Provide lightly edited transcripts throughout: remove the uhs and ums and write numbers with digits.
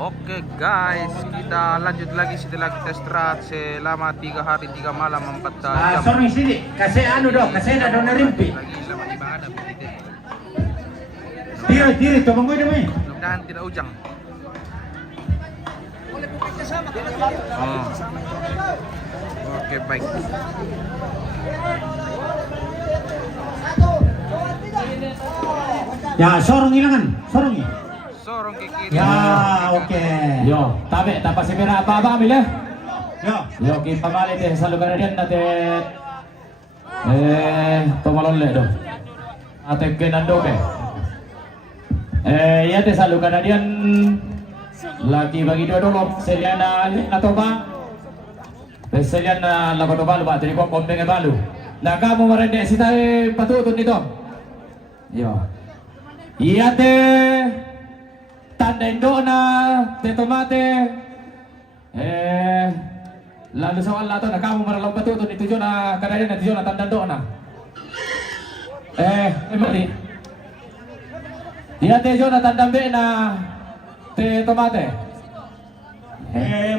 Oke guys, kita lanjut lagi setelah kita istirahat selama 3 hari 3 malam 4 jam. Sorry sini, kasih anu dong, kasih ada dona rimpi. Lagi lama ibadah begitu. Diri, tolong gue demi. Mudah-mudahan tidak ujang. Oh. Oke baik. Ya, sorong ilangan, sorong ya. Sorong ke kiri. Ya, oke. Yo, tabi tanpa sipira apa ambil ya? Yo, Kita balik deh, selalu kemudian nanti tomalon le do. Ate kenando ke. Ya teh selalu kemudian lagi bagi dua dulu Seliana atau ba? Seliana lagu to balu ba, jadi kok kompeng balu. Nah kamu merendek si tahu patutun itu. Yo. Iya teh tanda indo na teh tomate lalu soal lato na kamu maralong patutun itu jo na kadang na jo na tanda indo na mari iya teh jo na tanda be na teh tomate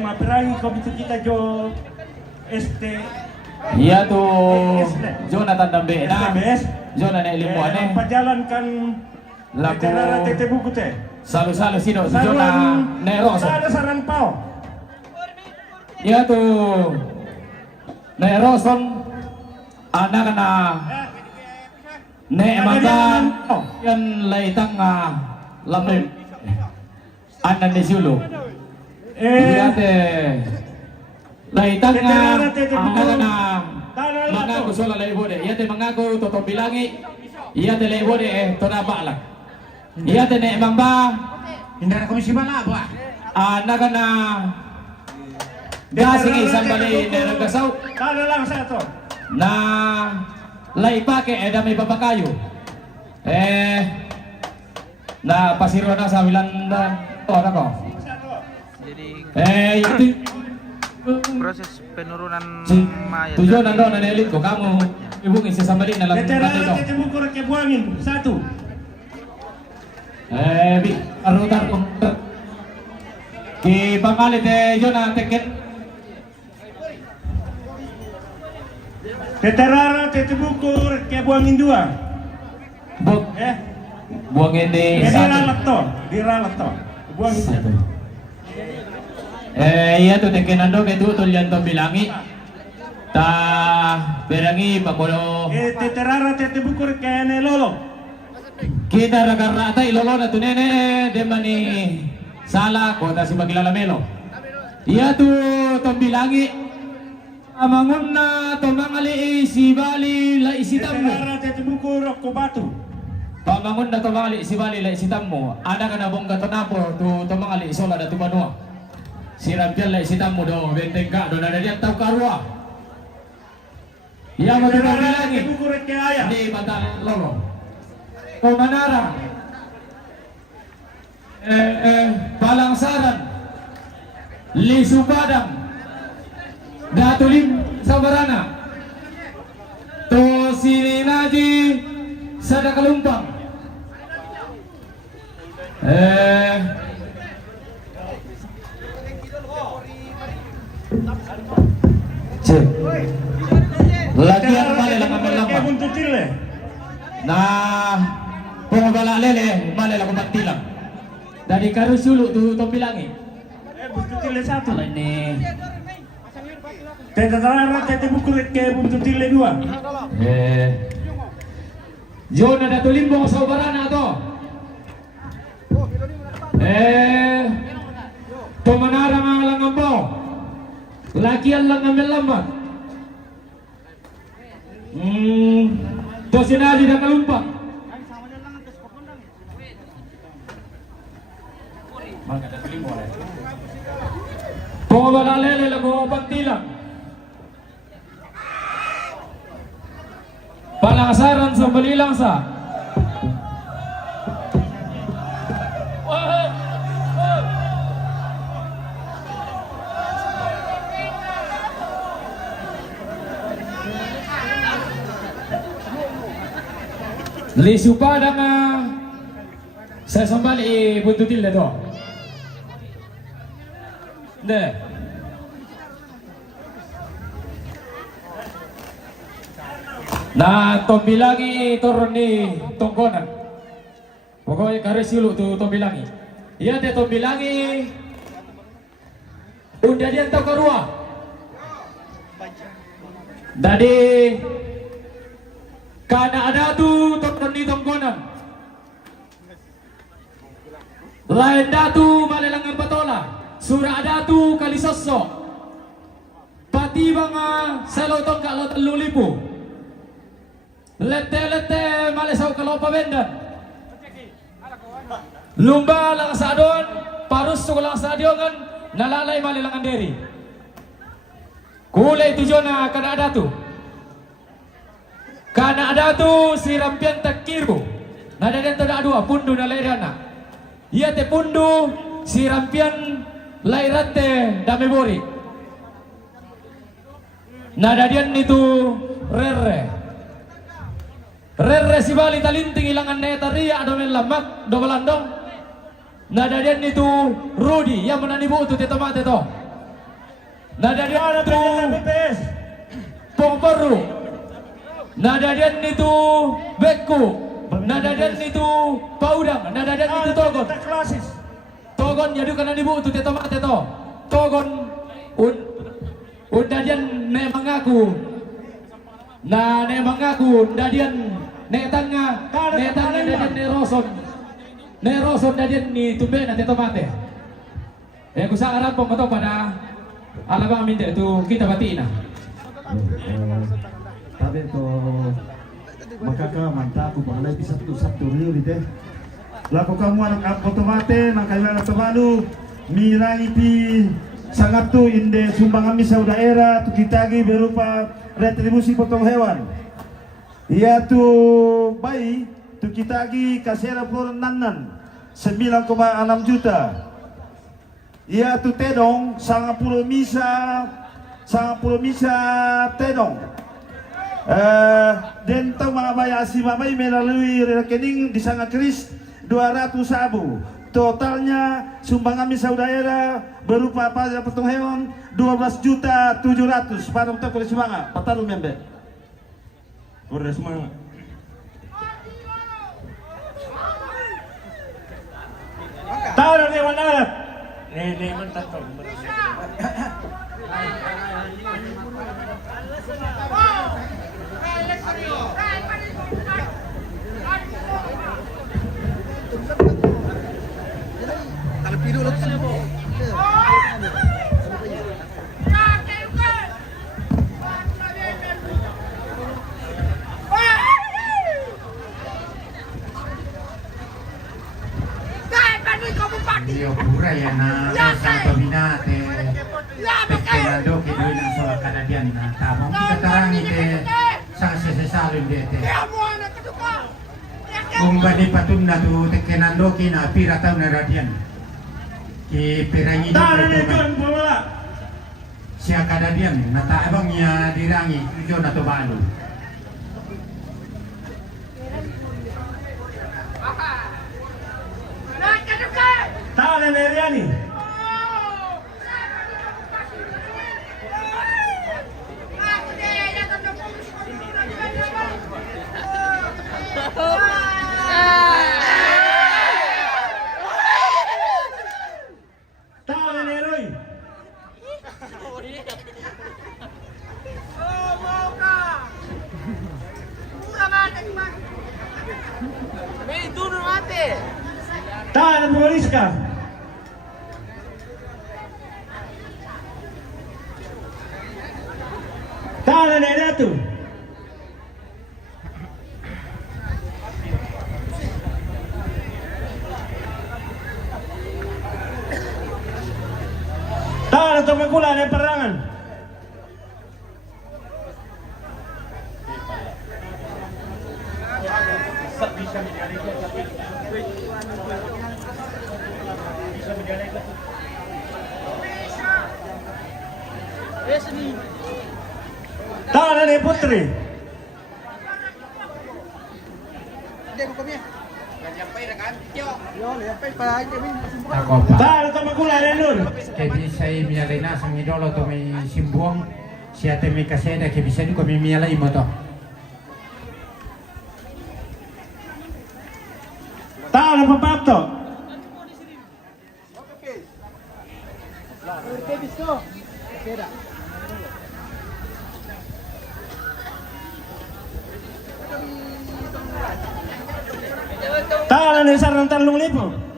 mabragi komite kita jo iya tuh jo na tanda be na jo na elimuan pajalankan laku tete buku teh. Salu sino jo na neroso Saran pau. iya tuh neroson anak na ne magan yan laitang lamim anan ni sulu iya teh laitang anak na mengaku sola lebo de iya teh mengaku toto bilangi iya teh lebo de tonaba lang iya teh ne mamba Hindara komisi bala ba? anak na gasing isang bali neragasaw Kala lang sa to. na laipake dami papakayo na pasiro na sa wilanda ano ko Jadi itu proses penurunan mayat. tujuan nando na nelit ko kamu ibungin si sambali na lang Veterano tete buku rek buangin satu. bi arutan ko ki pamalit yo na teket Veterano tete buku rek buangin dua. buk buangin di Diralat to. Buangin satu. iya tuh tekenando ke tutol yan to bilangi ta berangi pakulo Veterano tete buku rek lolo. kita ragarata ilolo na to nene demani sala ko ta si magilalamelo iya tuh to bilangi amangon na to mangali si bali la isitam mo Veterano tete buku rek batu. pamangon na to mangali si bali la isitam mo ada ka na bongga to napo to mangali isola da tubanua si rampian la isitam mo do benteng ka do na dia tau karua iya Veterano bilangi tete buku rek ayah. di batal lolo Pemanara Palangsaran Lisu Padang Datulim Sabarana To Sininaji Sadakalumpang Cek Lagian balik lang kami lamang Nah pengobala lele balik lang kami tilang dari karusulu tu bilangi Buntutile satu. ini Veterano tete buku rek buntutile dua. Jona datulimbong sa ubarana to pemanara nga lang ang po lakian lang ang lambat to sinali na kalumpak pengobala lele lang kung tilang Palangsaran sa Balilang sa Lisu Padang sa sambali buntutil na to Hindi. Na Tombilangi turun ni Tongkonan. Pokoknya karesilu tu Tombilangi. Iya te Tombilangi. Udah dia tahu kerua. Dari karena ada tu turun ni Tongkonan. Lain datu Malelangan Patola. Surah datu Kalisosok. Pati banga selotong kalau telulipu. Lete malesau kalau pabendan. Lumba lang sa adon, parus to lang sa adiongan, nalalay Malelangan deri. Kulay tujuh na kana adatu. Kana adatu si Rampian Takiru. Nada den tada dua pundu na lairana. Iya te pundu si Rampian lairate damebori. Nada dian itu Rere si Bali talinting ilangan netaria adomen lamak do balandong. Nada dian itu Rudi yang menanibu tu tetomate to. Nada dian itu Pongporu. Nada dian itu Beku. Nada dian itu Paudang. Nada dian itu Togon. Togon yadu kana nibu tu tetomate to. Togon unda dian ne mengaku. Nah, ne mengaku dadian netanga dadian ne roson dadian ni tumbe na teto mate. Ku sa arap po to pada alaba amin itu kita batina. Tabi to makaka mantap pangalay bisa satu liu dite. Lako kamu anak otomate nang kailangan tabalu mirangi pi sangat tu inde sumbang kami sa daerah tu kitagi berupa retribusi potong hewan. Ia tu bayi tu kitagi kasera puluh nanan 9,6 juta. Ia tu tedong 10 misa tedong. Den tau mga bayasi mamay melalui rekening di Sanga Kris 200 sabu. Totalnya sumbangan misa daerah berupa pada potong hewan 12.700.000. Pada untuk kulit semangat, patalu member. Kulit semangat. Tahu dari mana? Ini mantap. Dio pura ya na sa pabinate pekelado ke doon ang sola kanadian na tamong kita tarang ite sa sesalin dete kung bani patun na tu tekenando kina pira taw na radian ki perangi siya kanadian nataabang niya dirangi tujo na to balu Tahu dari Riani. Tahu dari Roy. Tahu dari Boriska. Tahu dari Ratu. Tahu dari Tomakulan yang perangan. Tahu dari Putri. Takopa Tahu dari magkulay na nun. Kaya di saya miyalay na sang idolo to may simbuang siya te may kaseda kaya bisa ko may miyalay mo to. Tahan ang papapto. Tahan ang isar ng 3,000.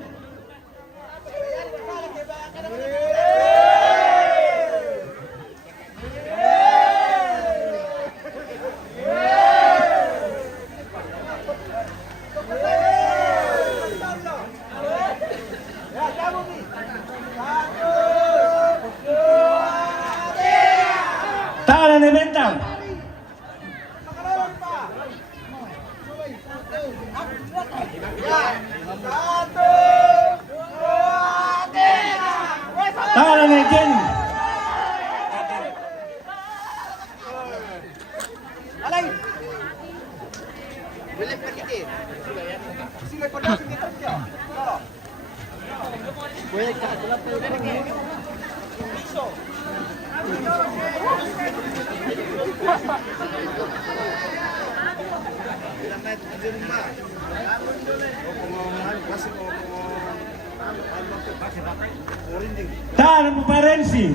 Tahan ang ibenta. Tahan ang Jenny. Tahan ang paparensi.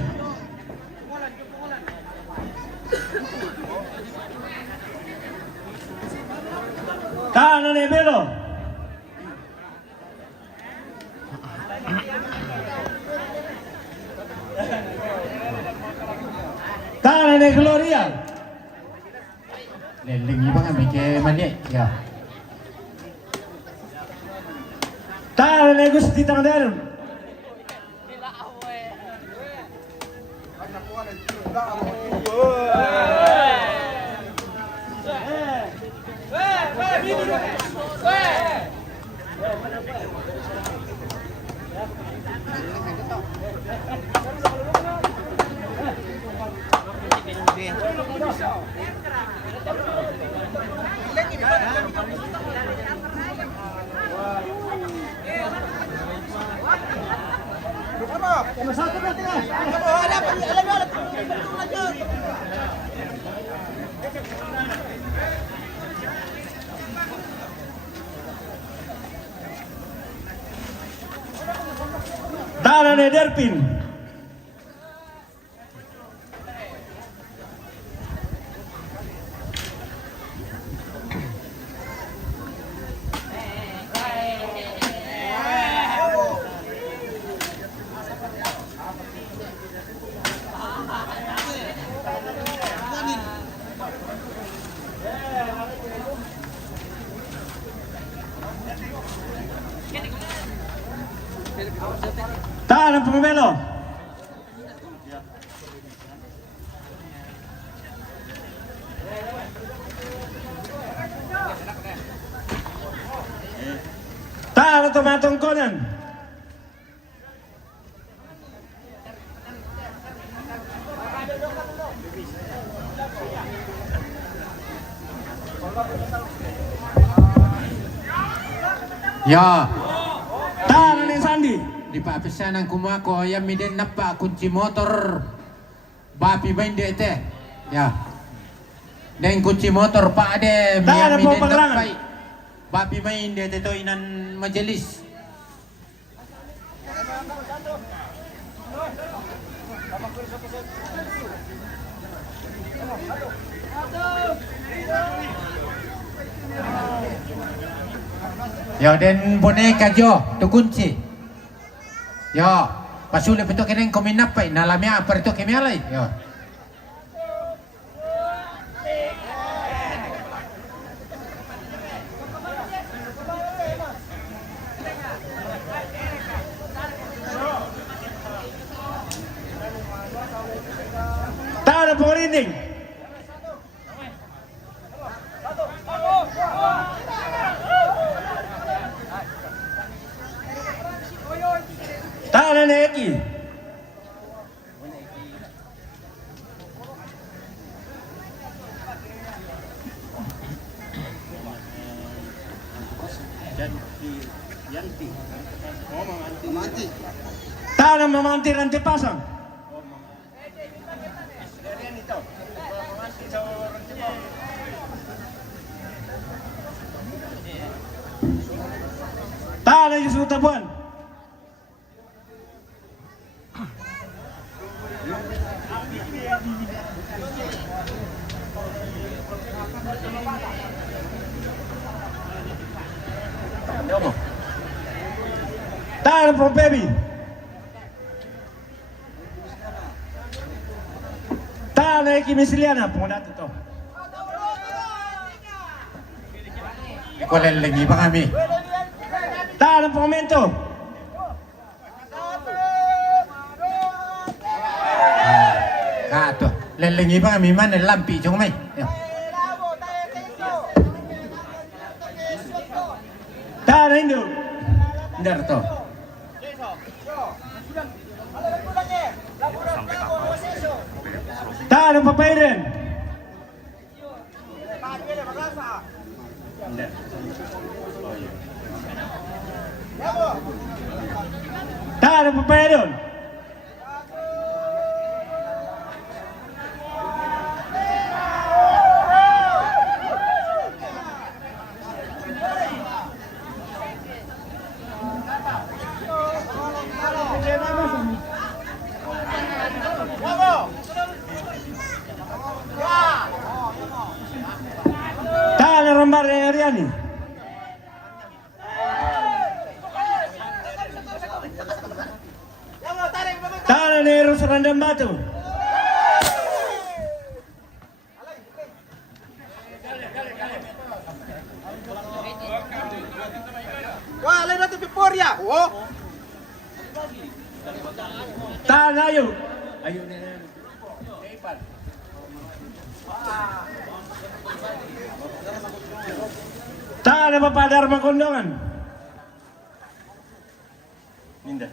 Tahan ang Nebelo. Tahan ang Gloria. Leling iba nga may kaya mali. Ya. Tahan ang Gusti Tangdaron. Tahan ang Ederpin. Tahan ang Pomelo. Tahan ang Tumatungkunan. Ya. Tahan ang Sandi. Di papisanan kumako ya miden napa kunci motor bapi main de teh ya dan kunci motor pak ade Tahan ang miden Pangrangan. napa bapi main de teh to inan majelis ya dan boneka jo tu kunci. Yo, pasuli pito kenen kominap pa nalamya parito kemialay. Yo. Tahan ang Pangorinding. Tahan ang Eki. Tangan memantir nanti pasang. Tangan Yusuf Tabuan. Tangan for baby. Tangan Eki Misiliana, pemuda itu. Wala lagi pa kami. Tangan for Mento. Kato, lelengi pa kami man lampi chung may. Tangan Indo. Ndar to. Tangan Papairen. Tangan Papairen. Tangan Rambar yang Ariani. Tangan Nero Serandam Batu. Wah, lain natin before ya. Oh. Tangan Ayu. Tangan Bapak Dharma Kondongan. Minda.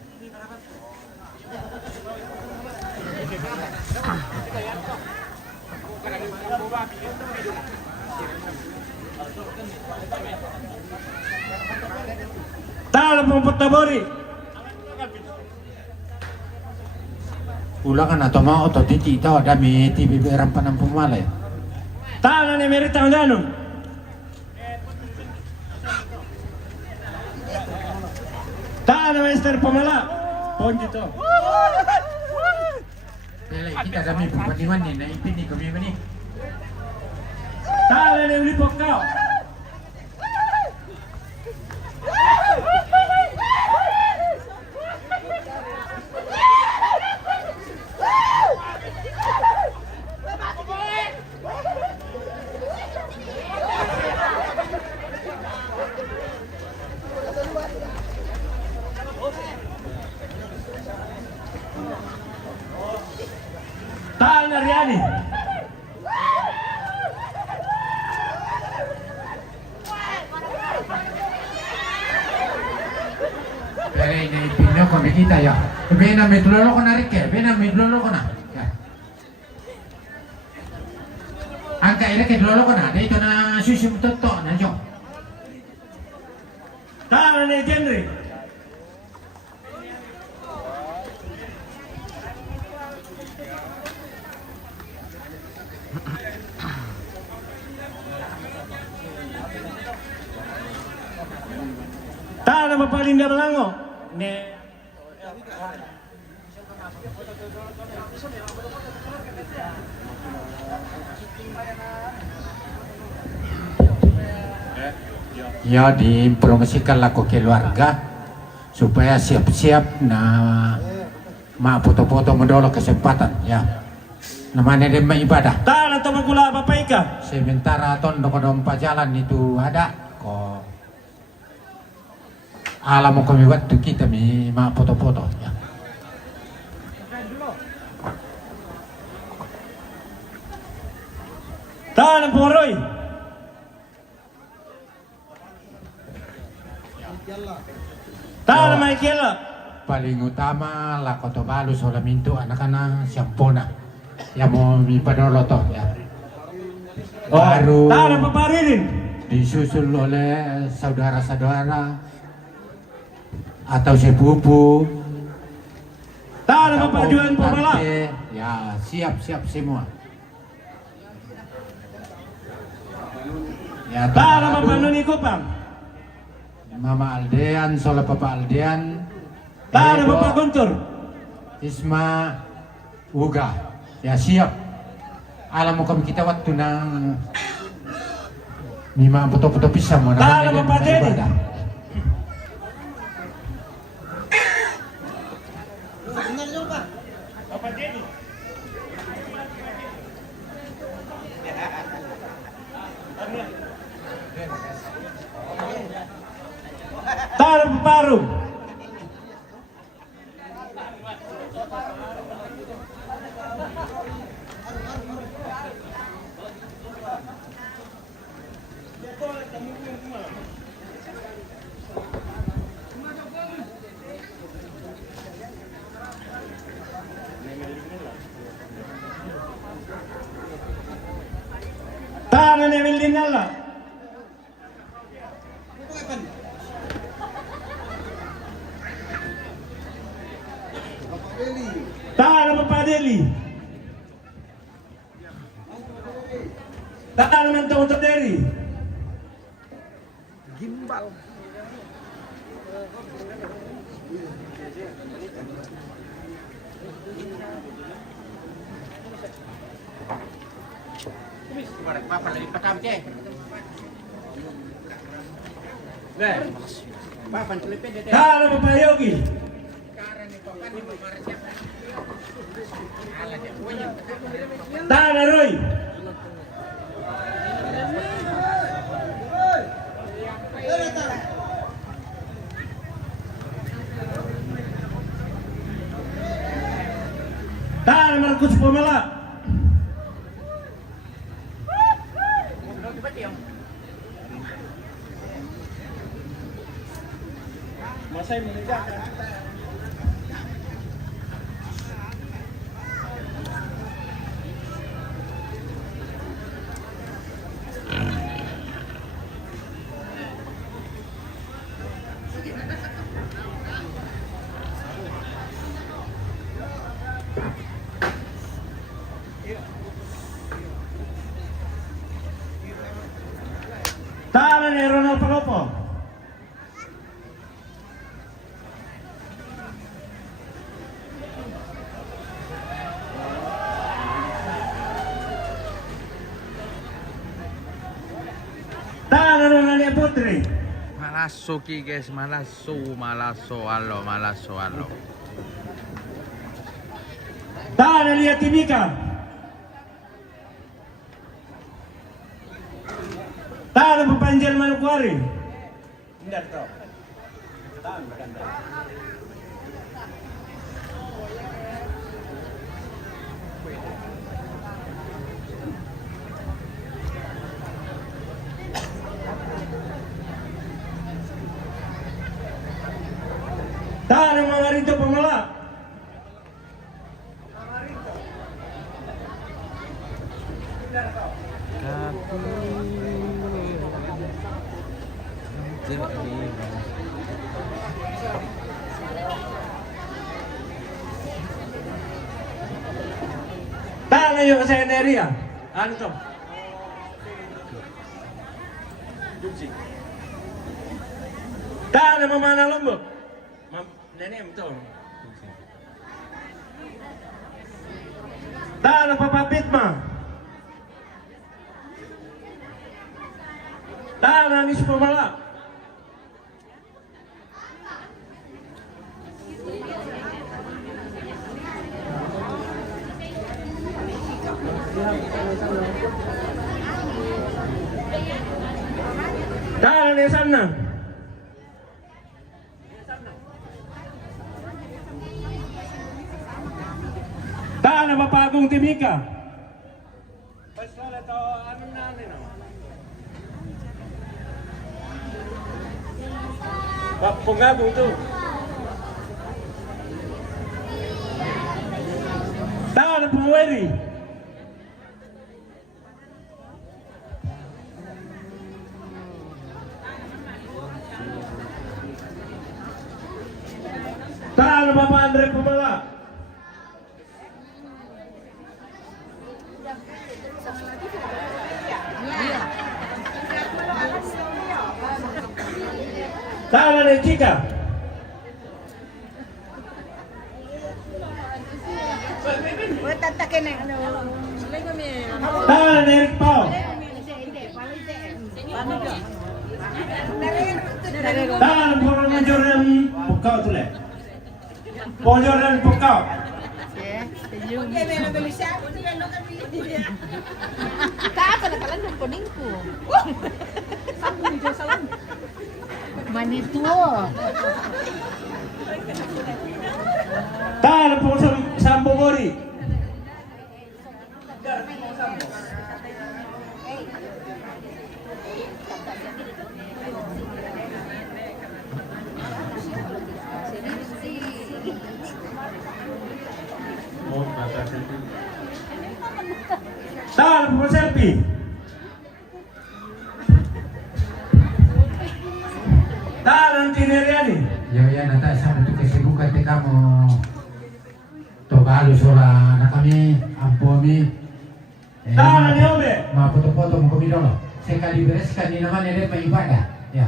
Tangan Pemput Tabori. Ulangan atau mau atau titi tahu ada mi TV rampan pumalay. Tangan Emerita Andano. Tangan Master Pamala. Ponjito. Kita kami pembandingan ni na ipini kami ni. Tangan Euli Pokaw. Tangan Ariani. Pero ipino kami kita ya. Bena may tulolo ko na Rick. Bena may tulolo ko na. Ang kaila kay tulolo ko na. Dito na susimtot to na jo. Tangan ni Henry. Tangan Papalinda Malango. Ne. Ya dipromosikan laku keluarga supaya siap-siap na foto-foto mendolo kesempatan ya. Namanya dia ibadah. Tangan Tomagula Papaika. Sementara tondo dompa jalan itu ada kok. Alam kami waktu kita mi foto-foto ya. Tangan Poroy. Tangan Michael. Paling utama la Kota Balu Solaminto anak-anak Siampona yang mau mipadolo toh ya. Baru Tangan Paparirin. disusul oleh saudara-saudara atau sepupu kemajuan pembalap. Ya, siap-siap semua. Ya, Tara Tabalado, Bapak Noni Kupang. Mama Aldean, Sola Papa Aldean, Tara Ego, Bapak Guntur. Isma, Uga. Ya, siap. Alam mo kami kita waktu nang Mima puto-puto pisang mo Tara naman Bapak Denny. ibadah. Tara Paru. Tara Neville Dinala. Tara Bapak Deli. Tara Mantau untuk Deri. Gimbal. Tara Bapak Yogi. Tara Roy. Tara Markus Pemala. Tara ni Ronald Palopo. Tara Ronald Putri. Malaso ki guys, malaso alo. Tara Lia Timika. Tara Papanjal Manukwari. Tara mga rito pamala. Tara yung sa area. Ano to? Tara mamana lombok. Nenek to. Tara papapit ma. Tara nis pamala. Tara ni sana. Tara mapagong Timika. Pasal ito anong namin no? Pungabong to. Tara pumweri. Tara Bapak Andre Pemala. Tangan dari Cika. Tangan dari Pau. Tangan pengajuran Pukau tu leh. Pengajuran Pukau. Manito. Tangan pengajuran Sambogori. Tangan pengajuran selfie. Tangan Tineriani. Ya nata sama tu kesibukan te kamu Tobalu sola na kami ampomi Tangan ni Obe. ma foto-foto mo kami dolo sekali bereskan ni naman ini ibadah ya.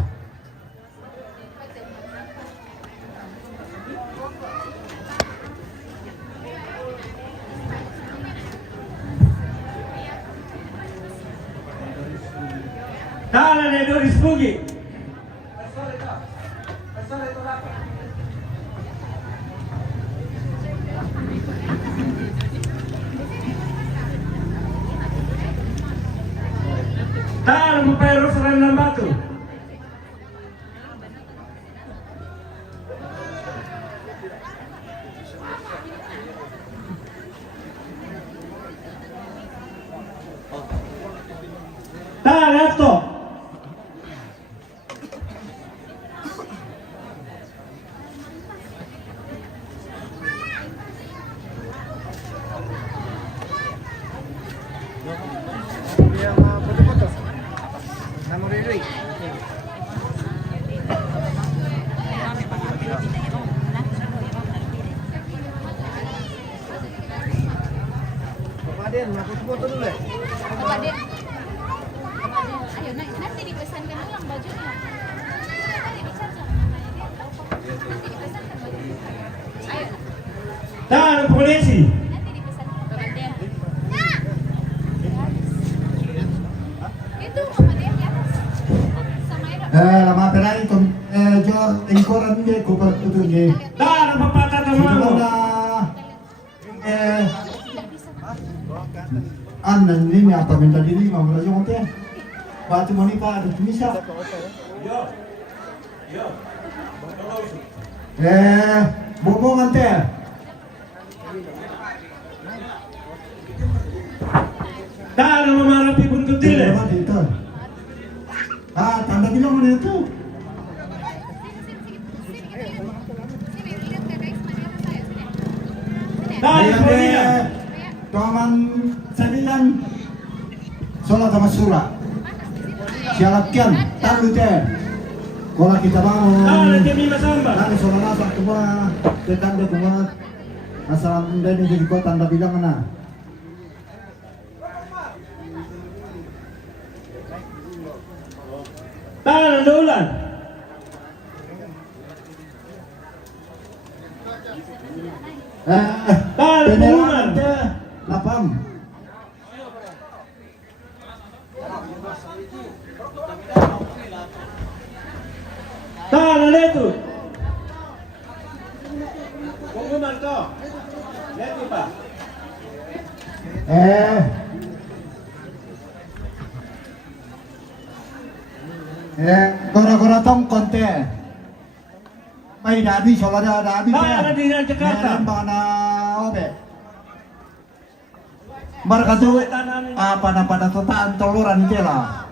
Tangan ni Doris Pugi. Tangan Pupero Serena Batu. Tangan Hasto. Bapak Din. Ayo nanti dipesankan ulang bajunya. Nanti dipesankan. Nanti dipesankan bajunya. Ayo. Tangan polisi. Nanti dipesankan Bapak Din. Itu Bapak Din di atas. Sama Ira. Lama perai kon jo ingkoran ge kupar itu ge. Tangan Pepata Tamamu. Anan ini apa minta diri mau belajar hotel. Batu monika ada bisa. Bobo ngante. Tangan memarapi buntut dile. Tanda bilang mana itu? Tangan Florida. Taman sembilan sholat sama surah. Sialapkan tahu deh. Kalau kita bangun. Tangan Jemima Samba. Nanti sholat asar cuma tetangga cuma asal dari jadi kau tanda bilang mana? Tangan Dolan. Penerangan deh, lapam. Tangan Letu. Pengumuman kau. Letu Pak. Gora-gora tong konte. May dabi, sholat dabi. Tangan di Jakarta. Mana obe. Mereka tuh apa pada totaan toluran jela.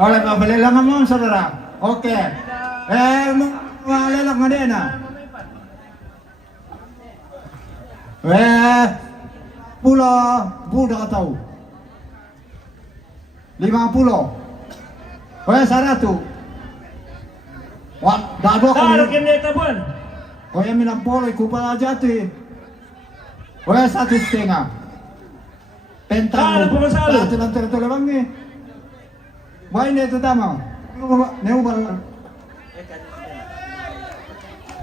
Oleh mabalik lang mo, saudara. Oke. Mabalik lang nga din pulau budak tahu 50 100 wah dah dua Tangan kali Kendeta Buan. yang 90 ikupa aja tuh 1,5 Talo po masalo. Dati lang ito lang eh. Why na ito tama? Neo ba?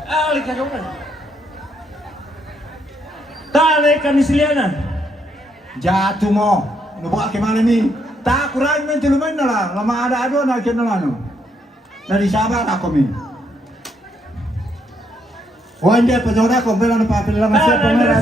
Ali ka naman. Talo kanisilianan. Jatuh mo. Nubuka kemana nih? Tak kurang men tuluman na lang. Lama ada na kinalano. Dari sabar ako min. Why hindi pa jora ko pala na papel lang sa pamera.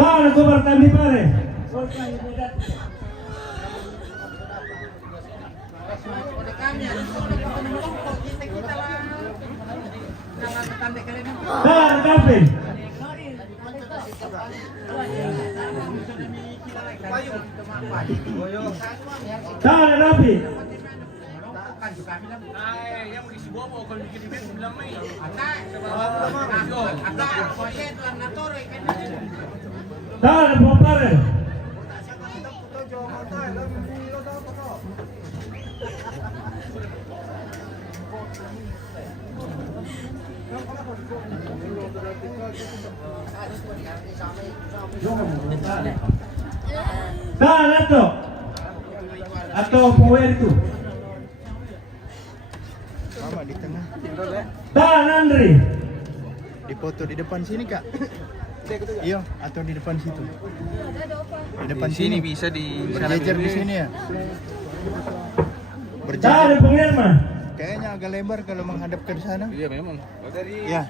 Talo ko bartan di pare. Talo kape. Talo rapi. Talo po pare. Talo ato. Ato power itu. Mama di tengah. Talo Andri. Dipoto di depan sini, Kak. Iya, atau di depan situ. Di depan Di sini bisa di berjejer di sini ya. Talo Berjejer. pengirma. Kayaknya agak lebar kalau menghadap ke sana. Iya memang. Ya.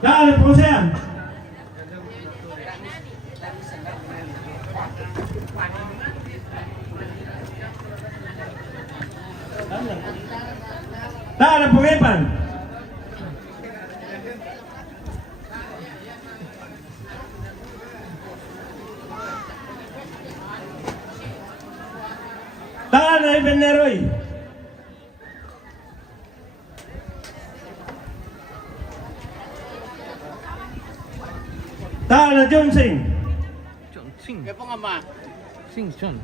Talo pengusahaan. Talo pengipan. Talo Ibn Neroy. Talo Jumsing. John Sing. Sing John.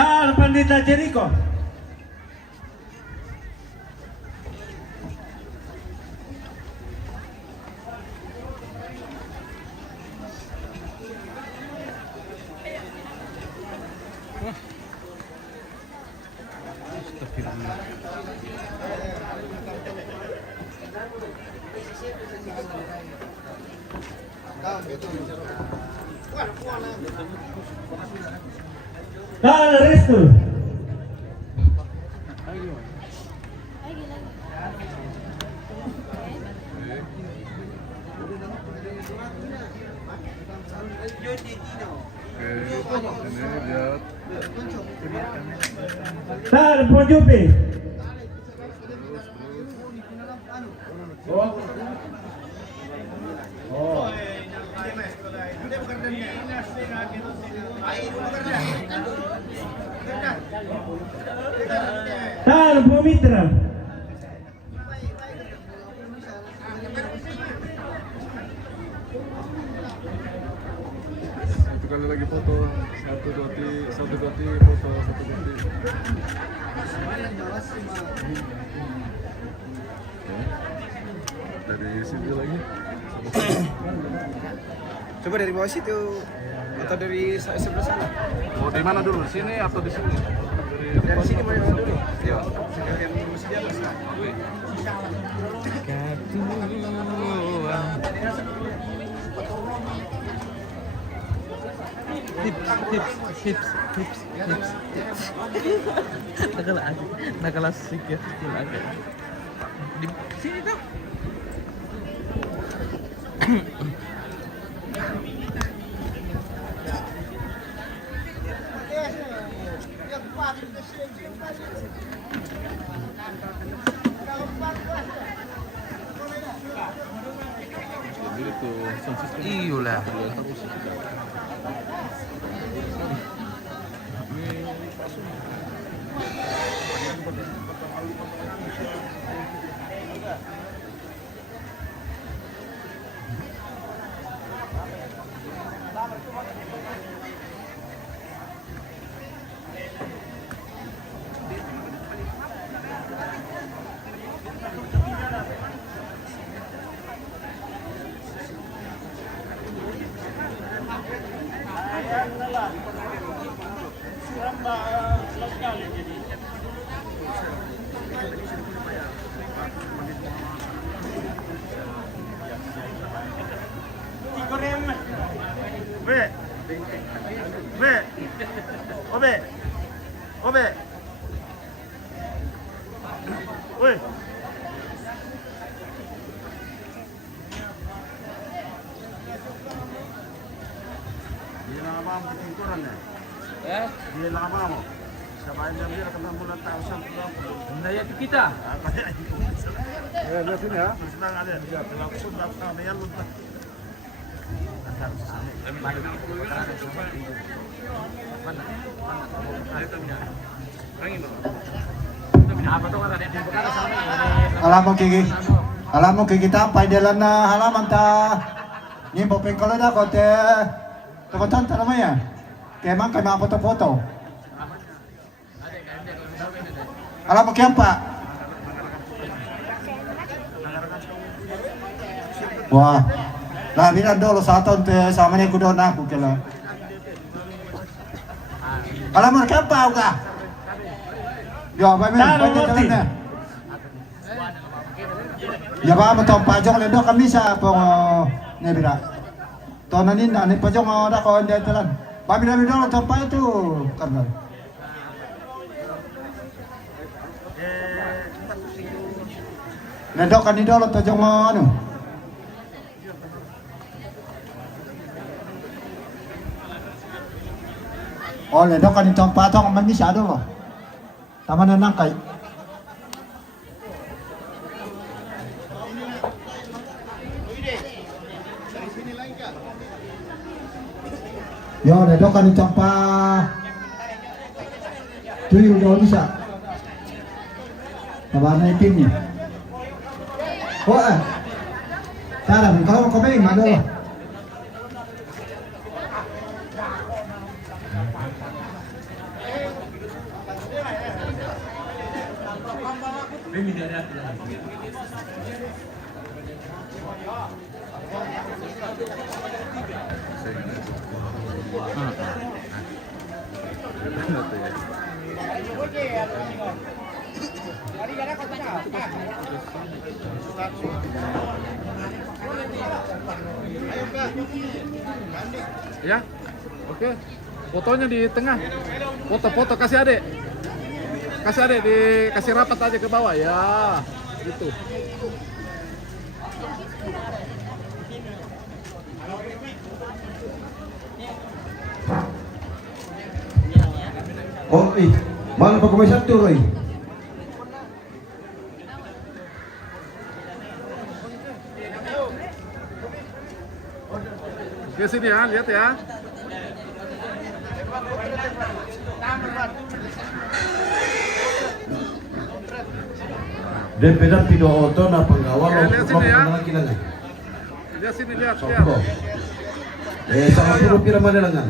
Talo Pandita Jericho. Talo Restu. Lagi lagi. Talo Pojupi. Talo Pumitra. kali lagi foto. Satu dua foto, satu ganti. Dari sini lagi. Coba dari bawah situ atau dari sebelah sana? Mau di mana dulu? Sini atau di sini? Dari sini mau yang mana dulu? Iya. Yang masih di atas lah. Tips. Nakalas sikit lagi. Di sini tuh. Iyalah. Obe. Woi. Dia lama mau tingkuran ya? Dia lama mau. Siapa yang dia akan bulan tahun sampai Naya kita. Lihat sini ya. senang ada. Ya, pun apa yang lupa. Alam mo kita paidalan na halaman ta. Ni popeng kalau dah kau te teman-teman tak namanya. Kemang kemang foto-foto. Alam mo apa? Wah, lah bilang dulu satu te sama ni kudo nak aku kela. Alam mo apa uga? Yo, banyak jalan. Ya ba mo tong pajong le do kami sa pong nebira. Tonanin na ni pajong da ko ende telan. Babi na do tong pa itu karena. Le do kan ni do pajong anu. Oh le do kan ni tong pa tong man ni sa do. Tama na nang kay. Yo, để đó kan trong pa tuyul do bisa. Tabana ipin ni. Oh, cara kau main ada. Ya, oke. Fotonya di tengah. Foto-foto kasih adek. Kasih adek dikasih rapat aja ke bawah ya. Gitu. Oh, mana pegawai satu Roy? Ke sini ya, lihat ya. Dan pedang pido oto na penggawa Lihat sini ya. lagi lagi. Lihat sini, lihat. Sopo. Sama puro pira madalangan.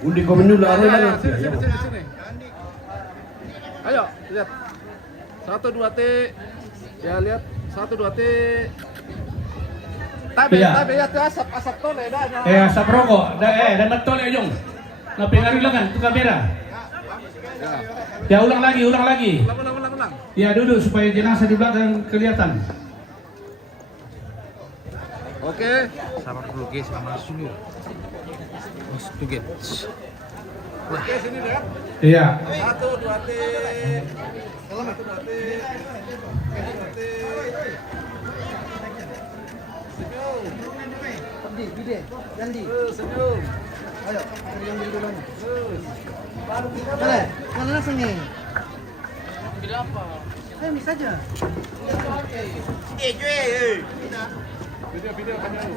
Undi ko menula Ya, lang. ya, sini. Ayo, lihat. 1 2 T. Ya, lihat. 1 2 T. Tabe, Iya. tabe ya asap tole dah. Asap rokok. Dan betul ya Jong. Napinarilangan itu kamera. Ya ulang lagi. Ulang. Ya duduk supaya jenazah di belakang kelihatan. Oke. Sabar dulu guys, sama sini. Masuk tuh guys. Oke, sini deh. Iya. 1 2 T. 1 2 T. 1 2 T. Senyum. Ayo, yang beli dulu. Mana langsung nih? Ambil apa? Ayo mix aja. Video kami dulu.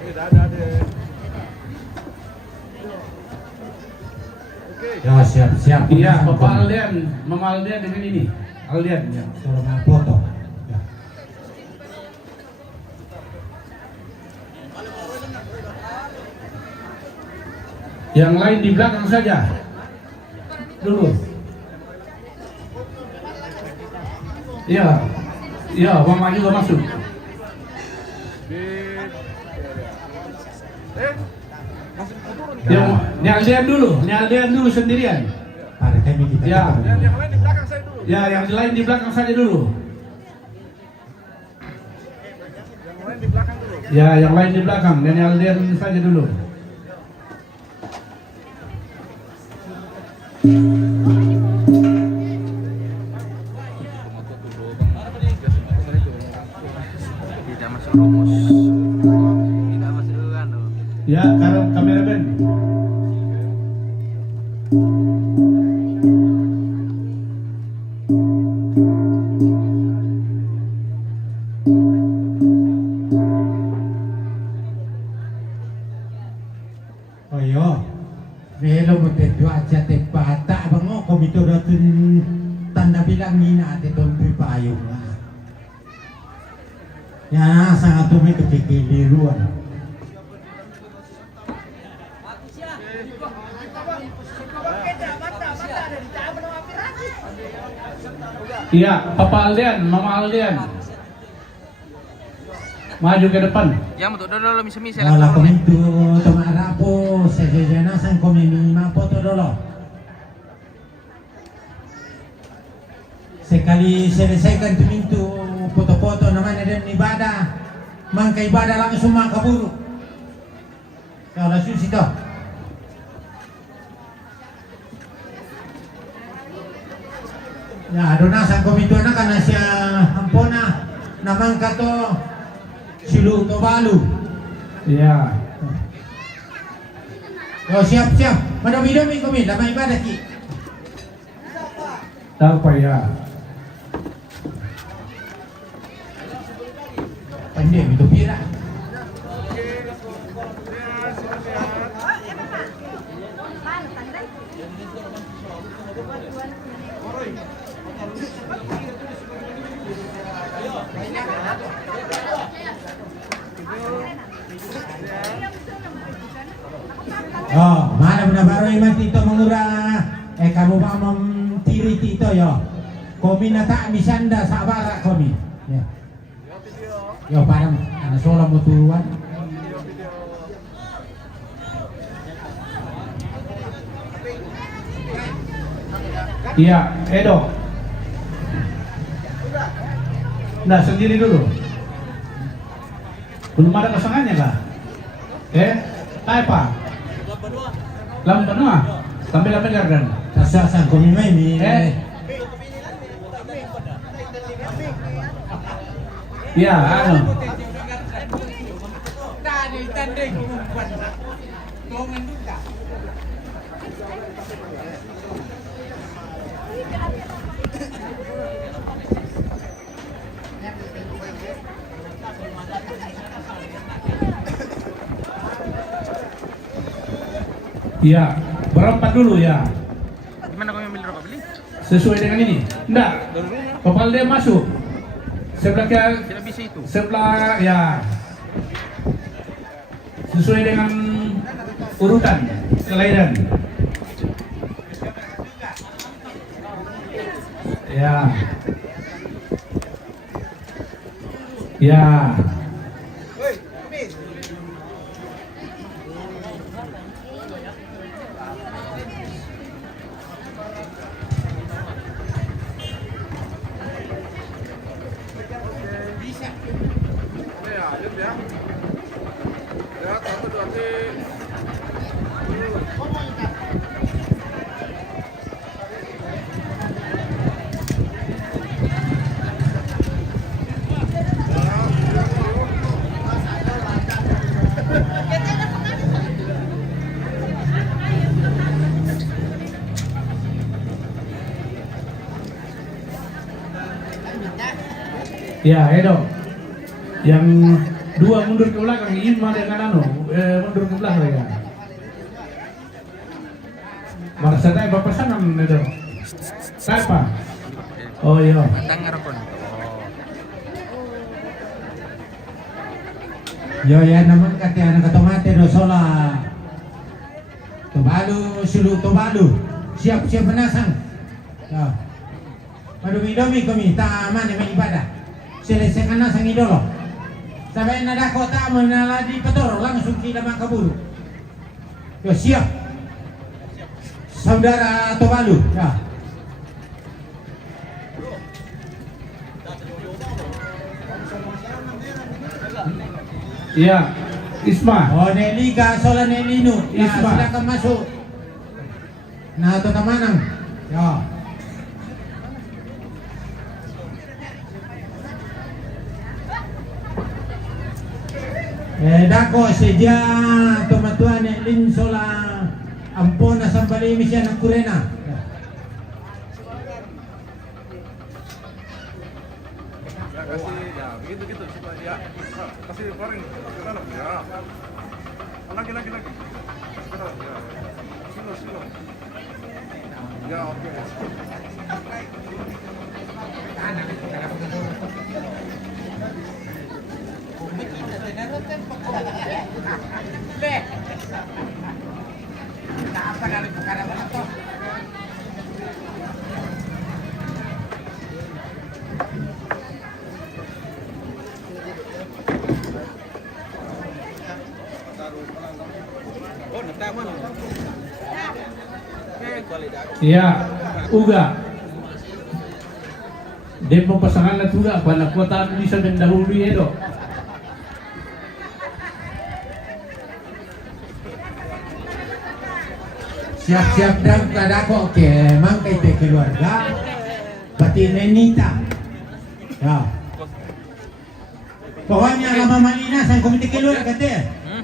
Ini ada. Oke. Ya siap. Iya, Bapak Aldian, Mama Aldian dengan ini. Aldian ya. Suruh mau foto. Ya. Yang lain di belakang saja. Dulu. Iya, Mama juga masuk. Yang ini Aldian dulu sendirian. Pada kami kita. Ya. Yang lain di belakang saya dulu. Ya, yang lain di belakang saja dulu. Yang lain di belakang dulu. Ya, yang lain di belakang dan yang Aldian saja dulu. Tidak masuk rumus. Tidak masuk anu. Ya, kalau kameramen. Ayo. Melo mo te aja te bata bango komito datun tanda bilang mina te tompi payung lah. Ya sangat tumi kekeliruan. Iya, Papa Aldian, Mama Aldian. Maju ke depan. Ya, untuk dulu misa-misa Wala komento tomarapo sejenasan komimima foto dulu. Sekali selesaikan tumintu foto-foto namanya dan ibadah, mangka ibadah langsung makaburu. Kalau susi toh. Ya, donasan komito na kana siya hampona namang kato silu to balu. Iya. Oh siap. Madami-dami kami lamang ibadah ki. Tahu Pak ya. Pandai itu pira. Oh, mana benar baru iman tito mengurang. Kamu mau tiri tito yo. Komi na tak misanda sabara komi. Ya. Yo parang anak sola mo turuan. Iya, Edo. Nah, sendiri dulu. Belum ada pasangannya kah? Apa? Lam benua. Sambil garden. Tasasan komi mai mi. Iya, anu. Iya, berempat dulu ya. Sesuai dengan ini. Enggak. Kepala dia masuk. Sebelah kiri. Tidak bisa itu. Sebelah ya. Sesuai dengan urutan kelahiran. Ya. Ya. Ya, Edo. Yang dua mundur ke belakang, Irma dengan mundur ke belakang ya. Merasa tayo papasanan Edo. Siapa? Oh iya. Tangar kon. Yo ya naman kati anak katomate do sola. Tobalu sulu tobalu. Siap-siap menasang. Ya. Madumi-dumi kami taman yang ibadah. Selesaikan nasang idolo. Sampai nada kota menaladi petor langsung kita makaburu. Yo siap. Saudara Tobalu. Ya. Iya, Isma. Oh Nelly Gasola Nelinu. Ya, Isma. silakan masuk. Nah, itu temanang. Ya. Dako seja tomatuan Nelin sola ampona sambali misya ng kurena. Ya. Gitu ya. Kasih goreng ke dalam ya. Lagi. Ke dalam ya. Silo. Ya, oke. Iya, Uga. Demo pasangan na juga pada kota bisa mendahului Edo. Siap-siap dan kadako ke mangkay te keluarga. Pati Nenita. Ya. Pokoknya lama malina sang komite keluarga te.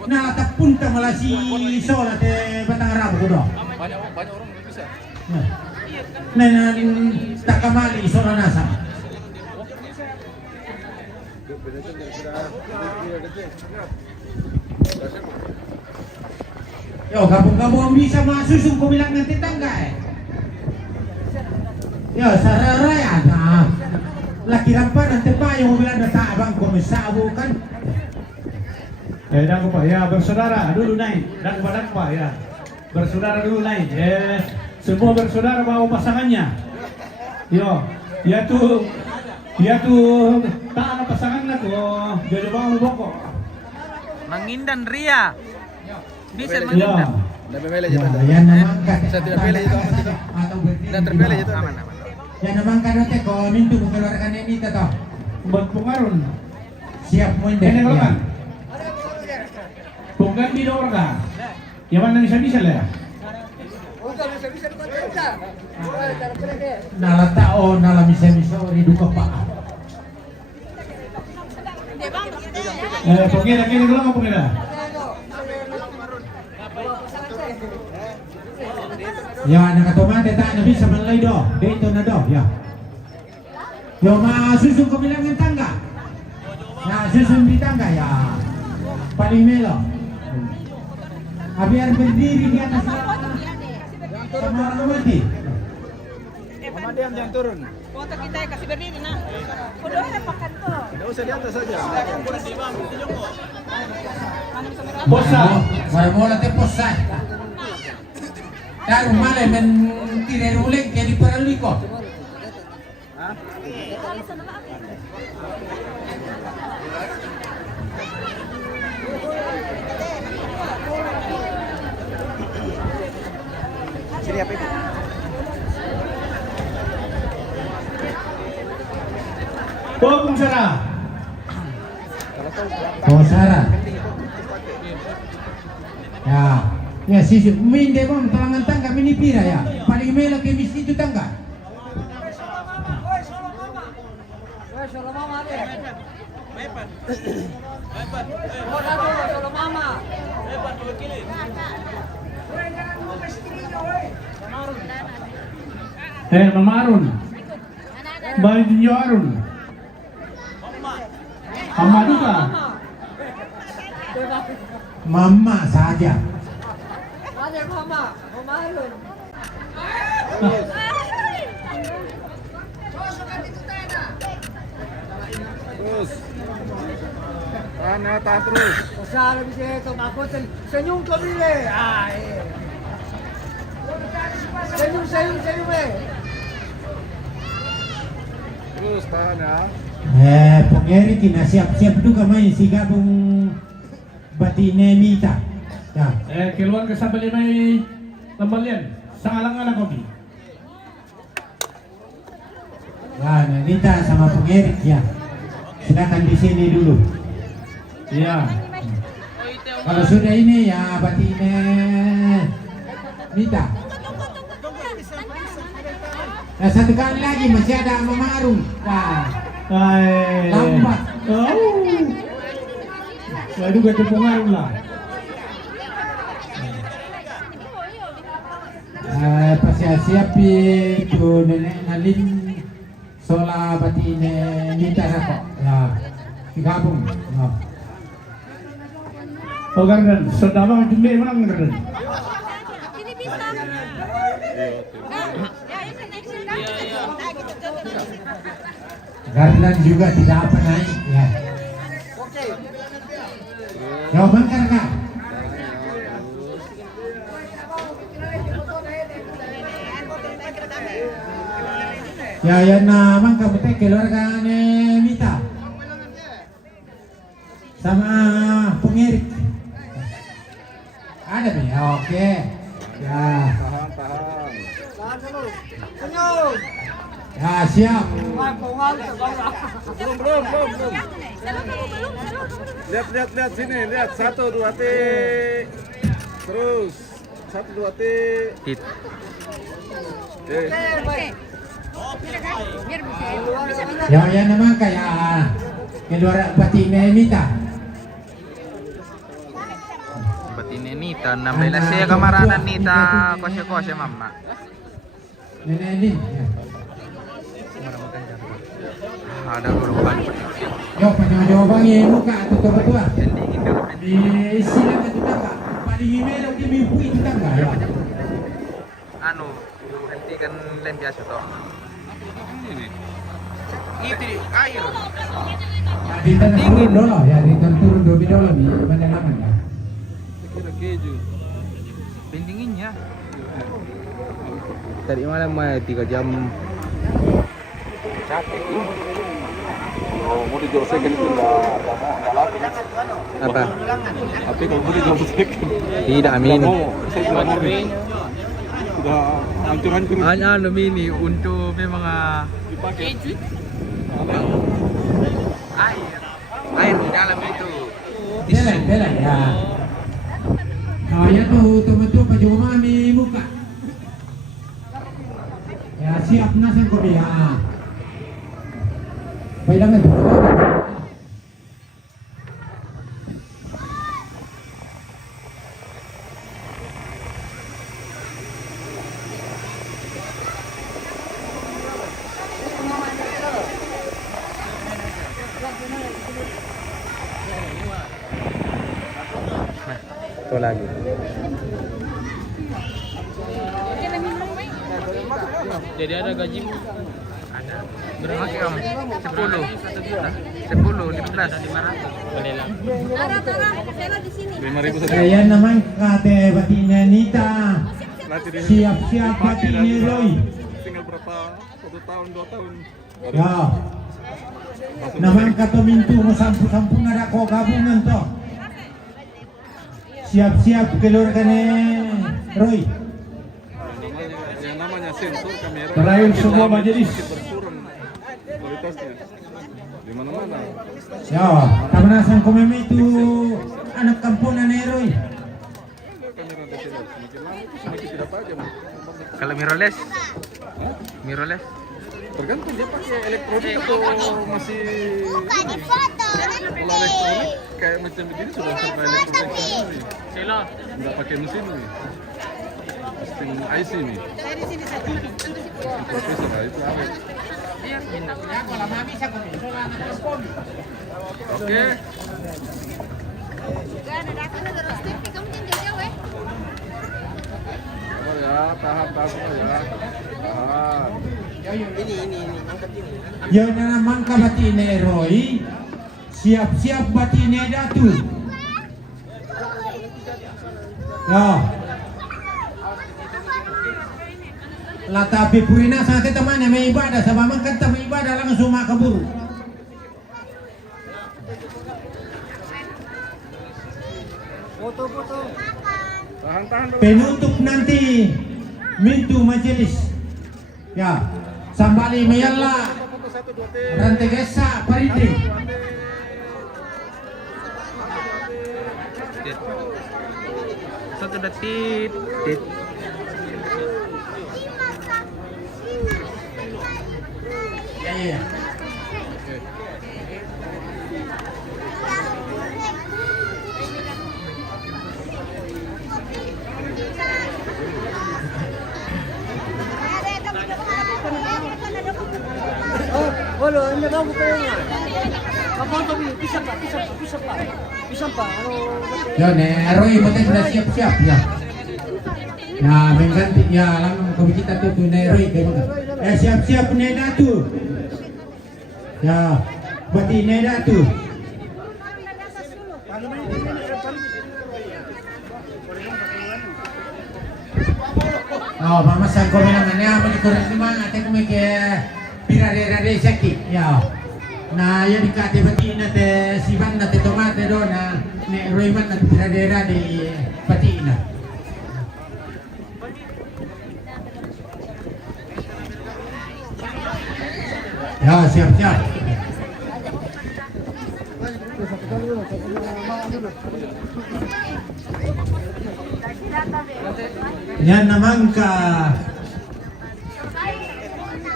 Nalatak punta malasi sola te Batang Arabu kudo. Banyak orang bisa. Nenan takamali sola nasa. Yo, gabung-gabung bisa masusung ko bilang ng tetangga eh. Yo, sararaya na. Laki rampan ang tepa yung bilang na taabang komisabo kan. Dako pa, ya bersaudara dulu naik. Dako pa ya. Bersaudara dulu naik. Semua bersaudara bawa pasangannya. Yo, ya tuh tak ada pasangan na ko. Jojo bawa boko. Mangindan Ria. Bisa Ya. mangindan. Napemele Ya, aja. yan naman ka. Sa tinapele ito aman dito. Dan terpele ito. Aman. Yan naman ka dote ko mintu mo keluarga Nenita to. Buat pengaruh. Siap mo hindi. Ini kalau Ya. kan. Tunggan di orga. Yang mana bisa lah ya. Nalatao nalamisa-misa riduka pa. Pengira kini dulu apa pengira? Ya, nakatumate ta na bisa manlay do. Dito na do, ya. Yo, masusong ko bilang ng tangga. Ya, susun di tangga, ya. Palimelo. Biar berdiri di atas sama orang mati. Mama Dian jangan turun. Foto kita kasih berdiri nah. Udah makan tuh. Enggak usah di atas saja. Posa, saya mau latih posa. Dan malah mentiri ruling jadi perlu kok. Sini apa itu? Bung Sarah. Oh Sarah. Ya sisi main deh bang, talangan tangga mini pira ya. Paling melo ke misi itu tangga. Mama Arun. Baju Arun. Mama juga. Mama saja. Terus. Tahan terus. Senyum kau bila. Senyum. Terus tahan ya. Pengeri kina siap-siap juga main si gabung batine Mita. Ya. Keluar ke sampai may lambalian. Sangalang-alang kopi. Nah, Mita sama Pengeri ya. Silakan di sini dulu. Iya. Kalau sudah ini ya batine Mita. Nah, satu kali lagi masih ada Mama Arun. Nah, lambat. Waduh gak terpengaruh lah. Pas siap itu nenek Nalin sola batine Mita kok. Ya, digabung. Ya. Oh Garden, saudara jumlah mana Garden? Ini bisa. Garland juga tidak apa naik ya. Jawaban Kak. Ya nama kamu teh keluarga Mita sama Pengerik ada nih, oke ya. Ya siap. Belum. Lihat sini, lihat 1 2 T. Terus 1 2 T. Tit. Ya nama kayak keluarga batine Mita. Batine Nita, nambah saya kamaranan Nita, kosya mama. Nenek ini. Ya. Ada perubahan. Yo jawabannya muka atau berdua. Di silakan kita Kak. Paling email di mimpi kita enggak ya. Anu, hentikan lem biasa toh. Itu air. Di tanah turun dulu ya, di tanah turun dulu di pendalaman ya. Kira keju. Pendinginnya. Tadi malam 3 jam. Capek. Mau di Jose kan itu enggak laku. Apa? Tapi kalau mau di Jose Tidak amin. Saya bilang udah hancur-hancur. Anu mini untuk memang dipakai. air di dalam itu. Bela ya. Nah, ya tuh teman-teman penjual mami muka. Ya siap nasan ko ya. Kailangan tuh. Itu lagi. Oke, minum, Mai. Jadi ada gajimu? Ada. Berapa kamu? 10. 10, 15. 500. Selo di sini. 5.000 saja. Ayan naman kate batina Nita. Siap-siap batini Roy. Tinggal berapa? 1 tahun, 2 tahun. Ya. Naman katomintu mo sampu-sampu na ako gabungan to. Siap-siap keluarga ni Roy. Yang namanya sensor kamera. Terakhir semua majelis. Berkurang kualitasnya. Di mana-mana. Ya, kamanasan ko meme itu anak kampunan ni Roy. Kamera DSLR semakin lama itu semakin tidak tajam. Kalau mirrorless? Mirrorless? Tergantung dia pakai elektronik atau masih kalau elektronik kayak macam begini sudah serba elektronik ini. Nggak pakai mesin nih. Sistem IC nih. Prosesor itu apa? Oke. Oh ya, tahap-tahap ya. Tahap. Yan na naman ka batine Roy. Siap-siap batine Datu. Ya. Latapi purina sa ating teman yang may ibadah. Sa mamang kanta may ibadah langsung makaburu. Tahan-tahan dulu. Penutup nanti mintu majelis. Ya. Sambali mayalla. Rantegesa pariti. Satu detik. Tit. Ya, ya. Wala, hindi ba ko kaya nga? Kapag kami, pisang pa. Yan Roy, buti sudah siap-siap ya. Ya, mengganti ya lang kami kita tuh Roy kayak mana. Siap-siap Neda tuh. Ya, berarti Neda tuh. Oh, mama sang ko bilang niya menikuran lima ate ko may pirare sakit ya. Na yun dikati pati na te siban na te tomate do na ni Royman na pirare di pati na. Ya, siap-siap. Yan naman ka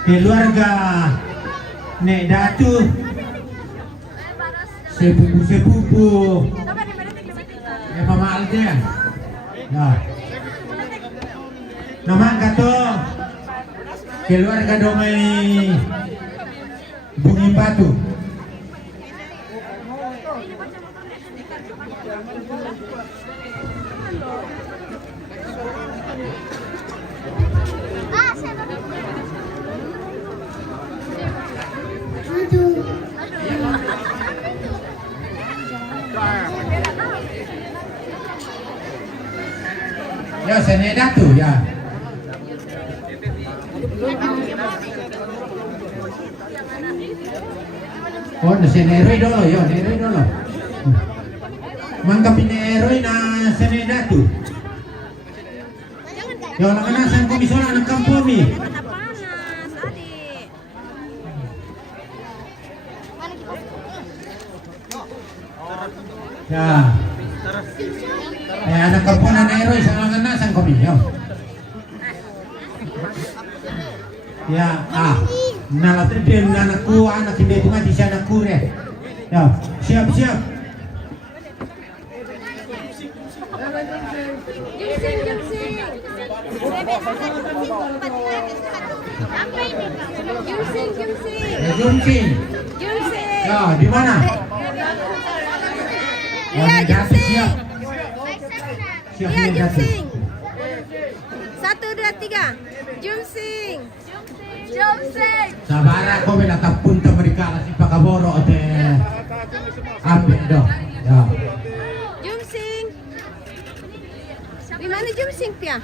keluarga ni Datu sepupu Mama Alden. Ya. Naman ka to keluarga domay Bungin Batu. Ya, seneda tuh ya. Oh, si Neroy dulu, yo, Neroy dulu. Mangkap Neroy na seneda tuh. Yo, nakanasan komisyon ng kampomi. Ya. Anak kampunan Neroy sa nakanasan komisyon. Ya, nalatin anakku, anak hindi tumati siya nakure. Ya, siap-siap. Jumsing. Ya, di mana? Iya, Jumsing. Siap Iya, Jumsing. 1, 2, 3. Jumsing. Sa bara ko may natapunta mereka si Pakaboro at ambil do. Ya. Jumsing. Di mana Jumsing Pia?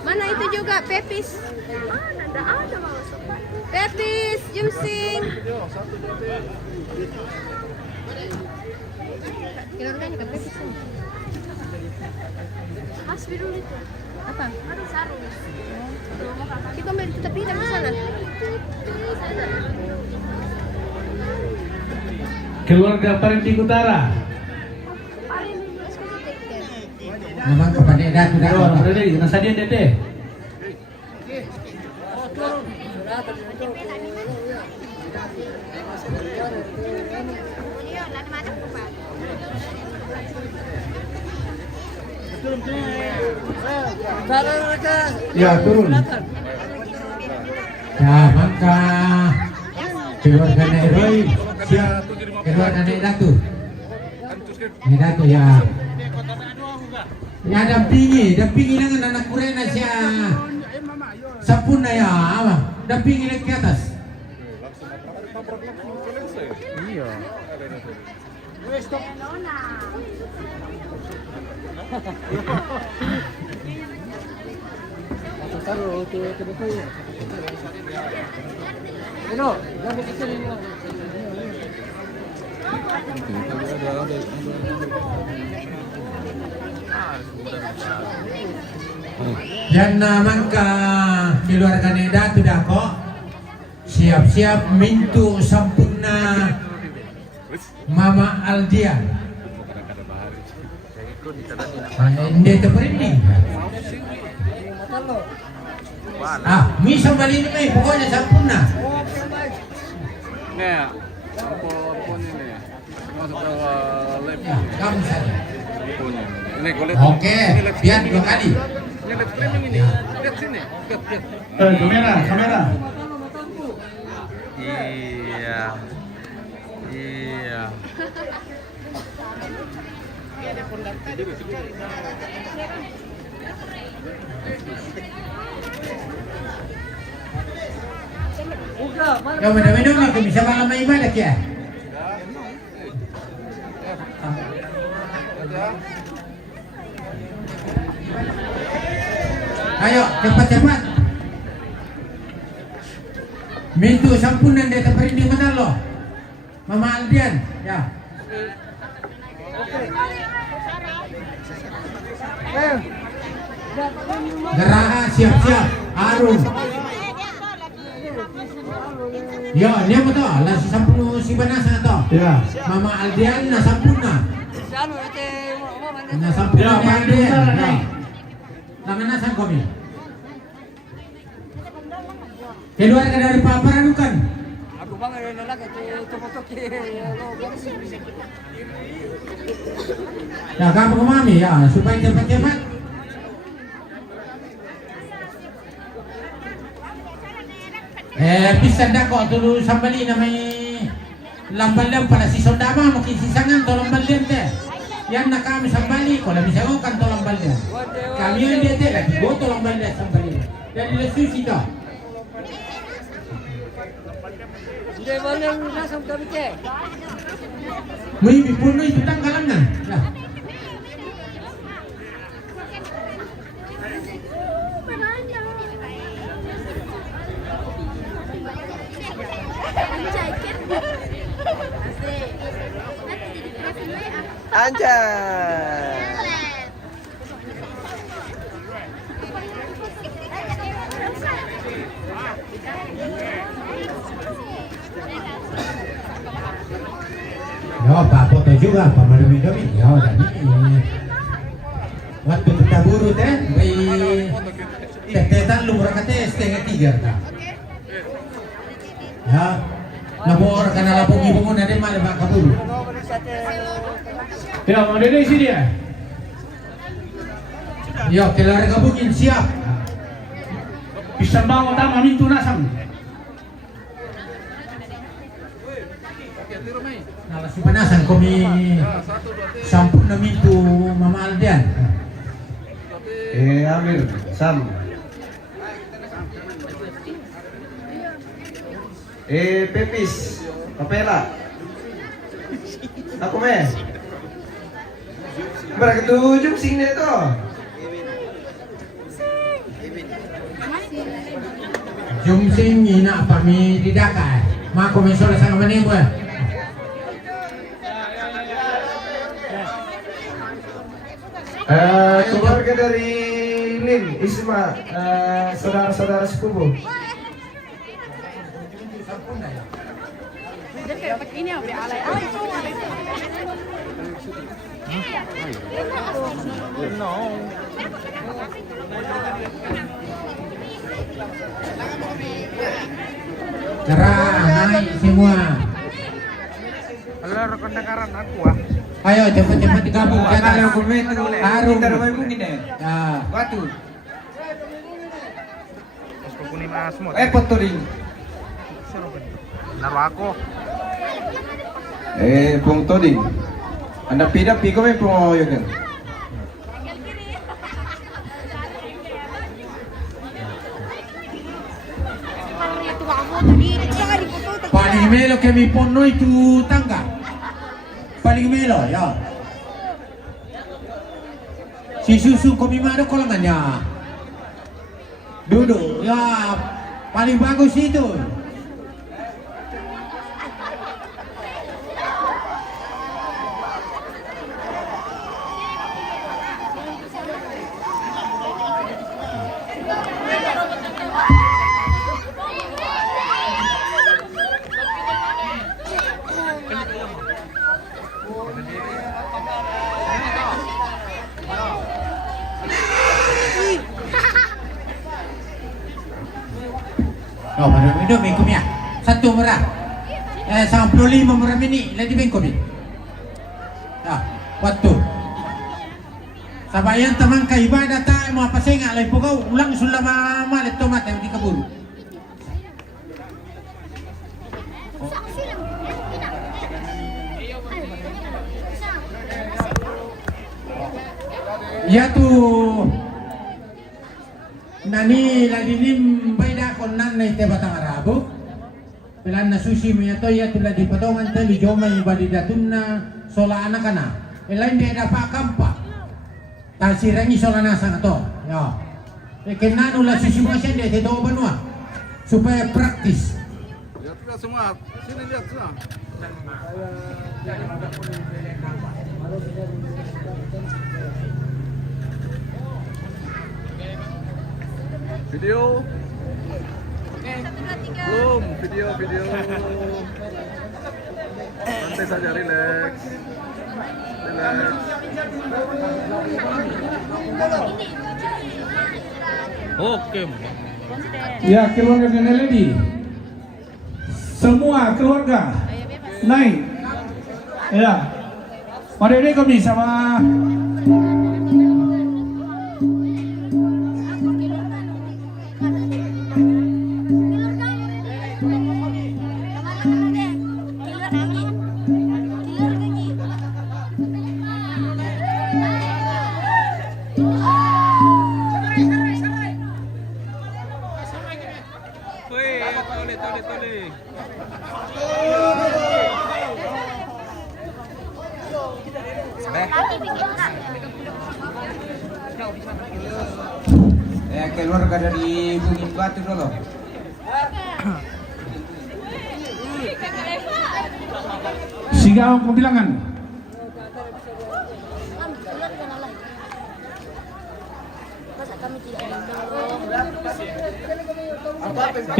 Mana itu juga Pepis? Pepis, Jumsing. Keluarganya ke Pepis ini. Mas Birul itu. Apa? Sarung. Kita main kita pindah ke sana. Keluarga Parinting Utara. Memang kepada Datu Oh, ada deh, nasa dia deh. Ya turun. Ya maka keluarga Roy siap keluarga Datu. Datu ya. Ya dampingi dengan anak kurena siya. Sapun na ya, dampingi lagi ke atas. Iya. Dan naman ka keluarga Datu dako siap-siap mintu sampurna Mama Aldian. Hindi ito perinting. Misang bali naman pokoknya sampurna. Nih, ampun ini. Masuk ke lab. Kamu saja. Ini gue lihat. Oke, biar 2 kali. Ini live streaming ini. Lihat sini. Lihat. Kamera. Iya. Iya. Ya minum lah, bisa malam ibadah ya. Ayo cepat-cepat. Mintu sampunan dia terperinding benar loh. Mama Aldian, ya. Geraha siap-siap, Arun. Ya, dia betul. Lah si sampun si banasa to. Ya. Mama Aldian na sampuna. Na sampuna Mama Aldian. Ya. Nanganasan kami. Keluarga dari Paparanukan. Aku bang ada nalak itu foto ke Ya, kamu ke mami ya, supaya cepat-cepat. Bisa dah kok dulu sambali na may lambalan para si Sodama makisisangan to lambalan te. Yan na kami sambali ko, labi sa kan to lambalan. Kami yung dia te, lagi go to lambalan sambali. Dan lesusi to. Hindi man yang nasam kami ke. May puno ito tanggalangan. Lah. Anjay. Yo, Pak foto juga, Pak Madami-dami. Yo, tadi waktu kita buru teh, may tetetan lumrah kate setengah 3 ta. Ya, nabor kana lapong ibu mo na din malah baka buru. Ya, mau dede sini ya. Yo, keluarga bugin siap. Bisa bawa utama mintu nasang. Oke, tiru Mei. Nalas panasan kami sampun na mintu Mama Aldian. Amir, Sam. Pepis, Kapela. Aku me. Berketujuh sing itu. Jumsing ina pami didaka. Ma komisol sa manimo. Keluarga dari Lin, Isma, saudara-saudara sepupu. Ini apa alay-alay. Cerah, naik semua. Halo, rekan dekaran aku ah. Ayo cepat-cepat digabung ke atas. Harum. Ya. Batu. Mas pupuni mas mo. Potoring. Naro ako. Pung Toding. Anda pida piko may promoyogan. Paling melo kami pono itu tangga. Paling melo ya. Si susu kami mana kolangannya. Duduk ya paling bagus itu. Oh, minum kami ya. Satu merah. 95 merah ini lagi bengkok ni. Ya, waktu. Sabayan teman ka ibadah ta mo pasenga lay pugaw ulang sulama malit tomat di kabul. Ya tu nani ladinim baida konan na ite batang Arabo. Pilan na sushi mo yato ya tula di patongan tali joma ibadidatun na sola anak kana. Elain dia dapat kampa. Tasirangi sola nasa na to. Ya. Kenano la sushi mo siya dia tito banua supaya praktis. Lihat kita semua. Sini lihat semua. Video. Belum, video. Santai saja, relax. Oke. Ya, keluarga Geneledi. Semua keluarga naik. Ya. Mari ini kami sama Tole. Keluarga dari Bukit Batu dulu. Sigaw pembilangan.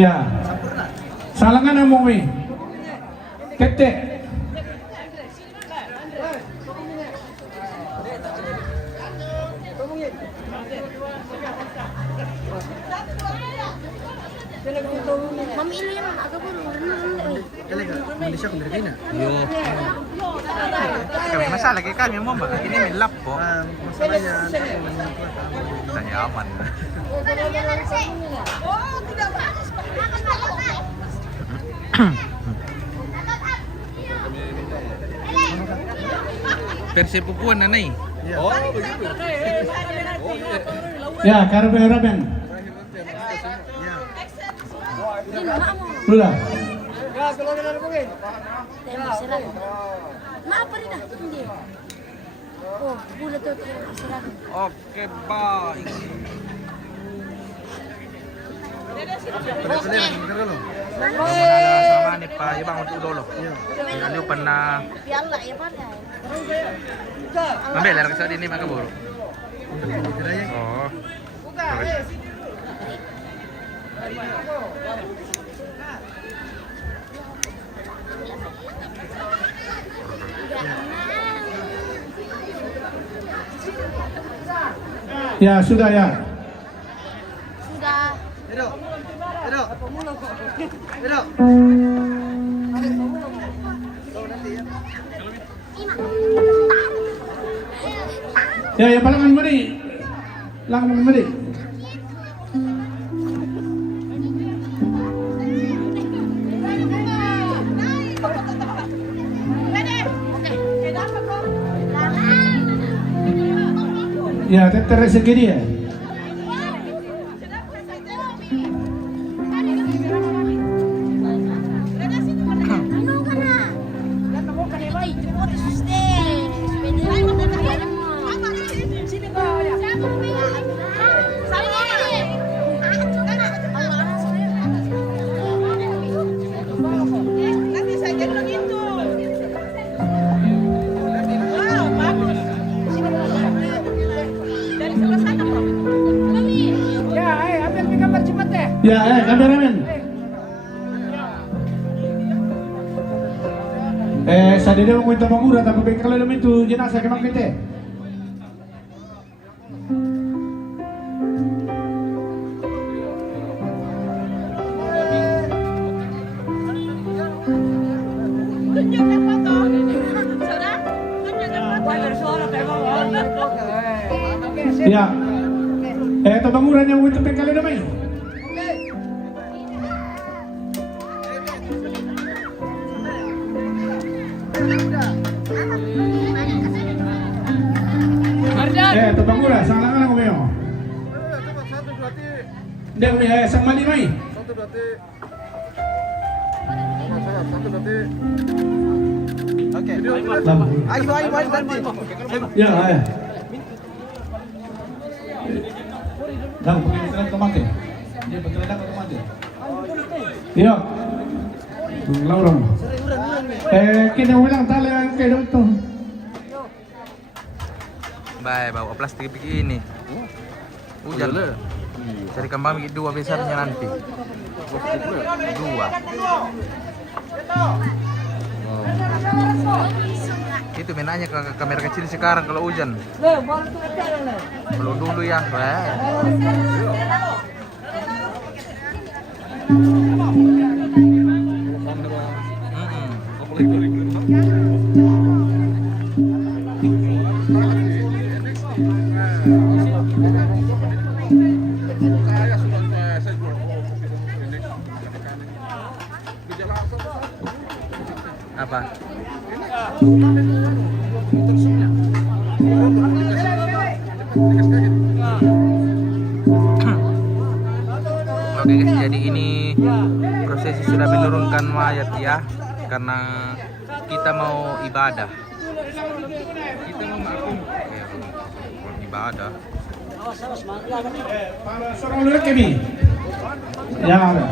Ya. Salangan among wi. Kete. Mamili naman aga po Talaga, Malaysia kung dari na. Yo. Kami masalah kay kami mo ba? Ini may lap po. Masalahnya Tanya aman. Oh, tidak bagus. Makan makan. versi Pupuan na nih. Oh, begitu. Oh, iya. Ya, Karbe Raben. Sudah. Ya, kalau kita mungkin. Maaf rin ah, hindi. Oh, bulat to sarap. Oke, baik. Sama nih Pak Ibang untuk dulu. Nanti pernah Piala ya pada. ngambil dari kesini maka buru. Oh. Ya, sudah ya. Sudah. Ya, ya palangan mo di. Langan mo di. Ya, teteres ke dia. Ya, kameramen. Sa dia mau minta mangura tapi kalau dia minta jenazah kemang kita. Ya. Tabanguran yang mau minta kalau dia main. Tebangura, sang langan ako kayo. Hindi, sang mali mo eh. Oke. Ayo, Ya, ayo. Dang, pagkakitalan ka mati. Hindi, pagkakitalan ka mati. Iya. Laurang. Kinawilang tala kayo ito. Baik, bawa plastik begini. Hujan. Cari kembang dua besarnya nanti. Dua. Itu menanya ke kamera kecil sekarang kalau hujan. Kalau dulu ya, apa? Oke guys, jadi ini prosesi sudah menurunkan mayat ya, karena kita mau ibadah. Kita mau makum ibadah. Sorong dulu kami. Ya, ada.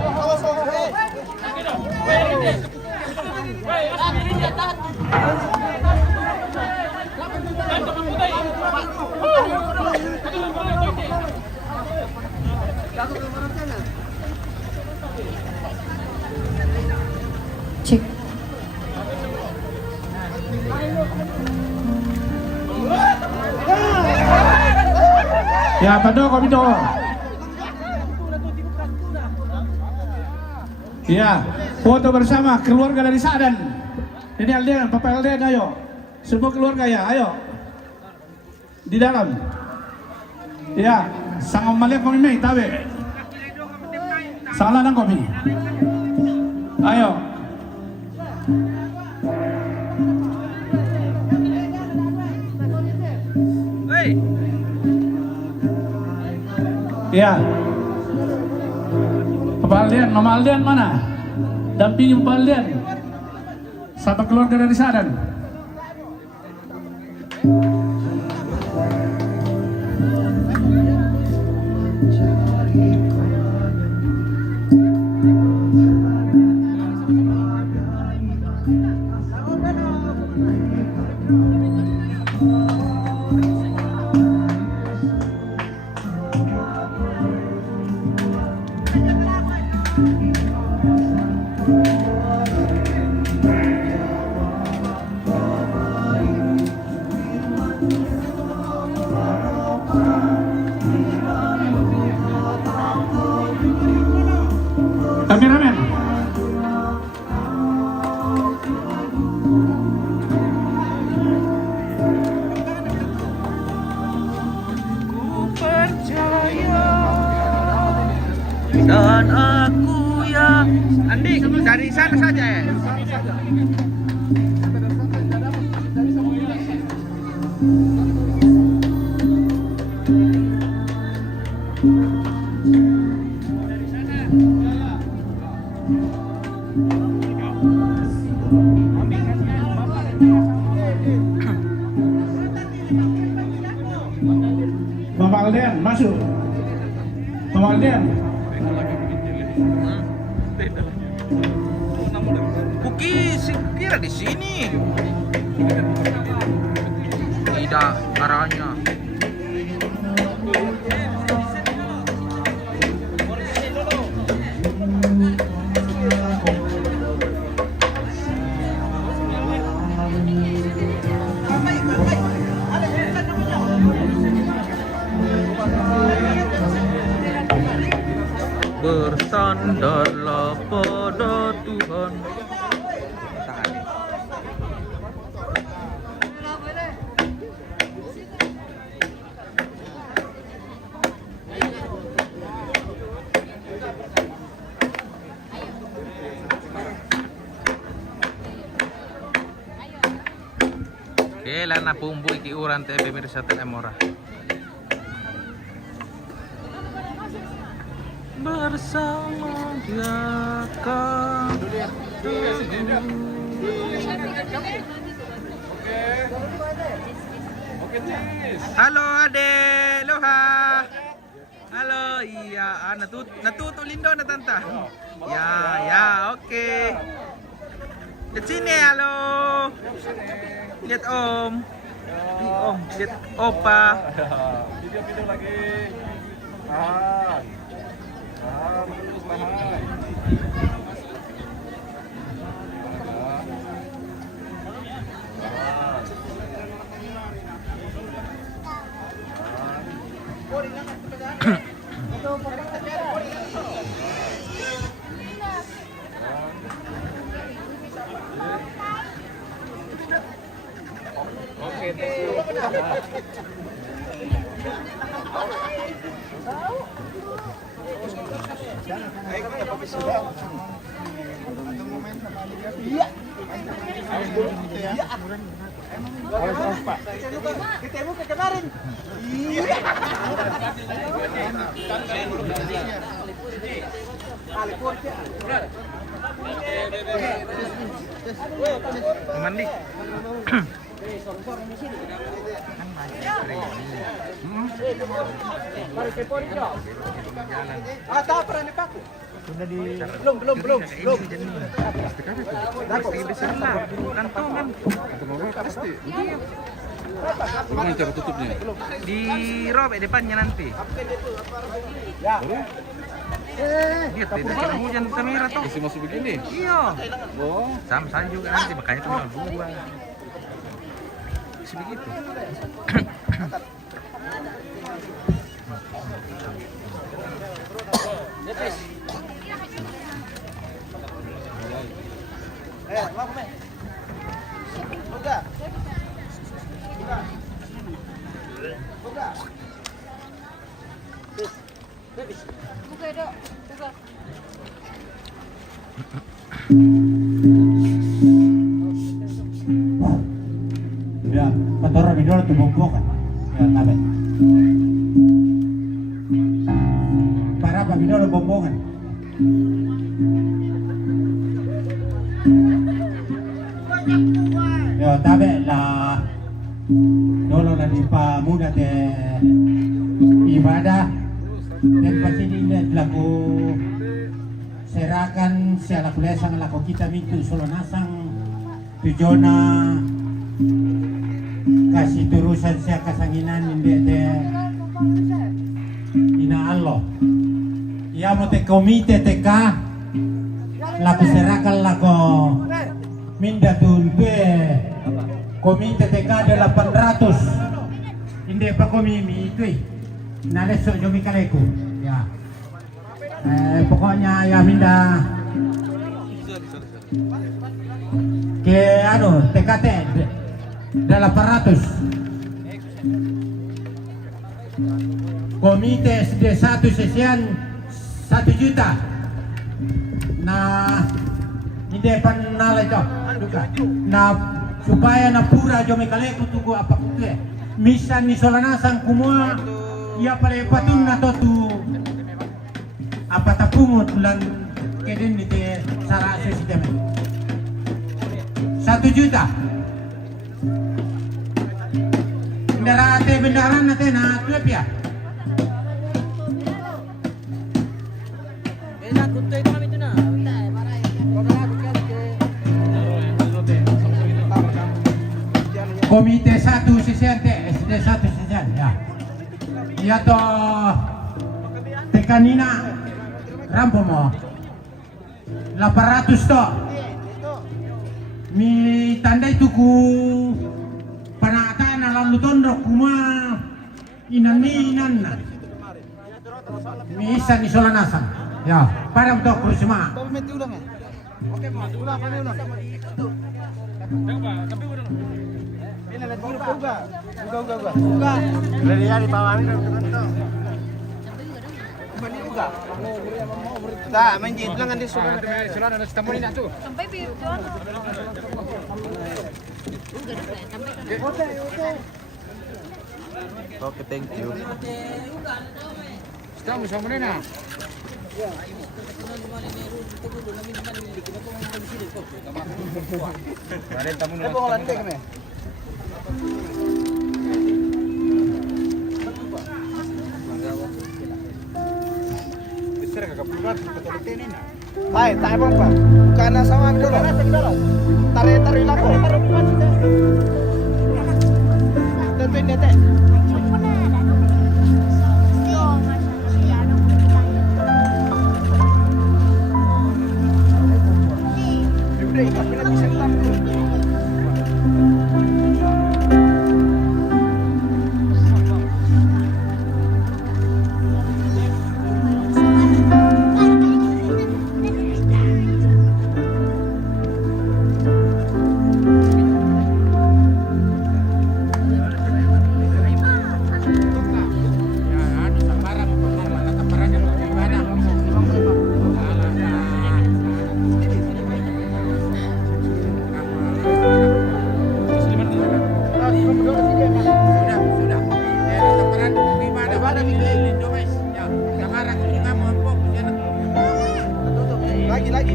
Cek. Ya, pado kami do. Ya, foto bersama keluarga dari Sa'dan. Ini Alden, Papa Alden, ayo. Semua keluarga ya, ayo. Di dalam. Ya, sang maliak kami mai tabe. Salah nang kami. Ayo. Iya. Bapak Aldian, Mama Aldian mana? Dampingi Bapak Aldian. Sama keluarga dari Sadan. Kameramen. Ku percaya dan aku ya. Andi, dari sana saja ya. Bapak Aldian, masuk. Bapak Aldian. Kira di sini. Tidak arahnya. Bersandarlah pada Tuhan. Kailan na pumbu iki uran te pemirsa Telemora. Bersama dia kan. Halo Ade, loha. Halo, iya, natuto lindo na tanta. Ya, oke. Lihat sini, halo. Lihat Om. Om, lihat Opa. Video lagi. Terus tahan. Mandi. Belum. Pasti. Gimana cara tutupnya? Dirobek depannya nanti. Lihat, tidak hujan kamera tuh. Masih masuk begini? Iya. Oh. Sama juga nanti, makanya tinggal dua. Masih begitu. Ya, kotoran itu tuh bongkokan. Ya, kami dulu bombongan. Yo tabe lah dulu nanti pemuda teh ibadah dan pasti dilihat laku serakan siala kulesang laku kita mintu solonasang tujona kasih turusan sia kasanginan inde teh ina Allah ia mo te komite teka laku serakan laku minda tunpe komite teka ada 800 inde pa komimi itu naleso jomi kaleku ya pokoknya ya minda ke anu TKT ada 800 komite SD 1 sesian 1 juta nah ide panala itu nah supaya na pura jomi kaleku tugu apa kutu misan ni solanasang kumua ia pale patun na to tu apa tapungot lan kedin ni te sara sistem 1 juta bendaran na te na tuep ya komite 1 sesian SD 1 sesian ya iya to tekanina rampo mo 800 to mi tandai tuku panata na lalu tondok kuma inan na mi isan ni solanasan ya para untuk kurusma Tak, manjit lang ang disulan. Sulan na sa tamunin na to. Sampai biar doang. Oke, thank you. Estamos sa muna na. Baik, tak apa-apa. Karena sama dulu. Tarik-tarik lapo. Tentuin dete. Udah ikat bila bisa tampil. Lagi.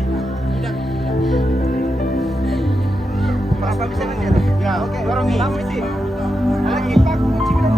Apa bisa nanti? Ya, oke. Dorong ini. Lagi pak kunci kita.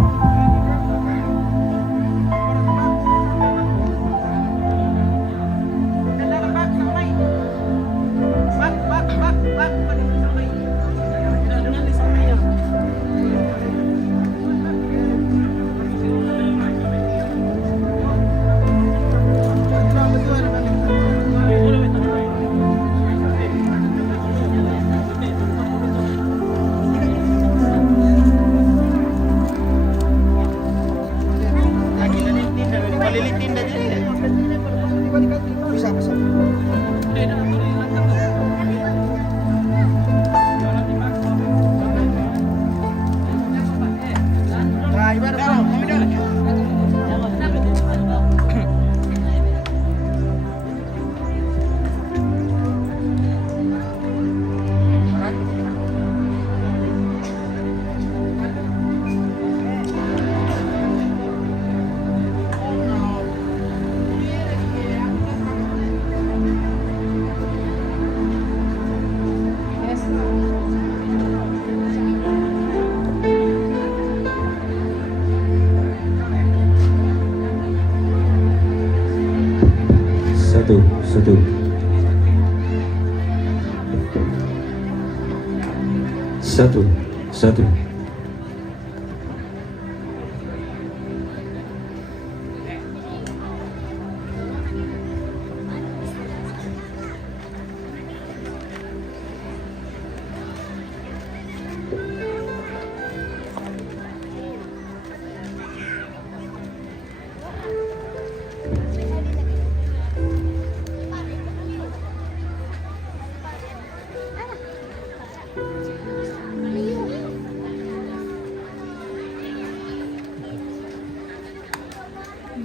Satu.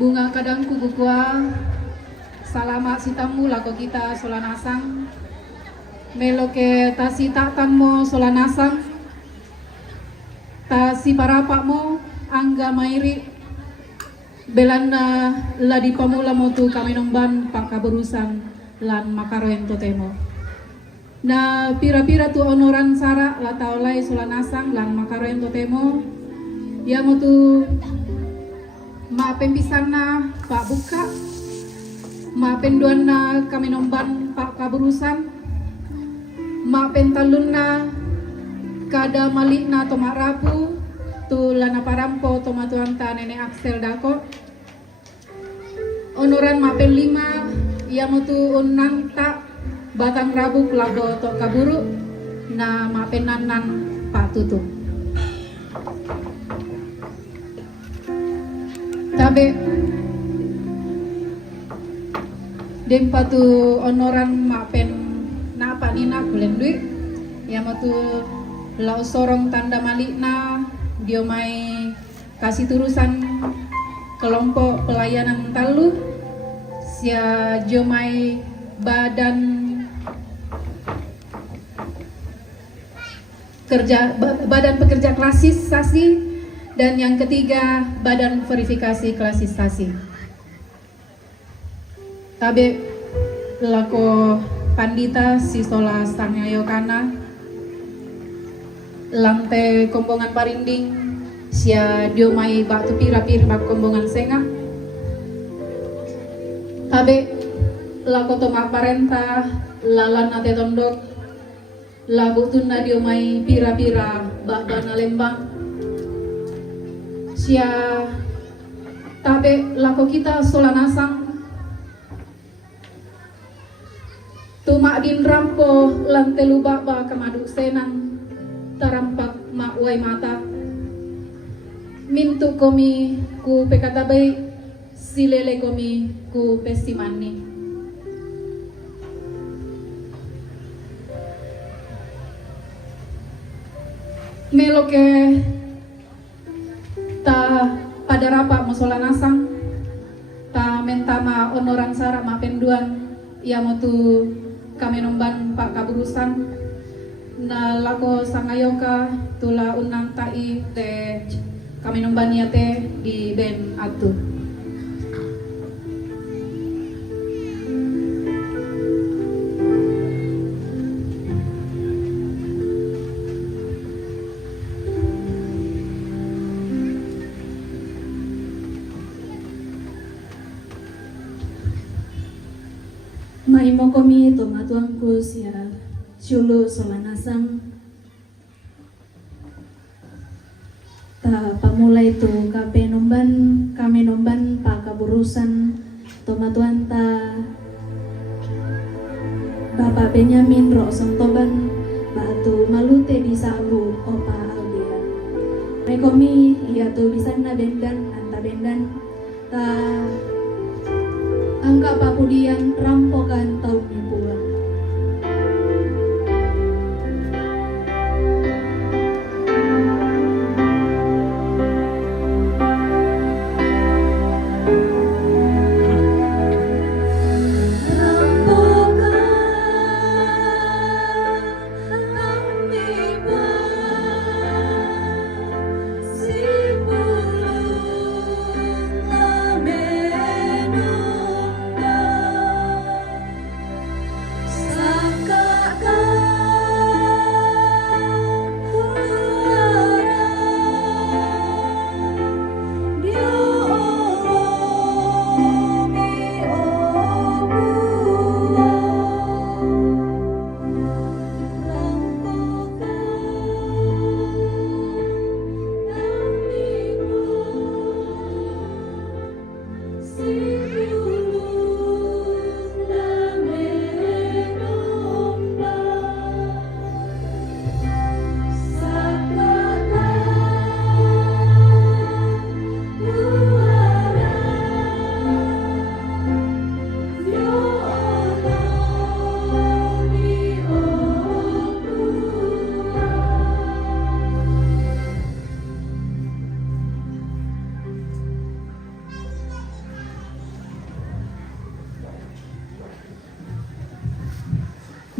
Bunga kadangku gugua salama sitamu lago kita solanasang melo ke tasi tatanmo solanasang tasi parapakmo angga mairi belanda ladi pamula motu kami nomban pakaberusan lan makaroen totemo na pira-pira tu onoran sara la taolai solanasang lan makaroen totemo ya motu maapen pisan na Pak Buka, maapen duan na kami nomban Pak Kaburusan, maapen talun na kada malik na tomak rapu, tu lana parampo tomatuan ta nenek Axel dako. Onoran maapen 5, ia mutu unang tak batang rabu lago tok kaburu, na maapen nanan Pak Tutu. Tabe dempatu onoran mapen napa nina kulen duit ya matu lau sorong tanda malikna dia mai kasih turusan kelompok pelayanan talu sia jomai badan pekerja klasisasi. Dan yang ketiga, badan verifikasi klasisasi. Tabe lako pandita sisola sangyayokana lante kombongan parinding sia diomai batu pira-pira bak kombongan senga. Tabe lako tomak parenta lalan ate tondok labu tunda diomai pira-pira bak dana lembang. Sia tabe lako kita solanasang tumak din rampo lantelu baba kamaduk senang tarampak mak wai mata mintu komi ku pekatabai silele komi ku pesimani meloke ta pada rapat musola nasang ta mentama onoran sara ma penduan ia motu kami nomban Pak Kaburusan na lako sangayoka tula unang tai te kami nomban te di ben atu. Maimo komi tomatuangku sia syulu solanasang ta pamulai tu kami nomban Pak Kaburusan tomatuan ta Bapak Benyamin Rosong Toban batu malute di sabu opa aldean mai komi ia tu bisa na bendan anta bendan ta angka papudian rampokan tahun pulang.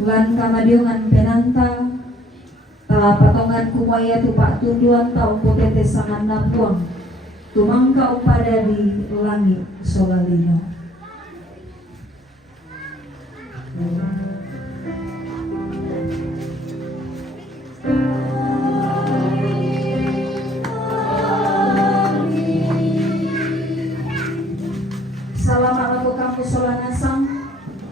Lan kamadiungan penanta patongan kumaya tupak tunduan taong potete sangan napuang tumangka upada di langit solalino. Salamat lagu kamu solanasang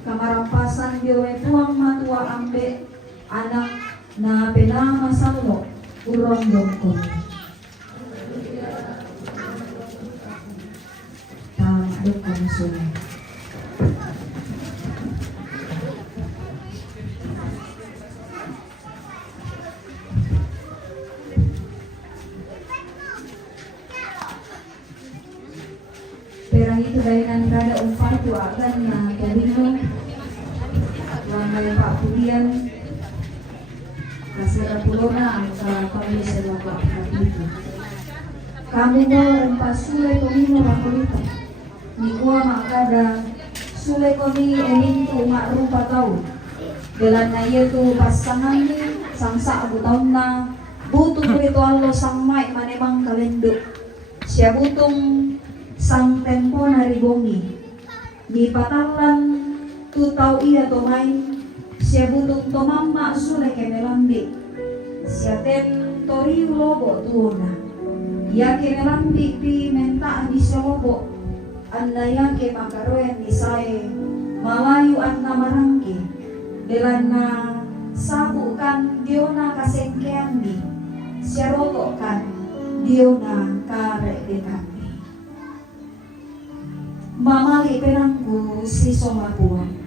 kamarampasan diwe tuang matua ambe anak na penama sallo urong dongko. Tama kamu solan. Perang itu dainan rada umpar tu agan na kabino wangai Pak Pudian kasih rapulona angka kami selapa itu. Kamu mau umpas sule komino rakulita nikua makada sule komi enin tu mak rupa tau belan na iya tu pasangan ni sangsa abu taun na butuh ritual lo sang mai manemang kalenduk siya butung sang tempo naribongi ni patalan tu tau iya to main siya butung to mama sule kemelambi siya ten tori lobo tuona ya kemelambi pi menta di lobo anda yang ke makaroyan ni sae malayu at na marangki belan na sabukan diona kasengkean di siya roto kan diona kare dekan mamali perangku si somapuan.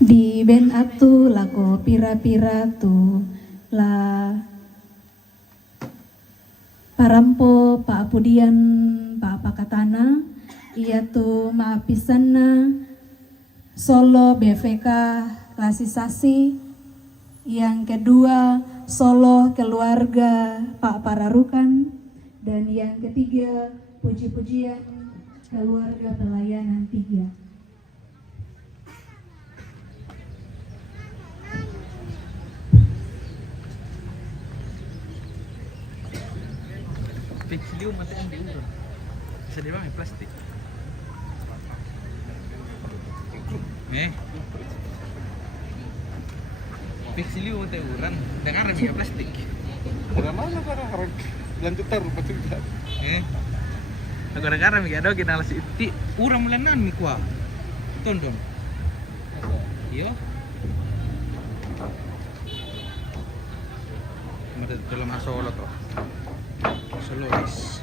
Di ben atu lago pira-pira tu la parampo Pak Pudian Pak Pakatana ia tu maapisanna solo BVK klasisasi, yang kedua solo keluarga Pak Pararukan, dan yang ketiga puji-pujian keluarga pelayanan 3. Pixilium mati ang diurang. Bisa di bang plastik. Pixilium mati urang. Dengar mi plastik. Dari mana sekarang? Lanjut taruh betul tak? Negara-negara mi ada kita lasi iti urang melanan mi kuah. Tondong. Iya. Mati dalam asolo to. Solois.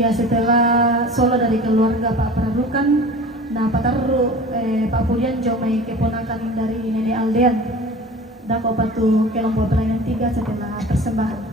Ya, setelah solo dari keluarga Pak Pradukan, nah pataru Pak Pudian jomai keponakan dari Nenek Aldean. Dako patu kelompok pelayanan 3 setelah persembahan.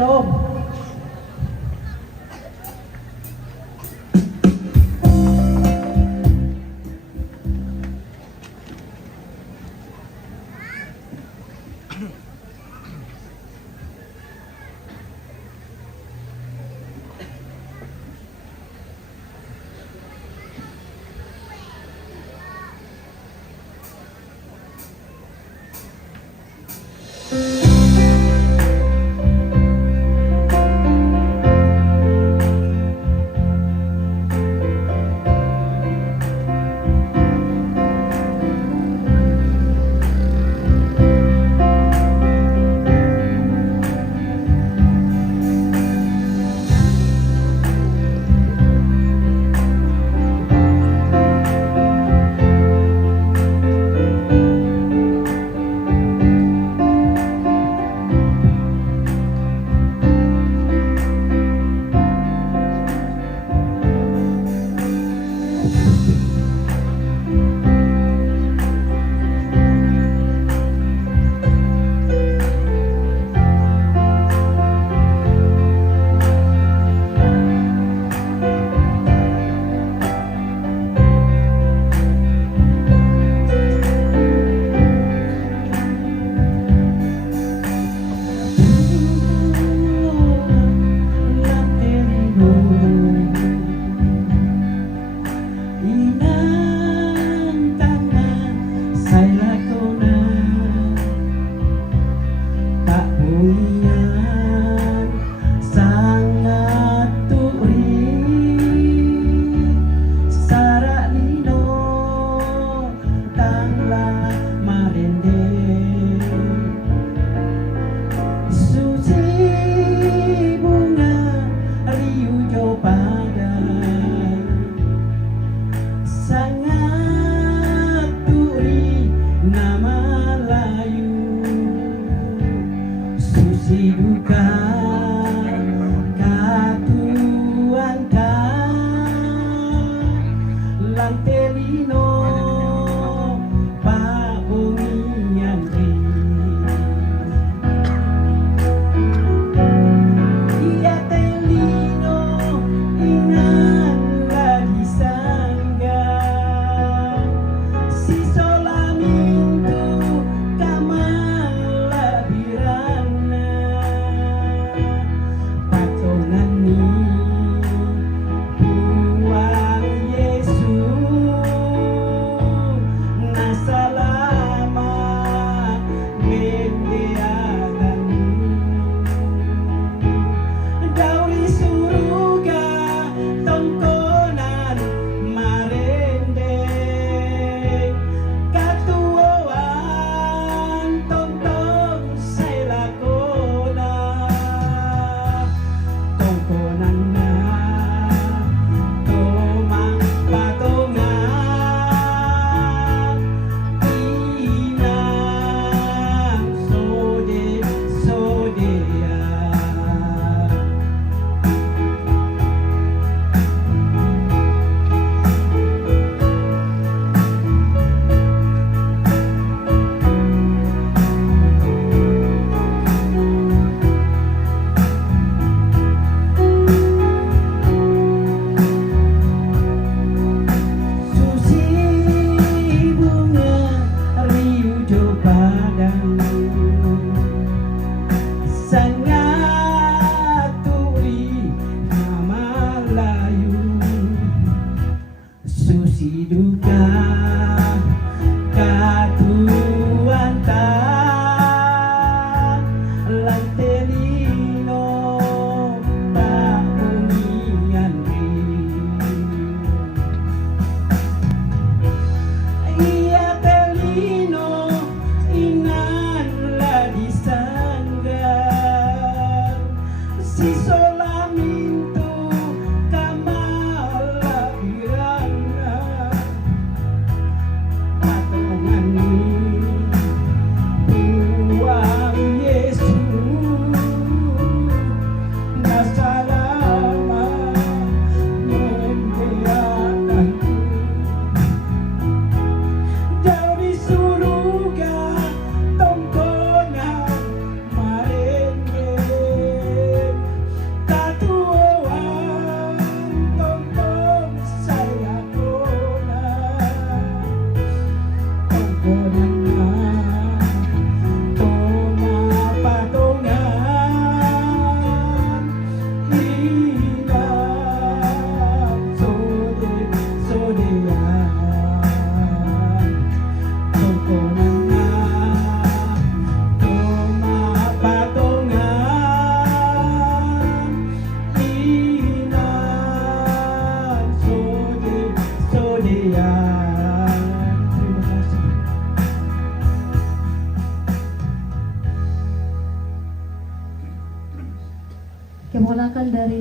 Shalom.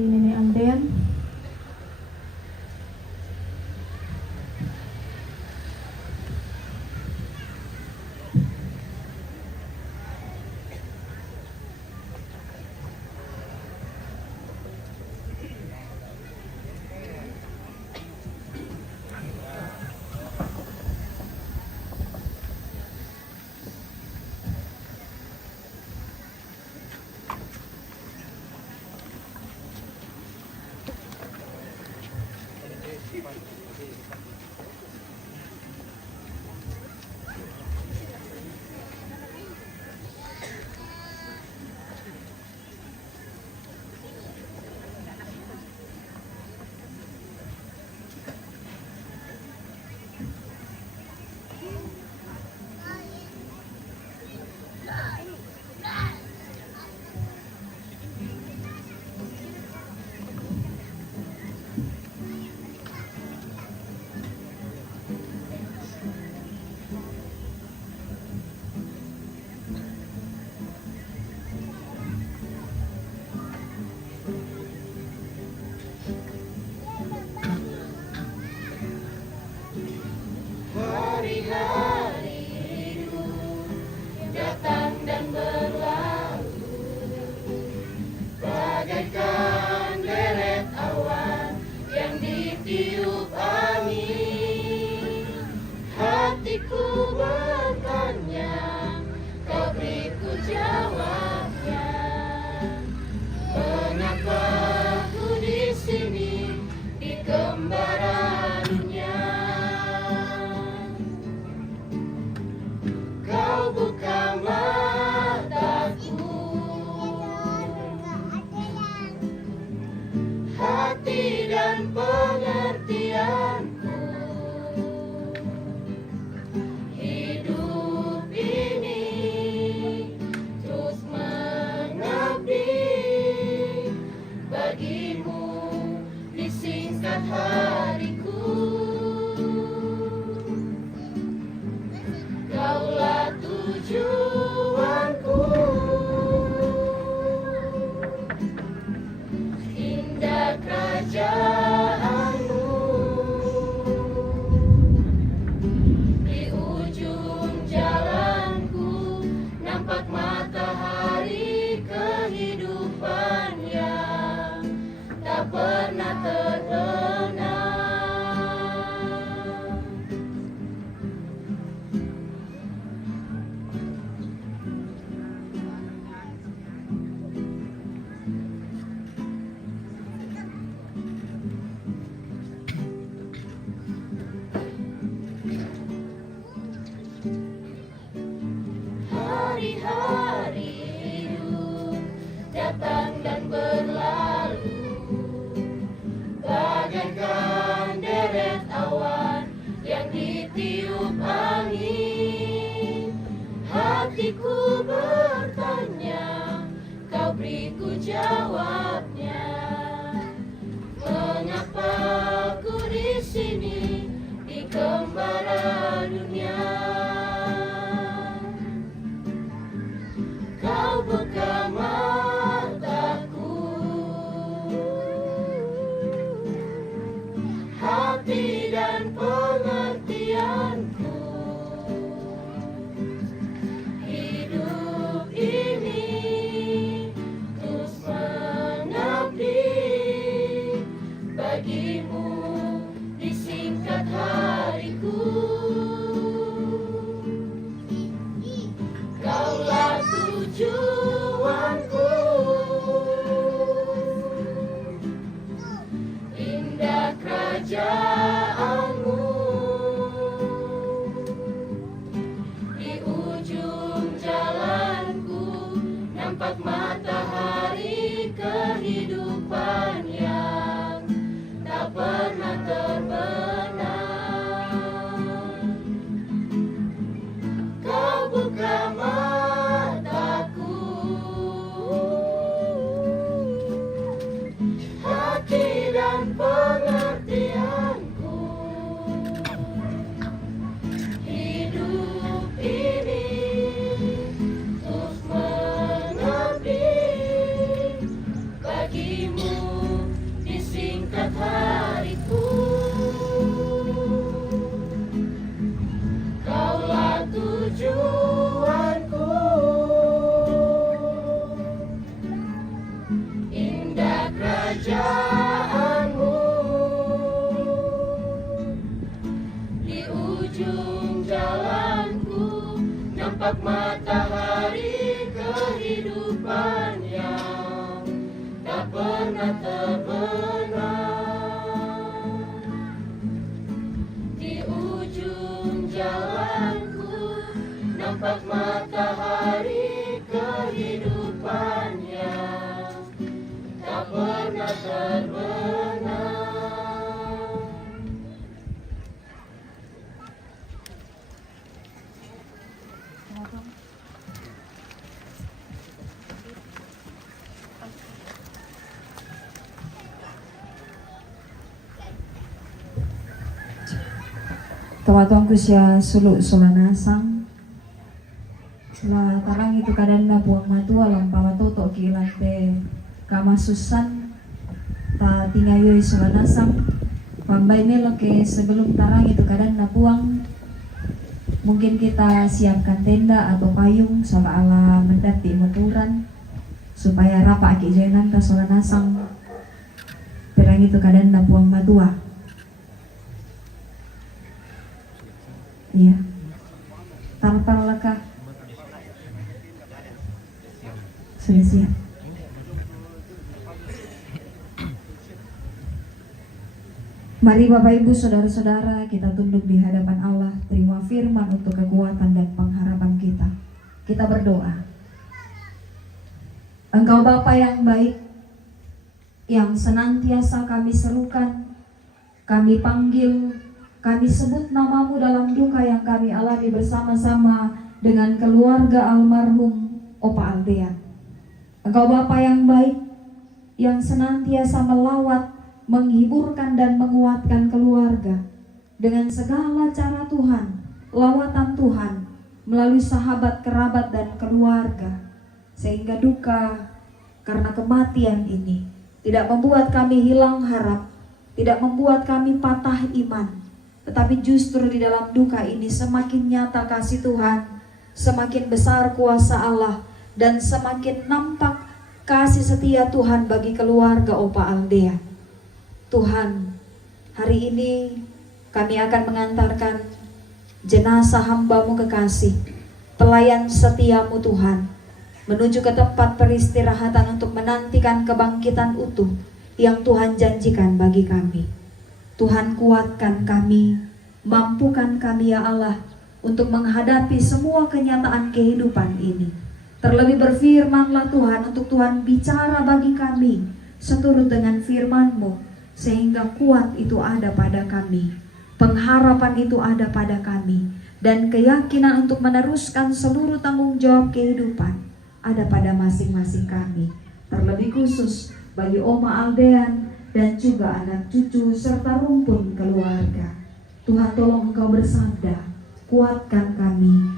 Nenek Alden. Hati dan pengertianku. kerajaanmu. Di ujung jalanku nampak matahari kehidupan yang tak pernah terbenam. Di ujung jalanku nampak matahari kehidupan yang tak pernah terbenam. Tawatong ko siya suluk sulanasang sula tarang itu kadang na buang matua lang pamatoto kilante kamasusan ta tingayoy sulanasang pambay melo ke sebelum tarang itu kadang na buang mungkin kita siapkan tenda atau payung sama ala mendati motoran supaya rapa aki jainan ta sulanasang terang itu kadang na buang matua. Iya. Tanpa lekah. Sudah siap. Mari Bapak Ibu Saudara-saudara kita tunduk di hadapan Allah, terima firman untuk kekuatan dan pengharapan kita. Kita berdoa. Engkau Bapa yang baik, yang senantiasa kami serukan, kami panggil, kami sebut namamu dalam duka yang kami alami bersama-sama dengan keluarga almarhum Opa Aldean. Engkau Bapa yang baik, yang senantiasa melawat, menghiburkan dan menguatkan keluarga dengan segala cara Tuhan, lawatan Tuhan melalui sahabat, kerabat dan keluarga, sehingga duka karena kematian ini tidak membuat kami hilang harap, tidak membuat kami patah iman. Tetapi justru di dalam duka ini semakin nyata kasih Tuhan, semakin besar kuasa Allah, dan semakin nampak kasih setia Tuhan bagi keluarga Opa Aldea. Tuhan, hari ini kami akan mengantarkan jenazah hamba-Mu kekasih, pelayan setiamu Tuhan, menuju ke tempat peristirahatan untuk menantikan kebangkitan utuh yang Tuhan janjikan bagi kami. Tuhan kuatkan kami, mampukan kami ya Allah untuk menghadapi semua kenyataan kehidupan ini. Terlebih berfirman-Lah Tuhan untuk Tuhan bicara bagi kami seturut dengan firman-Mu, sehingga kuat itu ada pada kami, pengharapan itu ada pada kami, dan keyakinan untuk meneruskan seluruh tanggung jawab kehidupan ada pada masing-masing kami. Terlebih khusus bagi Oma Aldean dan juga anak cucu serta rumpun keluarga. Tuhan tolong Engkau bersabda, kuatkan kami,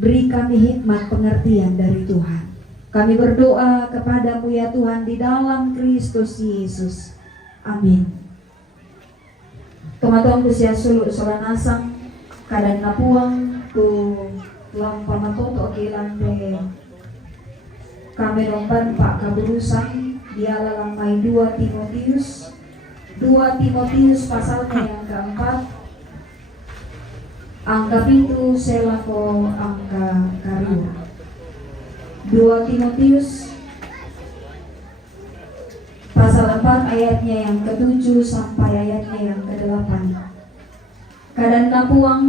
beri kami hikmat pengertian dari Tuhan. Kami berdoa kepadamu ya Tuhan di dalam Kristus Yesus. Amin. Tuhan kusia suluk solanasang kadan napuang tu tuang pamatoto kilante kami lomban Pak Kaburusan dialah lamai 2 Timotius pasalnya yang keempat angka pintu selako angka karya. 2 Timotius pasal 4 ayatnya yang ke-7 sampai ayatnya yang ke-8. Kadang napuang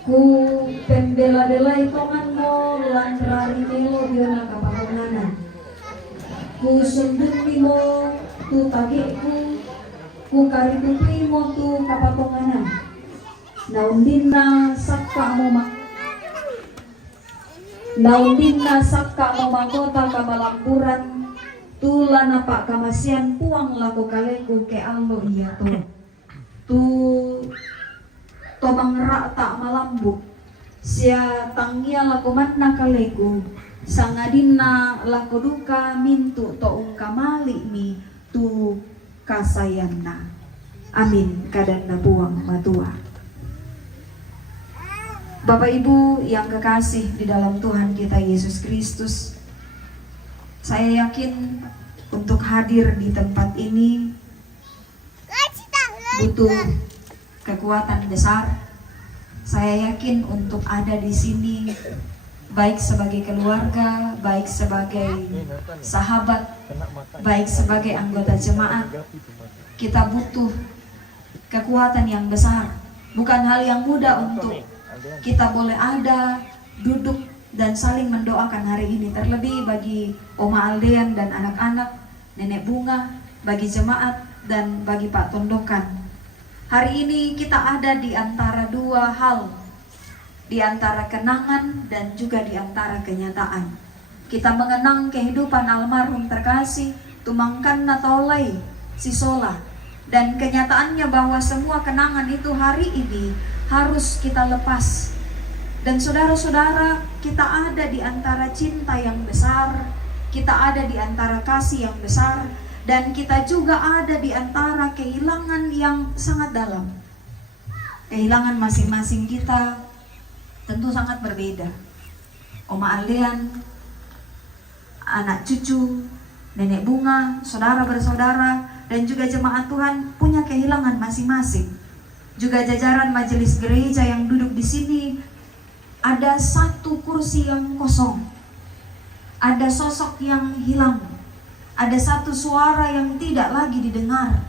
ku pembela-belai tonganmu lan rari melo biona kapakunganan. Ku sunduni mo tu tagiku, ku karitupi mo tu kapatunganan. Naundina sakka mo makota kamalampuran, tula napak kamasian puang laku kaleku ke allo iya tu mangrak tak malambuk sia tangia laku matna kaleku sangadina laku duka mintu to ungkamali mi tu kasayanna. Amin. Kadan nabuang matua. Bapak Ibu yang kekasih di dalam Tuhan kita Yesus Kristus, saya yakin untuk hadir di tempat ini butuh kekuatan besar. Saya yakin untuk ada di sini, baik sebagai keluarga, baik sebagai sahabat, baik sebagai anggota jemaat, kita butuh kekuatan yang besar. Bukan hal yang mudah untuk kita boleh ada, duduk, dan saling mendoakan hari ini. Terlebih bagi Oma Aldean dan anak-anak, Nenek Bunga, bagi jemaat, dan bagi Pak Tondokan. Hari ini kita ada di antara dua hal, di antara kenangan dan juga di antara kenyataan. Kita mengenang kehidupan almarhum terkasih Tumangkan Natolai Sisola, dan kenyataannya bahwa semua kenangan itu hari ini harus kita lepas. Dan saudara-saudara, kita ada di antara cinta yang besar, kita ada di antara kasih yang besar, dan kita juga ada di antara kehilangan yang sangat dalam. Kehilangan masing-masing kita tentu sangat berbeda. Oma Aldean, anak cucu, Nenek Bunga, saudara bersaudara, dan juga jemaat Tuhan punya kehilangan masing-masing. Juga jajaran majelis gereja yang duduk di sini, ada satu kursi yang kosong, ada sosok yang hilang, ada satu suara yang tidak lagi didengar.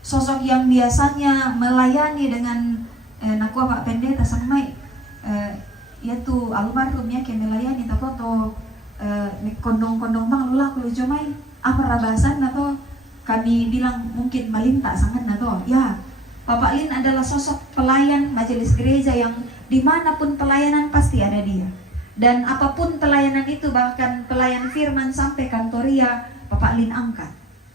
Sosok yang biasanya melayani dengan nakua Pak Pendeta sampai yaitu almarhumnya yang melayani takoto kondong-kondong bang lula kulo jomai apa rabasan atau kami bilang mungkin melinta sangat atau ya. Bapak Lin adalah sosok pelayan majelis gereja yang dimanapun pelayanan pasti ada dia. Dan apapun pelayanan itu, bahkan pelayan firman sampai kantoria, Bapak Lin angkat.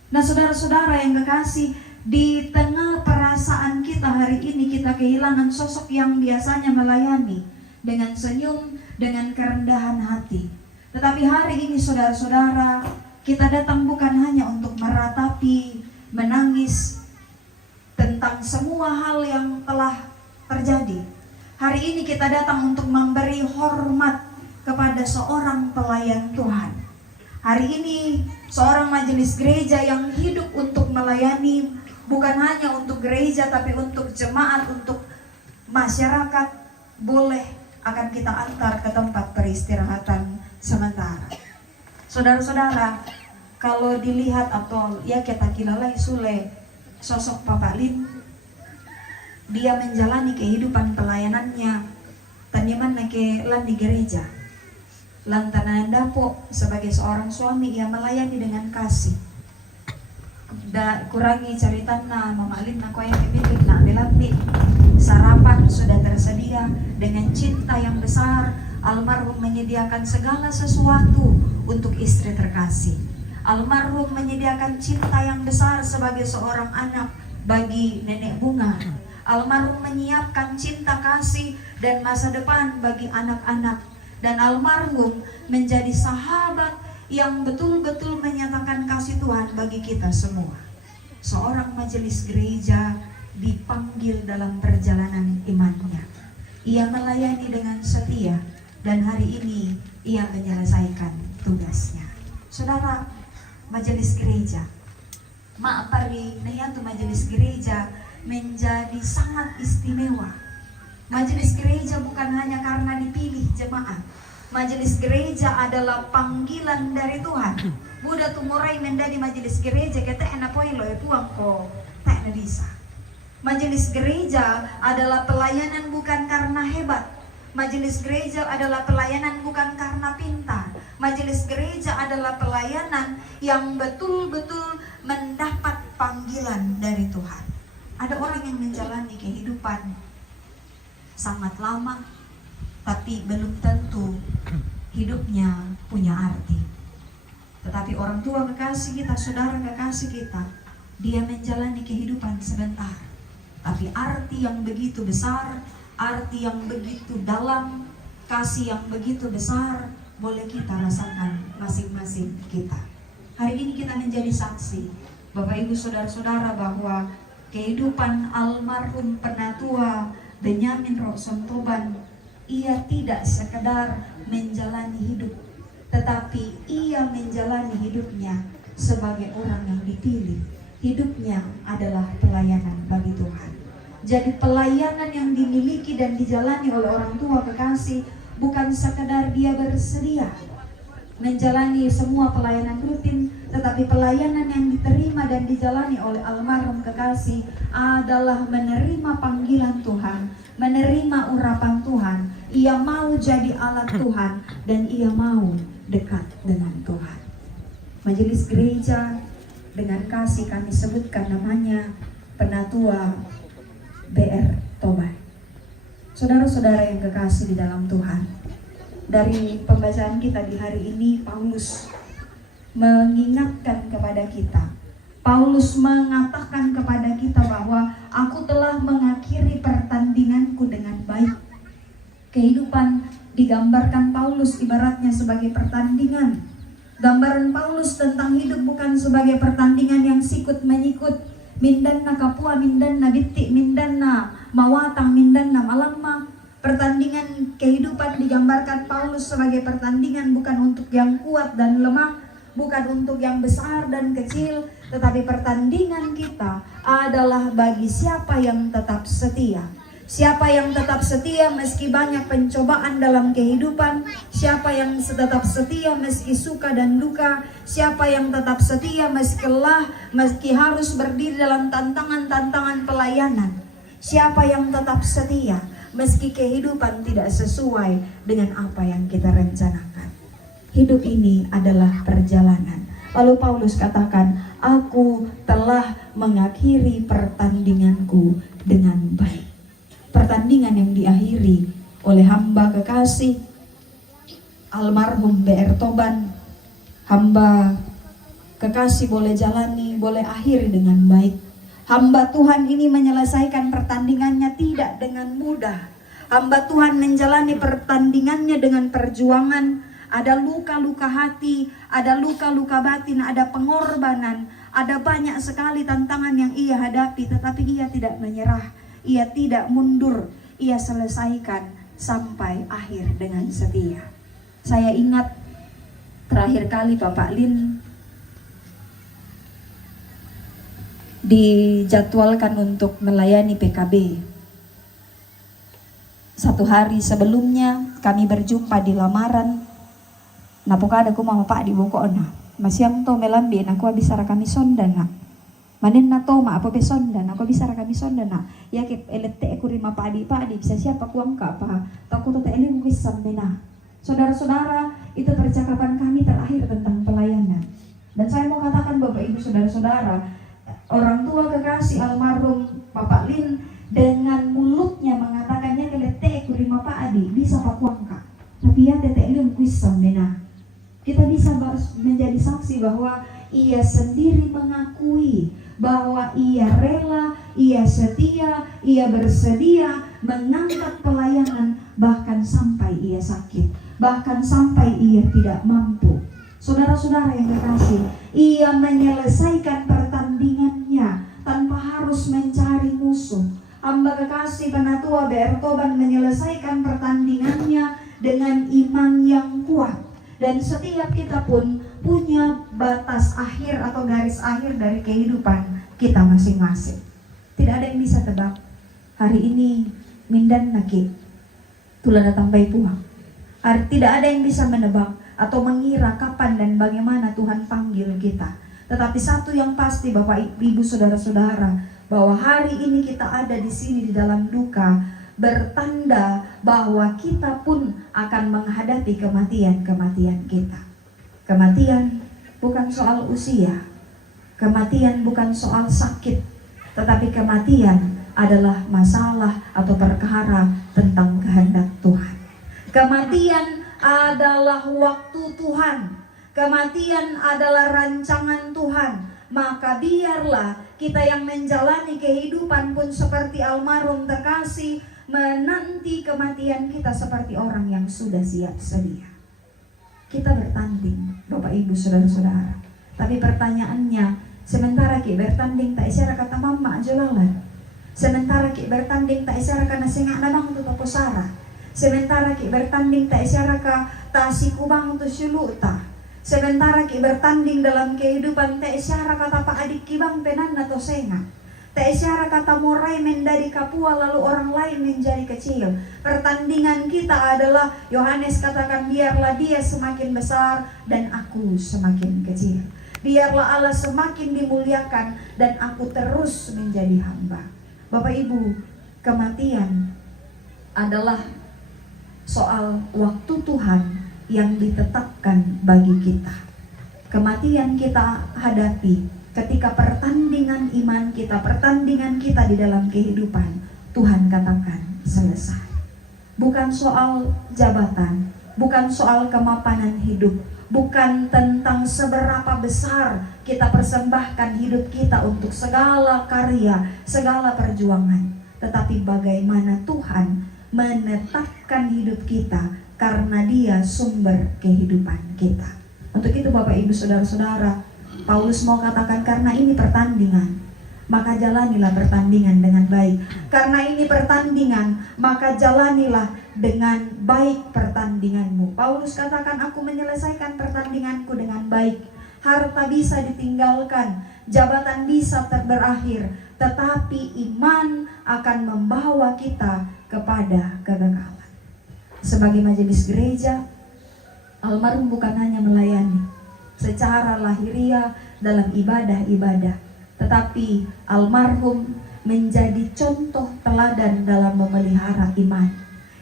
Nah saudara-saudara yang kekasih, di tengah perasaan kita hari ini kita kehilangan sosok yang biasanya melayani dengan senyum, dengan kerendahan hati. Tetapi hari ini saudara-saudara, kita datang bukan hanya untuk meratapi, menangis tentang semua hal yang telah terjadi. Hari ini kita datang untuk memberi hormat kepada seorang pelayan Tuhan. Hari ini seorang majelis gereja yang hidup untuk melayani, bukan hanya untuk gereja tapi untuk jemaat, untuk masyarakat, boleh akan kita antar ke tempat peristirahatan sementara. Saudara-saudara, kalau dilihat atau ya kita kilalai sule sosok Bapak Lin, dia menjalani kehidupan pelayanannya tanyaman ke lan di gereja. Lantanan dapo sebagai seorang suami ia melayani dengan kasih. Kurangi ceritana Mama Lin na yang pemilik na ambil sarapan sudah tersedia dengan cinta yang besar. Almarhum menyediakan segala sesuatu untuk istri terkasih. Almarhum menyediakan cinta yang besar sebagai seorang anak bagi Nenek Bunga. Almarhum menyiapkan cinta kasih dan masa depan bagi anak-anak. Dan almarhum menjadi sahabat yang betul-betul menyatakan kasih Tuhan bagi kita semua. Seorang majelis gereja dipanggil dalam perjalanan imannya. Ia melayani dengan setia dan hari ini ia menyelesaikan tugasnya. Saudara, majelis gereja, maapari nayatu majelis gereja menjadi sangat istimewa. Majelis gereja bukan hanya karena dipilih jemaat. Majelis gereja adalah panggilan dari Tuhan. Budak tumurai mendadi majelis gereja kita enak poin loe puang ko tak bisa. Majelis gereja adalah pelayanan bukan karena hebat. Majelis gereja adalah pelayanan bukan karena pintar. Majelis gereja adalah pelayanan yang betul-betul mendapat panggilan dari Tuhan. Ada orang yang menjalani kehidupan sangat lama, tapi belum tentu hidupnya punya arti. Tetapi orang tua kekasih kita, saudara kekasih kita, dia menjalani kehidupan sebentar, tapi arti yang begitu besar, arti yang begitu dalam, kasih yang begitu besar, boleh kita rasakan masing-masing kita. Hari ini kita menjadi saksi, Bapak Ibu Saudara-saudara, bahwa kehidupan almarhum Penatua Benyamin Rokson Toban, ia tidak sekedar menjalani hidup, tetapi ia menjalani hidupnya sebagai orang yang dipilih. Hidupnya adalah pelayanan bagi Tuhan. Jadi pelayanan yang dimiliki dan dijalani oleh orang tua kekasih bukan sekedar dia bersedia menjalani semua pelayanan rutin, tetapi pelayanan yang diterima dan dijalani oleh almarhum kekasih adalah menerima panggilan Tuhan, menerima urapan Tuhan. Ia mau jadi alat Tuhan dan ia mau dekat dengan Tuhan. Majelis gereja dengan kasih kami sebutkan namanya Penatua BR Toban. Saudara-saudara yang kekasih di dalam Tuhan, dari pembacaan kita di hari ini, Paulus mengingatkan kepada kita. Paulus mengatakan kepada kita bahwa aku telah mengakhiri pertandinganku dengan baik. Kehidupan digambarkan Paulus ibaratnya sebagai pertandingan. Gambaran Paulus tentang hidup bukan sebagai pertandingan yang sikut menyikut, mindanna kapua, mindanna bitti, mindanna mawatang, mindanna malamma. Pertandingan kehidupan digambarkan Paulus sebagai pertandingan bukan untuk yang kuat dan lemah, bukan untuk yang besar dan kecil, tetapi pertandingan kita adalah bagi siapa yang tetap setia. Siapa yang tetap setia meski banyak pencobaan dalam kehidupan, siapa yang tetap setia meski suka dan duka, siapa yang tetap setia meski lelah, meski harus berdiri dalam tantangan-tantangan pelayanan, siapa yang tetap setia meski kehidupan tidak sesuai dengan apa yang kita rencanakan. Hidup ini adalah perjalanan. Lalu Paulus katakan, aku telah mengakhiri pertandinganku dengan baik. Pertandingan yang diakhiri oleh hamba kekasih almarhum BR Toban, hamba kekasih boleh jalani, boleh akhiri dengan baik. Hamba Tuhan ini menyelesaikan pertandingannya tidak dengan mudah. Hamba Tuhan menjalani pertandingannya dengan perjuangan. Ada luka-luka hati, ada luka-luka batin, ada pengorbanan, ada banyak sekali tantangan yang ia hadapi, tetapi ia tidak menyerah, ia tidak mundur, ia selesaikan sampai akhir dengan setia. Saya ingat terakhir kali Bapak Lin dijadwalkan untuk melayani PKB. Satu hari sebelumnya kami berjumpa di lamaran. Napukada ko mama pak di buko na. Masyang to melambi na ko bisara kami sonda na. Manin na to ma apa besonda na ko bisara kami sonda na. Ya ke elete ko rima padi bisa siapa kuang ka pa. Takut to elin kuis sambe na. Saudara-saudara, itu percakapan kami terakhir tentang pelayanan. Dan saya mau katakan Bapak Ibu saudara-saudara, orang tua kekasih almarhum Bapak Lin dengan mulutnya mengatakannya kelete kurima Pak Adi bisa pakuangka, tapi ya tete ilmu kuisam mena. Kita bisa menjadi saksi bahwa ia sendiri mengakui bahwa ia rela, ia setia, ia bersedia mengangkat pelayanan bahkan sampai ia sakit, bahkan sampai ia tidak mampu. Saudara-saudara yang kekasih, ia menyelesaikan pertandingannya tanpa harus mencari musuh. Hamba kekasih Penatua BR Toban menyelesaikan pertandingannya dengan iman yang kuat. Dan setiap kita pun punya batas akhir atau garis akhir dari kehidupan kita masing-masing. Tidak ada yang bisa tebak. Hari ini mindan naki tulah datang bayi puang. Tidak ada yang bisa menebak atau mengira kapan dan bagaimana Tuhan panggil kita. Tetapi satu yang pasti Bapak Ibu Saudara-saudara, bahwa hari ini kita ada di sini di dalam duka bertanda bahwa kita pun akan menghadapi kematian-kematian kita. Kematian bukan soal usia, kematian bukan soal sakit, tetapi kematian adalah masalah atau perkara tentang kehendak Tuhan. Kematian adalah waktu Tuhan. Kematian adalah rancangan Tuhan. Maka biarlah kita yang menjalani kehidupan pun seperti almarhum terkasih, menanti kematian kita seperti orang yang sudah siap sedia. Kita bertanding, Bapak Ibu Saudara-saudara. Tapi pertanyaannya, sementara kita bertanding tak isyarat kata mama jolalan. Sementara kita bertanding tak isyarat karena sengak namang tu taposara. Sementara kita bertanding tak isyarat ka tasikubang tu syuluta. Sementara ki bertanding dalam kehidupan, te isyara kata pak adik kibang penan atau senga. Tak isyara kata morai menjadi kapua lalu orang lain menjadi kecil. Pertandingan kita adalah Yohanes katakan, biarlah dia semakin besar dan aku semakin kecil. Biarlah Allah semakin dimuliakan dan aku terus menjadi hamba. Bapak Ibu, kematian adalah soal waktu Tuhan yang ditetapkan bagi kita. Kematian kita hadapi ketika pertandingan iman kita, pertandingan kita di dalam kehidupan, Tuhan katakan selesai. Bukan soal jabatan, bukan soal kemapanan hidup, bukan tentang seberapa besar kita persembahkan hidup kita untuk segala karya, segala perjuangan, tetapi bagaimana Tuhan menetapkan hidup kita karena Dia sumber kehidupan kita. Untuk itu Bapak Ibu Saudara-saudara, Paulus mau katakan, karena ini pertandingan, maka jalanilah pertandingan dengan baik. Karena ini pertandingan, maka jalanilah dengan baik pertandinganmu. Paulus katakan, aku menyelesaikan pertandinganku dengan baik. Harta bisa ditinggalkan, jabatan bisa berakhir, tetapi iman akan membawa kita kepada kekekalan. Sebagai majelis gereja, almarhum bukan hanya melayani secara lahiriah dalam ibadah-ibadah, tetapi almarhum menjadi contoh teladan dalam memelihara iman.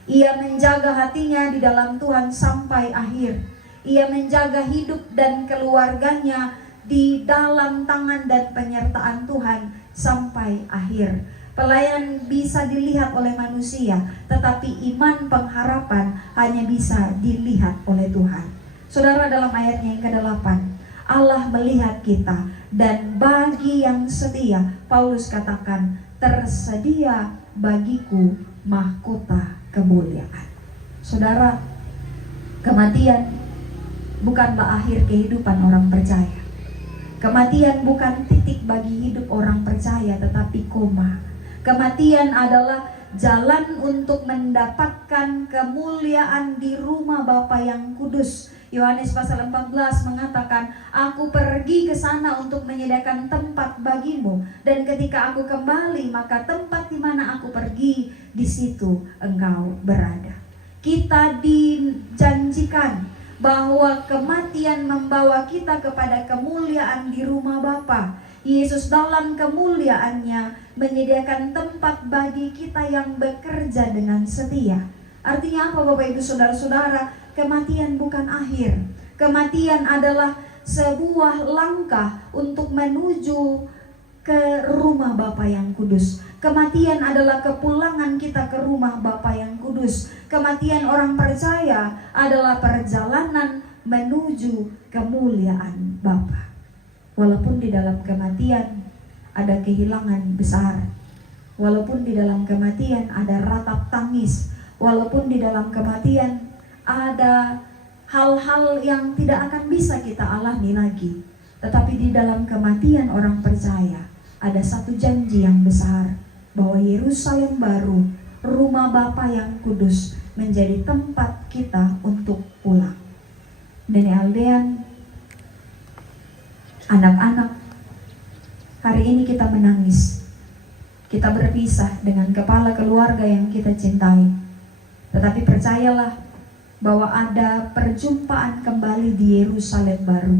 Ia menjaga hatinya di dalam Tuhan sampai akhir. Ia menjaga hidup dan keluarganya di dalam tangan dan penyertaan Tuhan sampai akhir. Pelayan bisa dilihat oleh manusia, tetapi iman pengharapan hanya bisa dilihat oleh Tuhan. Saudara, dalam ayatnya yang ke-8, Allah melihat kita, dan bagi yang setia, Paulus katakan, tersedia bagiku mahkota kemuliaan. Saudara, kematian bukanlah akhir kehidupan orang percaya. Kematian bukan titik bagi hidup orang percaya, tetapi koma. Kematian adalah jalan untuk mendapatkan kemuliaan di rumah Bapa yang kudus. Yohanes pasal 14 mengatakan, aku pergi ke sana untuk menyediakan tempat bagimu, dan ketika aku kembali, maka tempat di mana aku pergi, di situ engkau berada. Kita dijanjikan bahwa kematian membawa kita kepada kemuliaan di rumah Bapa. Yesus dalam kemuliaannya menyediakan tempat bagi kita yang bekerja dengan setia. Artinya apa Bapak Ibu Saudara-saudara? Kematian bukan akhir. Kematian adalah sebuah langkah untuk menuju ke rumah Bapa yang kudus. Kematian adalah kepulangan kita ke rumah Bapa yang kudus. Kematian orang percaya adalah perjalanan menuju kemuliaan Bapa. Walaupun di dalam kematian ada kehilangan besar, walaupun di dalam kematian ada ratap tangis, walaupun di dalam kematian ada hal-hal yang tidak akan bisa kita alami lagi, tetapi di dalam kematian orang percaya ada satu janji yang besar, bahwa Yerusalem baru, rumah Bapa yang kudus, menjadi tempat kita untuk pulang. Nenek Aldean, anak-anak, hari ini kita menangis. Kita berpisah dengan kepala keluarga yang kita cintai. Tetapi percayalah bahwa ada perjumpaan kembali di Yerusalem baru.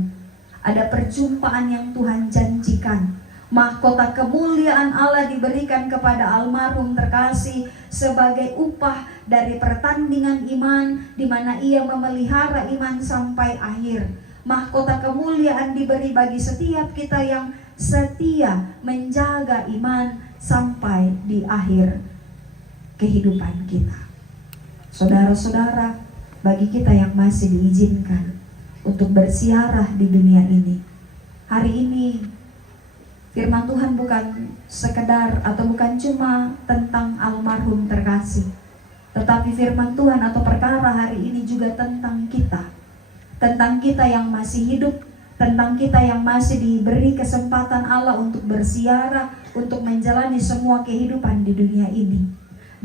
Ada perjumpaan yang Tuhan janjikan. Mahkota kemuliaan Allah diberikan kepada almarhum terkasih sebagai upah dari pertandingan iman, di mana ia memelihara iman sampai akhir. Mahkota kemuliaan diberi bagi setiap kita yang setia menjaga iman sampai di akhir kehidupan kita. Saudara-saudara, bagi kita yang masih diizinkan untuk bersiarah di dunia ini, hari ini firman Tuhan bukan sekedar atau bukan cuma tentang almarhum terkasih, tetapi firman Tuhan atau perkara hari ini juga tentang kita. Tentang kita yang masih hidup, tentang kita yang masih diberi kesempatan Allah untuk bersiarah, untuk menjalani semua kehidupan di dunia ini.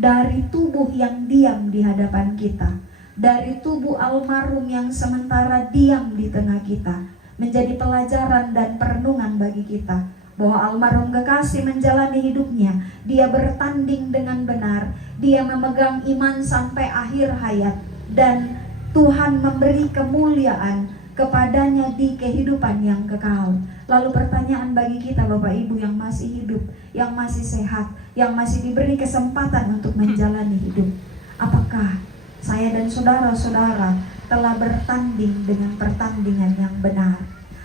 Dari tubuh yang diam di hadapan kita, dari tubuh almarhum yang sementara diam di tengah kita, menjadi pelajaran dan perenungan bagi kita bahwa almarhum kekasih menjalani hidupnya, dia bertanding dengan benar, dia memegang iman sampai akhir hayat, dan Tuhan memberi kemuliaan kepadanya di kehidupan yang kekal. Lalu pertanyaan bagi kita Bapak Ibu yang masih hidup, yang masih sehat, yang masih diberi kesempatan untuk menjalani hidup, apakah saya dan saudara-saudara telah bertanding dengan pertandingan yang benar?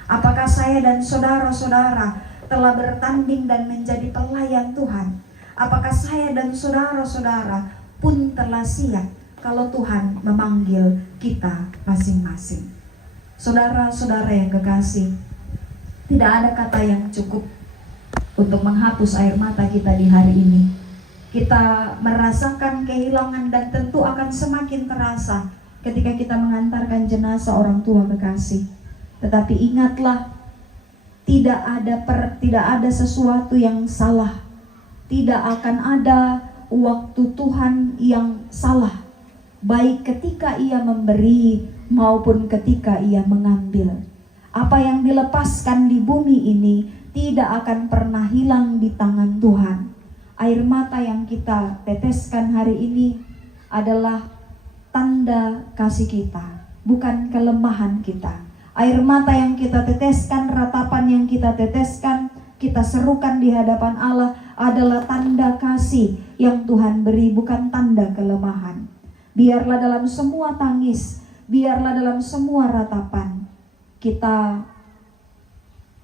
Apakah saya dan saudara-saudara telah bertanding dan menjadi pelayan Tuhan? Apakah saya dan saudara-saudara pun telah siap kalau Tuhan memanggil kita masing-masing? Saudara-saudara yang kekasih, tidak ada kata yang cukup untuk menghapus air mata kita di hari ini. Kita merasakan kehilangan dan tentu akan semakin terasa ketika kita mengantarkan jenazah orang tua kekasih. Tetapi ingatlah, tidak ada sesuatu yang salah. Tidak akan ada waktu Tuhan yang salah, baik ketika Ia memberi maupun ketika Ia mengambil. Apa yang dilepaskan di bumi ini tidak akan pernah hilang di tangan Tuhan. Air mata yang kita teteskan hari ini adalah tanda kasih kita, bukan kelemahan kita. Air mata yang kita teteskan, ratapan yang kita teteskan, kita serukan di hadapan Allah adalah tanda kasih yang Tuhan beri, bukan tanda kelemahan. Biarlah dalam semua tangis, biarlah dalam semua ratapan, kita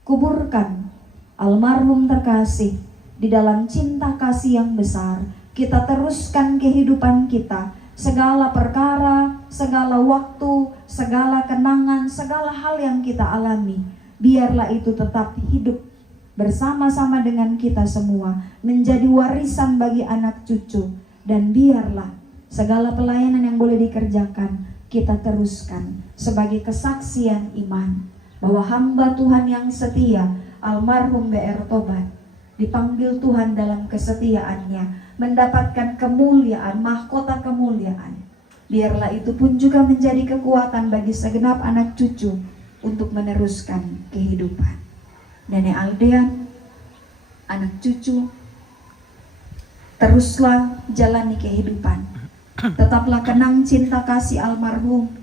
kuburkan almarhum terkasih di dalam cinta kasih yang besar. Kita teruskan kehidupan kita, segala perkara, segala waktu, segala kenangan, segala hal yang kita alami, biarlah itu tetap hidup bersama-sama dengan kita semua, menjadi warisan bagi anak cucu. Dan biarlah segala pelayanan yang boleh dikerjakan, kita teruskan sebagai kesaksian iman bahwa hamba Tuhan yang setia, almarhum BR Tobat, dipanggil Tuhan dalam kesetiaannya, mendapatkan kemuliaan, mahkota kemuliaan. Biarlah itu pun juga menjadi kekuatan bagi segenap anak cucu untuk meneruskan kehidupan. Nenek Aldean, anak cucu, teruslah jalani kehidupan. Tetaplah kenang cinta kasih almarhum.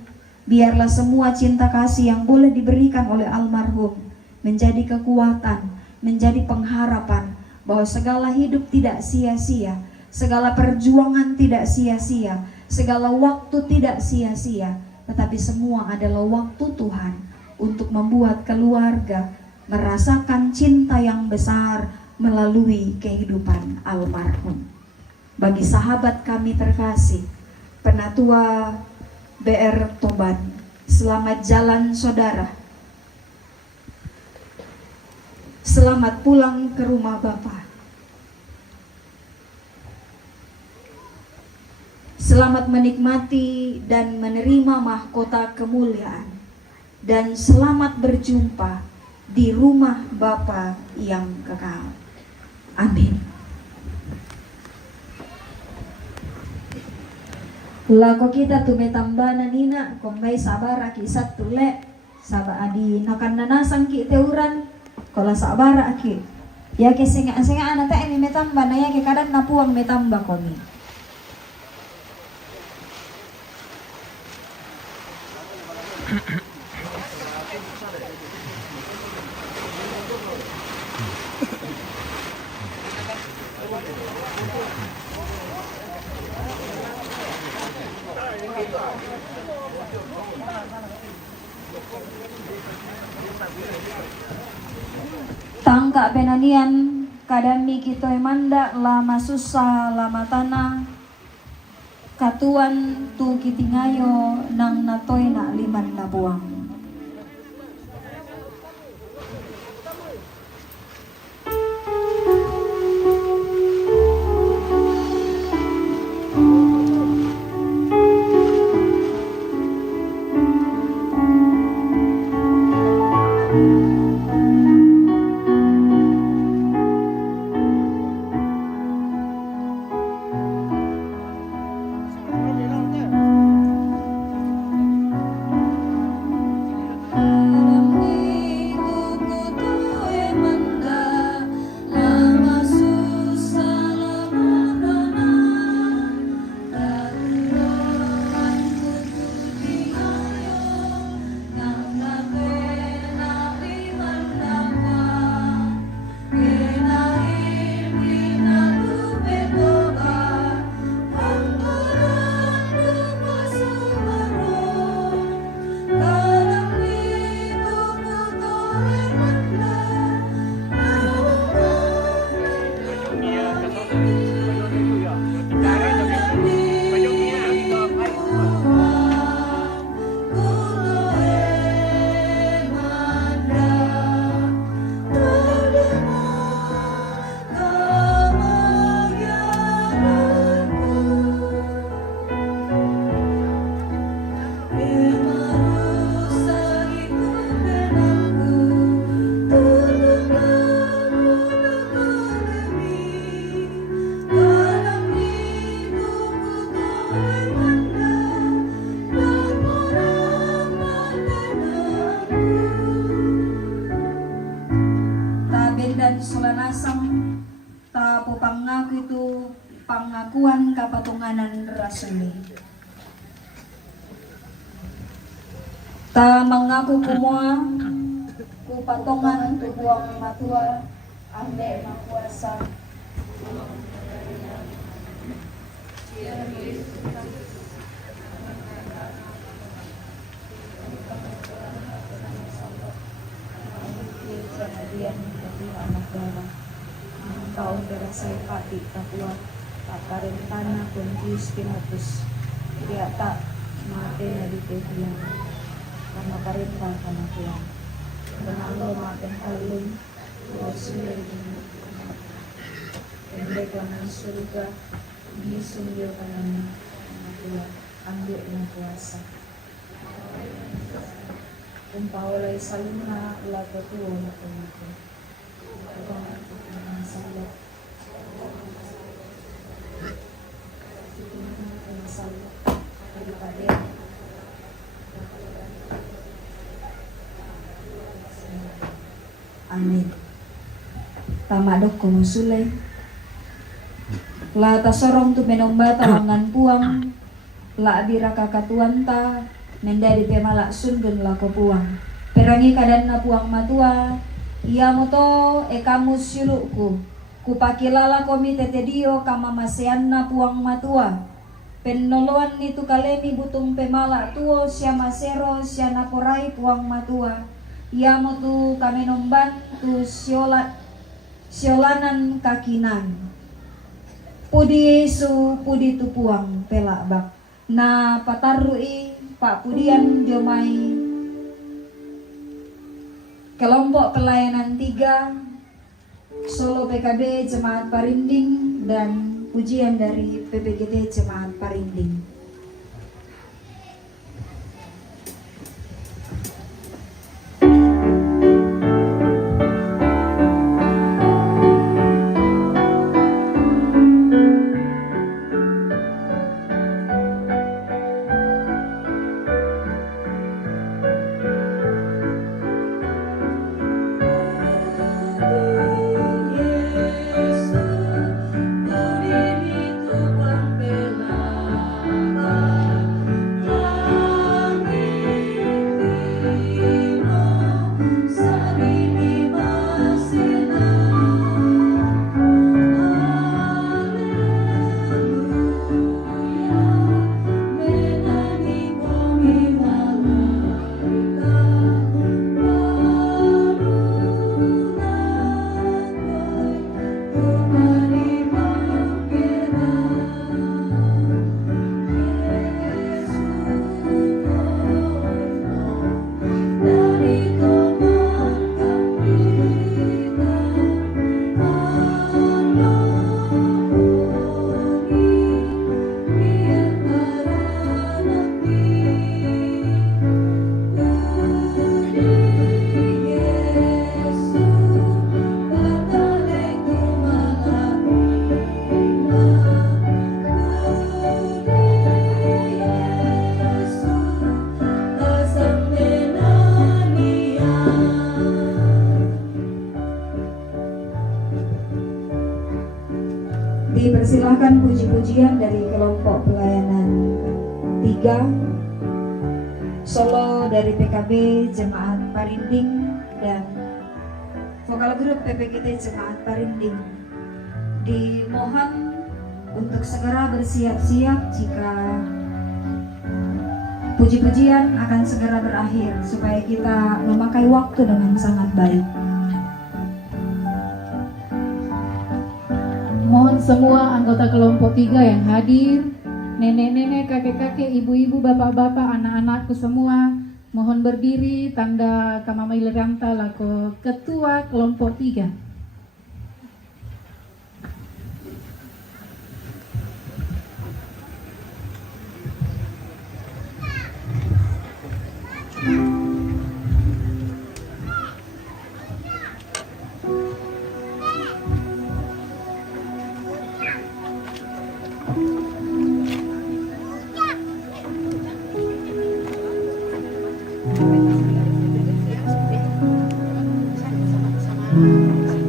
Biarlah semua cinta kasih yang boleh diberikan oleh almarhum menjadi kekuatan, menjadi pengharapan bahwa segala hidup tidak sia-sia, segala perjuangan tidak sia-sia, segala waktu tidak sia-sia, tetapi semua adalah waktu Tuhan untuk membuat keluarga merasakan cinta yang besar melalui kehidupan almarhum. Bagi sahabat kami terkasih, Penatua BR Tobat, selamat jalan saudara. Selamat pulang ke rumah Bapa. Selamat menikmati dan menerima mahkota kemuliaan. Dan selamat berjumpa di rumah Bapa yang kekal. Amin. Lako kita tumetambana nina kombay sabara kisat tule saba adi nakan nanasang ki teuran kola sabara aki ya ke senga anak ta ini metamba na ya ke kadang napuang metamba komi. Tangka penanian kadami kita emanda lama susah lama tanah katuan tu kitingayo nang natoy na liman na buwang. dan sulanasang ta pangaku itu pangakuan kapatunganan rasuli. Ta mengaku kumua ku patungan tubuang matua ambe makuasa. Kemudian menjadi anak darah tahun berasai pati Papua Tata Rentana Pontius Pilatus dia tak mati dari Tuhan karena perintah karena Tuhan benalo mati alun Rasul pendeklangan surga di sumber kanan Tuhan ambil yang kuasa umpawalay saluna lato tuwa na kumito. Ito ang salat. Ito ang salat. Daripada amin. Tama dok kumusulay. La tasorong tu menomba tawangan puang. La abira kakatuan ta. Mendari pemala sundun lako puang perangi kadan na puang matua iya moto kamu suluku kupakilala komi tetedio kama masean na puang matua penoloan itu kalemi butung pemala tuo siya masero siya naporai puang matua iya moto kami nomban tu siolanan kakinan pudi Yesu pudi tu puang pelak bak na patarui Pak Pudian Jomai kelompok pelayanan 3 Solo PKB Jemaat Parinding dan pujian dari PPGT Jemaat Parinding. Dipersilahkan puji-pujian dari kelompok pelayanan 3 Solo dari PKB Jemaat Parinding dan vokal grup PPGT Jemaat Parinding. Dimohon untuk segera bersiap-siap jika puji-pujian akan segera berakhir supaya kita memakai waktu dengan sangat baik. Mohon semua anggota kelompok 3 yang hadir, nenek-nenek, kakek-kakek, ibu-ibu, bapak-bapak, anak-anakku semua, mohon berdiri tanda kamamailiranta lako ketua kelompok 3. Sama-sama.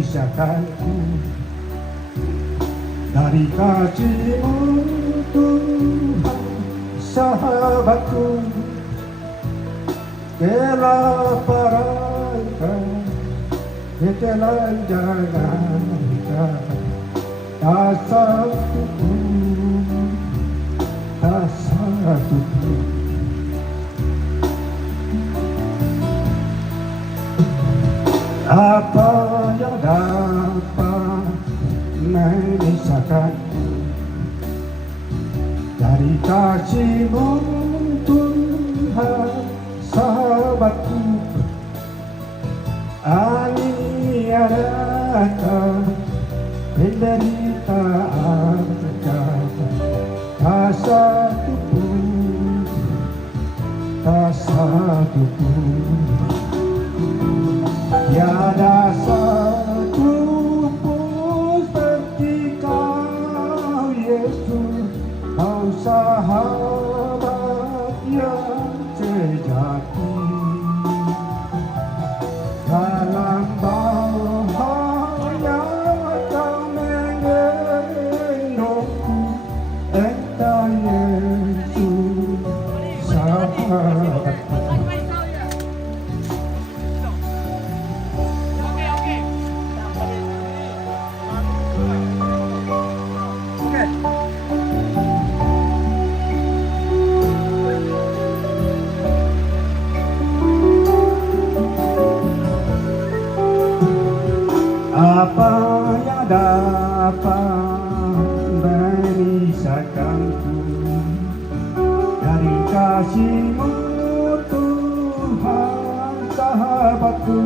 memisahkanku dari kasih-Mu Tuhan sahabatku. Kelaparan ketelanjangan tak satu pun, tak satu pun. Apa yang dapat memisahkanku dari kasih-Mu Tuhan sahabatku? Aniadakan penderitaan tak satu pun, tak satu pun. Tiada satu pun seperti Kau Yesus, Kau sahabat yang sejati. Dalam bahaya Kau menggendongku, Engkau Yesus sahabatku. Apa yang dapat memisahkanku dari kasih-Mu Tuhan sahabatku?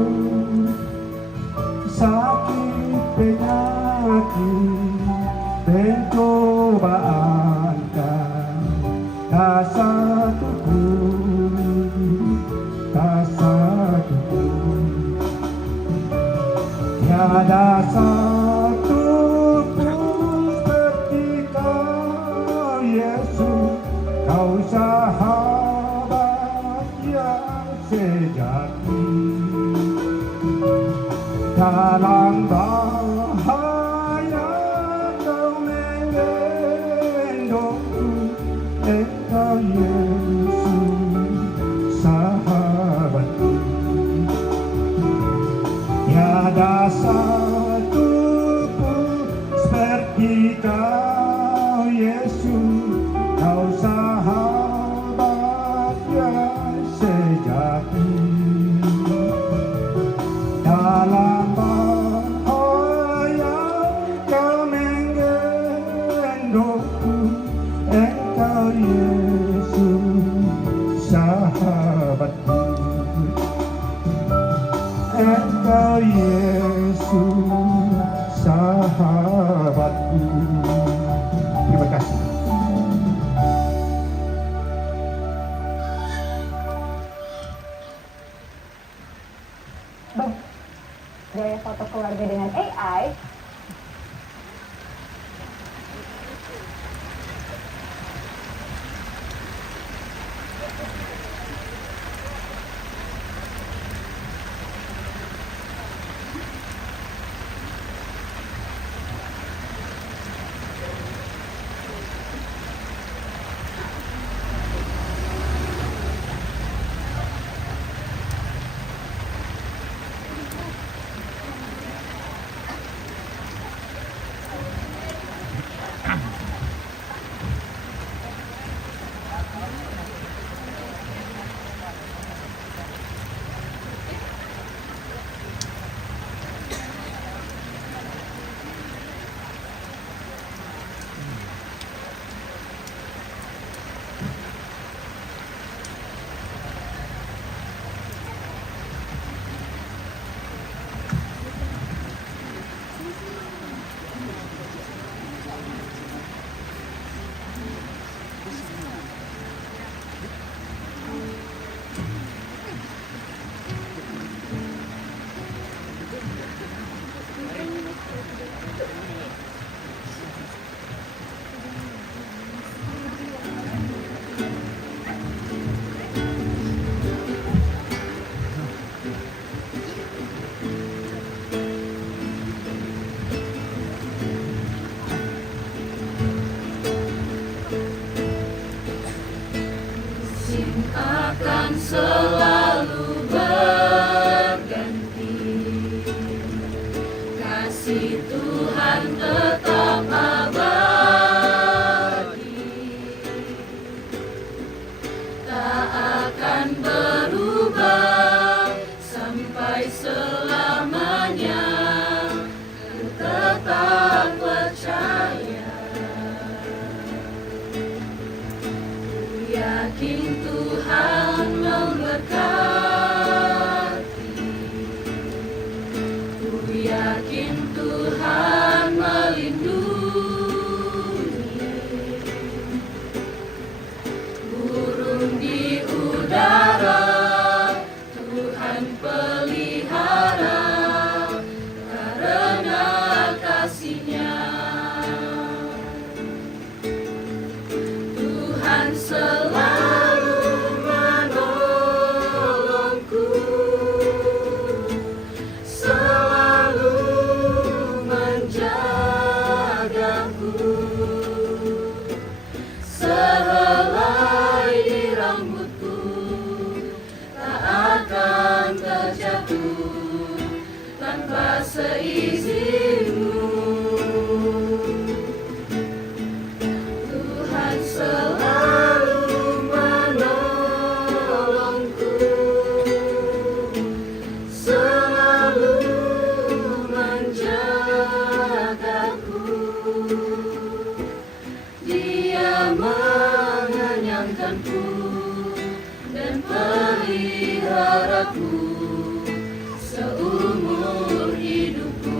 Sakit penyakit pencobaan tak satu pun, tak satu pun. Tiada satu pun seperti Kau Yesus, Kau sahabat yang sejati. Dalam bahaya Kau menggendongku, Engkau Yesus sahabatku. Tiada satu pun seperti Kau Yesus, Kau sahabat yang sejati. Dalam bahaya Kau menggendongku, Engkau Yesus sahabatku. Engkau Yesus sahabatku. Terima kasih. Bang, gaya foto keluarga dengan AI. sampai selamanya. Ku tetap percaya, ku yakin Tuhan memberkati, ku yakin Tuhan melindungi. Burung di udara Tuhan pelihara karena kasih-Nya. Tuhan selalu menolongku, selalu menjagaku. Sehelai di rambutku tak akan terjatuh tanpa seizin-Mu. Tuhan selalu menolongku, selalu menjagaku. Dia mengenyangkanku dan peliharaku seumur hidupku.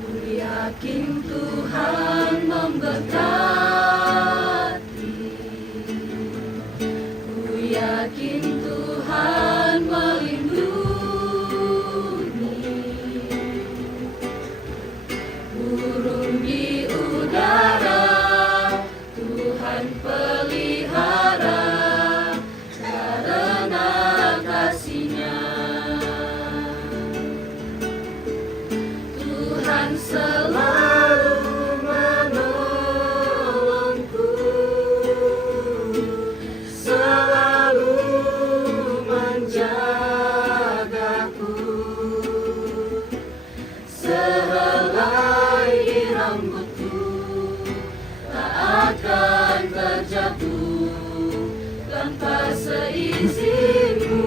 Ku yakin Tuhan memberkati, ku yakin Tuhan melindungi. Burung di udara Tuhan pelihara karena kasih-Nya. Tuhan selalu menolongku, selalu menjagaku. Sehelai di rambutku tak akan terjatuh tanpa seizin-Mu.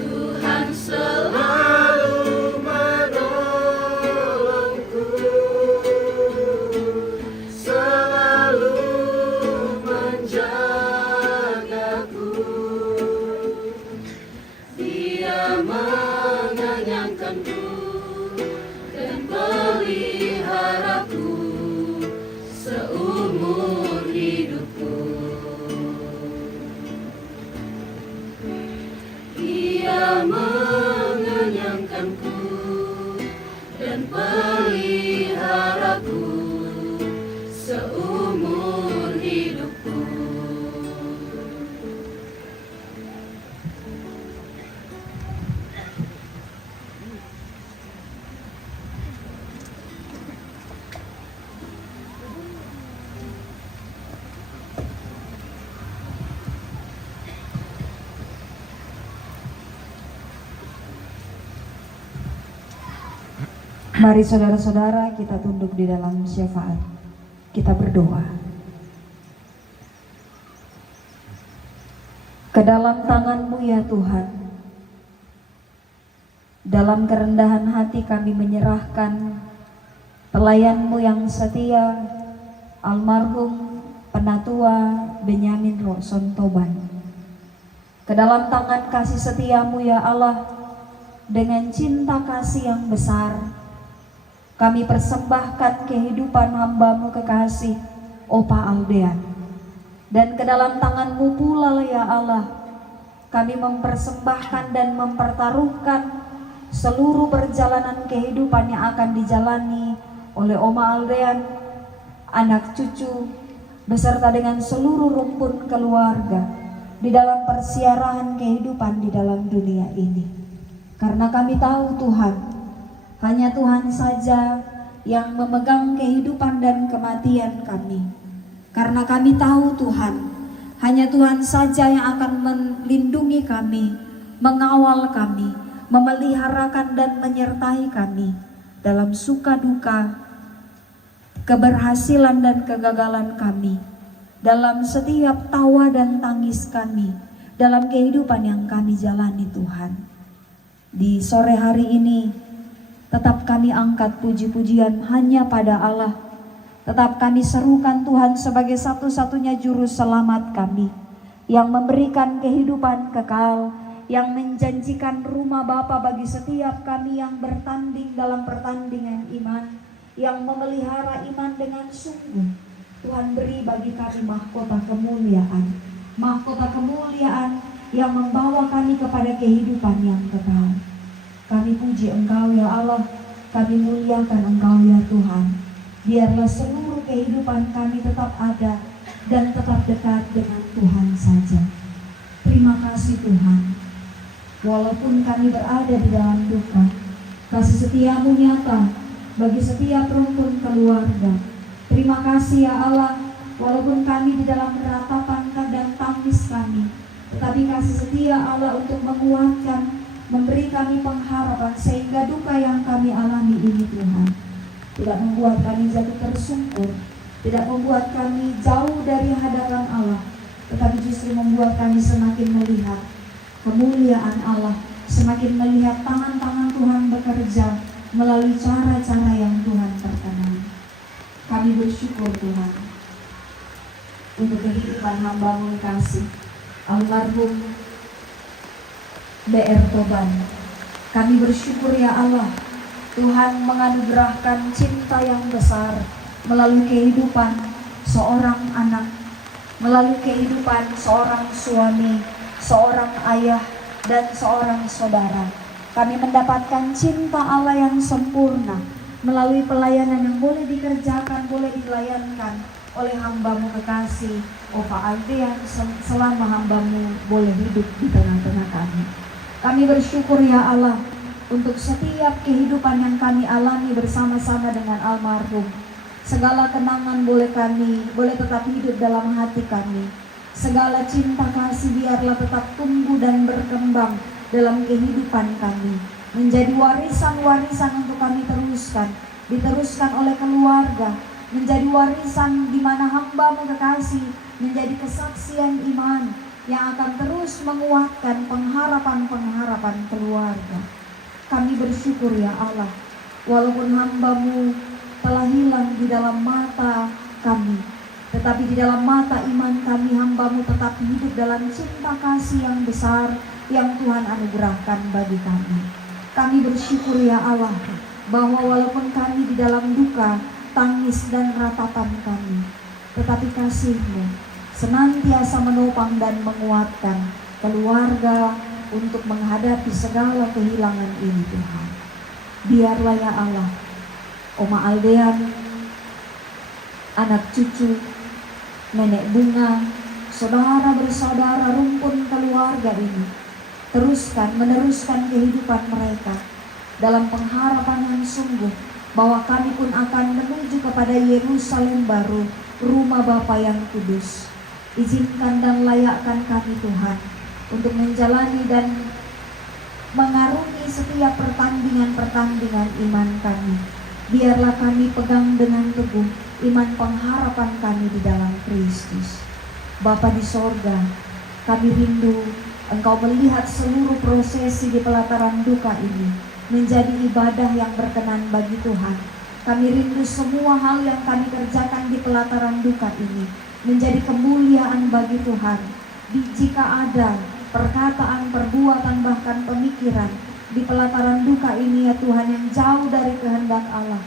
Tuhan selalu menolongku, selalu menjagaku. Dia mengenyangkanku dan peliharaku seumur hidupku. Dia mengenyangkanku dan peliharaku seumur hidupku. Mari saudara-saudara kita tunduk di dalam syafaat. Kita berdoa. Ke dalam tangan-Mu ya Tuhan, dalam kerendahan hati kami menyerahkan pelayan-Mu yang setia, almarhum Penatua Benyamin Rokson Toban. Ke dalam tangan kasih setia-Mu ya Allah, dengan cinta kasih yang besar, kami persembahkan kehidupan hamba-Mu kekasih Opa Aldean. Dan ke dalam tangan-Mu pula ya Allah, kami mempersembahkan dan mempertaruhkan seluruh perjalanan kehidupan yang akan dijalani oleh Oma Aldean, anak cucu, beserta dengan seluruh rumpun keluarga di dalam persiaran kehidupan di dalam dunia ini. Karena kami tahu Tuhan, hanya Tuhan saja yang memegang kehidupan dan kematian kami. Karena kami tahu Tuhan, Hanya Tuhan saja yang akan melindungi kami, mengawal kami, memeliharakan dan menyertai kami dalam suka duka, keberhasilan dan kegagalan kami, dalam setiap tawa dan tangis kami, dalam kehidupan yang kami jalani Tuhan. Di sore hari ini, tetap kami angkat puji-pujian hanya pada Allah. Tetap kami serukan Tuhan sebagai satu-satunya juru selamat kami, yang memberikan kehidupan kekal, yang menjanjikan rumah Bapa bagi setiap kami yang bertanding dalam pertandingan iman, yang memelihara iman dengan sungguh. Tuhan beri bagi kami mahkota kemuliaan yang membawa kami kepada kehidupan yang kekal. Kami puji Engkau ya Allah, kami muliakan Engkau ya Tuhan. Biarlah seluruh kehidupan kami tetap ada dan tetap dekat dengan Tuhan saja. Terima kasih Tuhan. Walaupun kami berada di dalam duka, kasih setiamu nyata bagi setiap rukun keluarga. Terima kasih ya Allah, walaupun kami di dalam ratapan dan tangis kami, tetapi kasih setia Allah untuk menguatkan, memberi kami pengharapan, sehingga duka yang kami alami ini Tuhan tidak membuat kami jatuh tersungkur, tidak membuat kami jauh dari hadapan Allah, tetapi justru membuat kami semakin melihat kemuliaan Allah, semakin melihat tangan-tangan Tuhan bekerja melalui cara-cara yang Tuhan perkenan. Kami bersyukur Tuhan untuk kehidupan hamba-Mu kasih almarhum BR Toban. Kami bersyukur ya Allah, Tuhan menganugerahkan cinta yang besar melalui kehidupan seorang anak, melalui kehidupan seorang suami, seorang ayah, dan seorang saudara. Kami mendapatkan cinta Allah yang sempurna melalui pelayanan yang boleh dikerjakan, boleh dilayankan oleh hamba-Mu kekasih Ova Aldean selama hamba-Mu boleh hidup di tengah-tengah kami. Kami bersyukur ya Allah untuk setiap kehidupan yang kami alami bersama-sama dengan almarhum. Segala kenangan boleh tetap hidup dalam hati kami. Segala cinta kasih biarlah tetap tumbuh dan berkembang dalam kehidupan kami, menjadi warisan-warisan untuk kami diteruskan oleh keluarga, menjadi warisan di mana hamba-Mu kekasih menjadi kesaksian iman yang akan terus menguatkan pengharapan-pengharapan keluarga. Kami bersyukur ya Allah, walaupun hamba-Mu telah hilang di dalam mata kami, tetapi di dalam mata iman kami hamba-Mu tetap hidup dalam cinta kasih yang besar yang Tuhan anugerahkan bagi kami. Kami bersyukur ya Allah, bahwa walaupun kami di dalam duka, tangis dan ratapan kami, tetapi kasih-Mu senantiasa menopang dan menguatkan keluarga untuk menghadapi segala kehilangan ini Tuhan. Biarlah ya Allah, Oma Aldean, anak cucu, nenek Bunga, saudara bersaudara, rumpun keluarga ini meneruskan kehidupan mereka dalam pengharapan yang sungguh bahwa kami pun akan menuju kepada Yerusalem baru, rumah Bapa yang kudus. Izinkan dan layakkan kami Tuhan untuk menjalani dan mengarungi setiap pertandingan-pertandingan iman kami. Biarlah kami pegang dengan teguh iman pengharapan kami di dalam Kristus. Bapa di sorga, kami rindu Engkau melihat seluruh prosesi di pelataran duka ini menjadi ibadah yang berkenan bagi Tuhan. Kami rindu semua hal yang kami kerjakan di pelataran duka ini menjadi kemuliaan bagi Tuhan. Jika ada perkataan, perbuatan, bahkan pemikiran di pelataran duka ini ya Tuhan yang jauh dari kehendak Allah,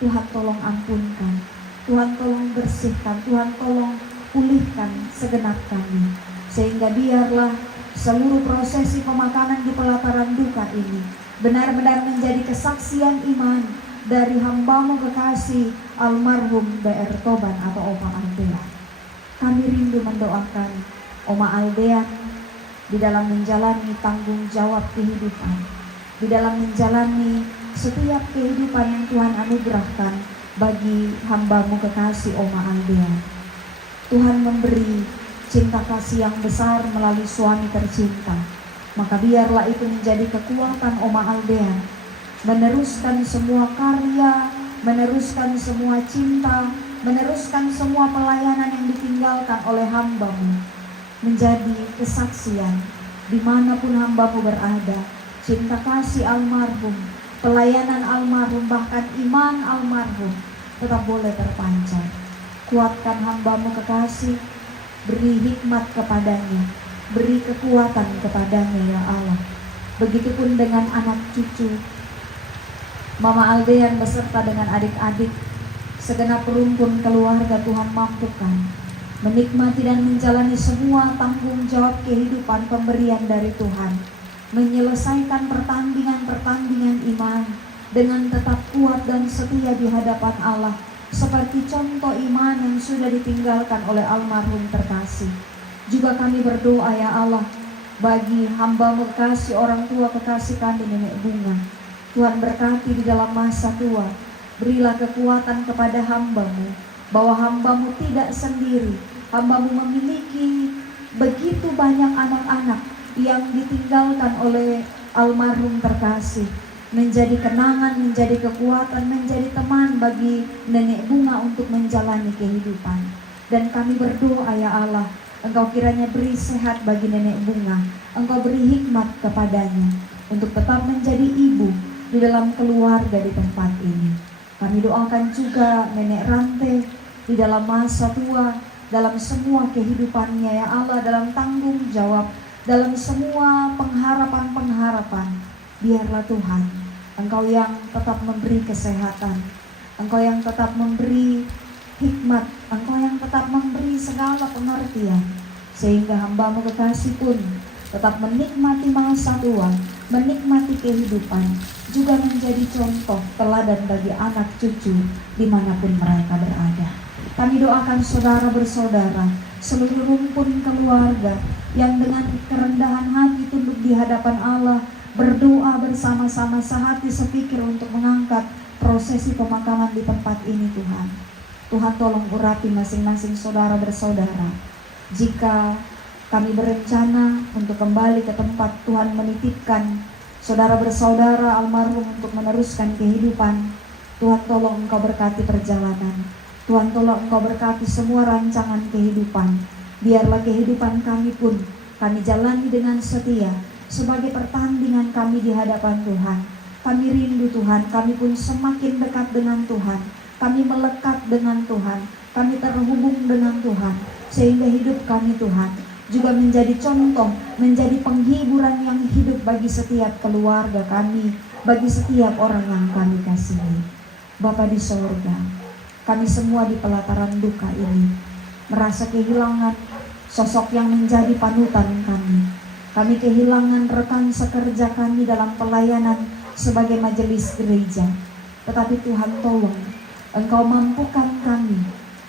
Tuhan tolong ampunkan, Tuhan tolong bersihkan, Tuhan tolong pulihkan segenap kami, sehingga biarlah seluruh prosesi pemakanan di pelataran duka ini benar-benar menjadi kesaksian iman dari hamba-Mu kekasih almarhum BR Toban atau Oma Aldean. Kami rindu mendoakan Oma Aldean di dalam menjalani tanggung jawab kehidupan, di dalam menjalani setiap kehidupan yang Tuhan anugerahkan bagi hamba-Mu kekasih Oma Aldean. Tuhan memberi cinta kasih yang besar melalui suami tercinta. Maka biarlah itu menjadi kekuatan Oma Aldean, meneruskan semua karya, meneruskan semua cinta, meneruskan semua pelayanan yang ditinggalkan oleh hamba-Mu, menjadi kesaksian dimanapun hamba-Mu berada. Cinta kasih almarhum, pelayanan almarhum, bahkan iman almarhum tetap boleh terpancar. Kuatkan hamba-Mu kekasih, beri hikmat kepadanya, beri kekuatan kepadanya ya Allah. Begitupun dengan anak cucu Mama Aldean beserta dengan adik-adik, segenap rumpun keluarga Tuhan mampukan menikmati dan menjalani semua tanggung jawab kehidupan pemberian dari Tuhan, menyelesaikan pertandingan-pertandingan iman dengan tetap kuat dan setia di hadapan Allah, seperti contoh iman yang sudah ditinggalkan oleh almarhum terkasih. Juga kami berdoa ya Allah bagi hamba-Mu kekasih, orang tua kekasih kami Nenek Bunga. Tuhan berkati di dalam masa tua, berilah kekuatan kepada hamba-Mu, bahwa hamba-Mu tidak sendiri. Hamba-Mu memiliki begitu banyak anak-anak yang ditinggalkan oleh almarhum terkasih, menjadi kenangan, menjadi kekuatan, menjadi teman bagi Nenek Bunga untuk menjalani kehidupan. Dan kami berdoa ya Allah, Engkau kiranya beri sehat bagi Nenek Bunga, Engkau beri hikmat kepadanya untuk tetap menjadi ibu di dalam keluarga di tempat ini. Kami doakan juga Nenek Rante di dalam masa tua, dalam semua kehidupannya ya Allah, dalam tanggung jawab, dalam semua pengharapan-pengharapan. Biarlah Tuhan, Engkau yang tetap memberi kesehatan, Engkau yang tetap memberi hikmat, Engkau yang tetap memberi segala pengertian, sehingga hamba-Mu kekasih pun tetap menikmati masa tua, menikmati kehidupan, juga menjadi contoh teladan bagi anak cucu dimanapun mereka berada. Kami doakan saudara bersaudara, seluruh rumpun keluarga yang dengan kerendahan hati tunduk di hadapan Allah, berdoa bersama-sama sehati sepikir untuk mengangkat prosesi pemakaman di tempat ini. Tuhan, Tuhan tolong urapi masing-masing saudara bersaudara. Jika kami berencana untuk kembali ke tempat Tuhan menitipkan saudara bersaudara almarhum untuk meneruskan kehidupan, Tuhan tolong Engkau berkati perjalanan, Tuhan tolong Engkau berkati semua rancangan kehidupan. Biarlah kehidupan kami pun kami jalani dengan setia sebagai pertandingan kami di hadapan Tuhan. Kami rindu Tuhan, kami pun semakin dekat dengan Tuhan, kami melekat dengan Tuhan, kami terhubung dengan Tuhan, sehingga hidup kami Tuhan juga menjadi contoh, menjadi penghiburan yang hidup bagi setiap keluarga kami, bagi setiap orang yang kami kasihi. Bapa di sorga, kami semua di pelataran duka ini merasa kehilangan sosok yang menjadi panutan kami. Kami kehilangan rekan sekerja kami dalam pelayanan sebagai majelis gereja. Tetapi Tuhan tolong, Engkau mampukan kami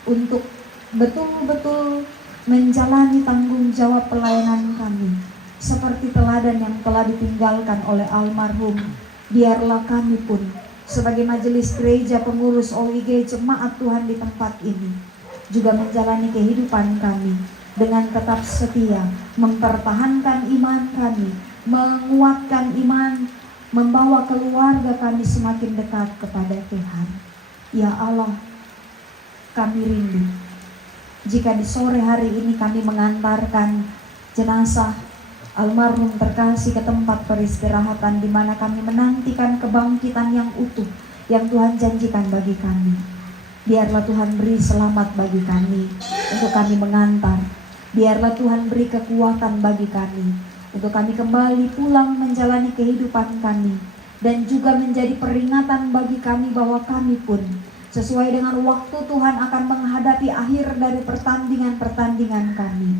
untuk betul-betul menjalani tanggung jawab pelayanan kami seperti teladan yang telah ditinggalkan oleh almarhum. Biarlah kami pun sebagai majelis gereja, pengurus OIG, jemaat Tuhan di tempat ini juga menjalani kehidupan kami dengan tetap setia, mempertahankan iman kami, menguatkan iman, membawa keluarga kami semakin dekat kepada Tuhan. Ya Allah, kami rindu jika di sore hari ini kami mengantarkan jenazah almarhum terkasih ke tempat peristirahatan, di mana kami menantikan kebangkitan yang utuh yang Tuhan janjikan bagi kami. Biarlah Tuhan beri selamat bagi kami untuk kami mengantar. Biarlah Tuhan beri kekuatan bagi kami untuk kami kembali pulang menjalani kehidupan kami, dan juga menjadi peringatan bagi kami bahwa kami pun sesuai dengan waktu Tuhan akan menghadapi akhir dari pertandingan-pertandingan kami.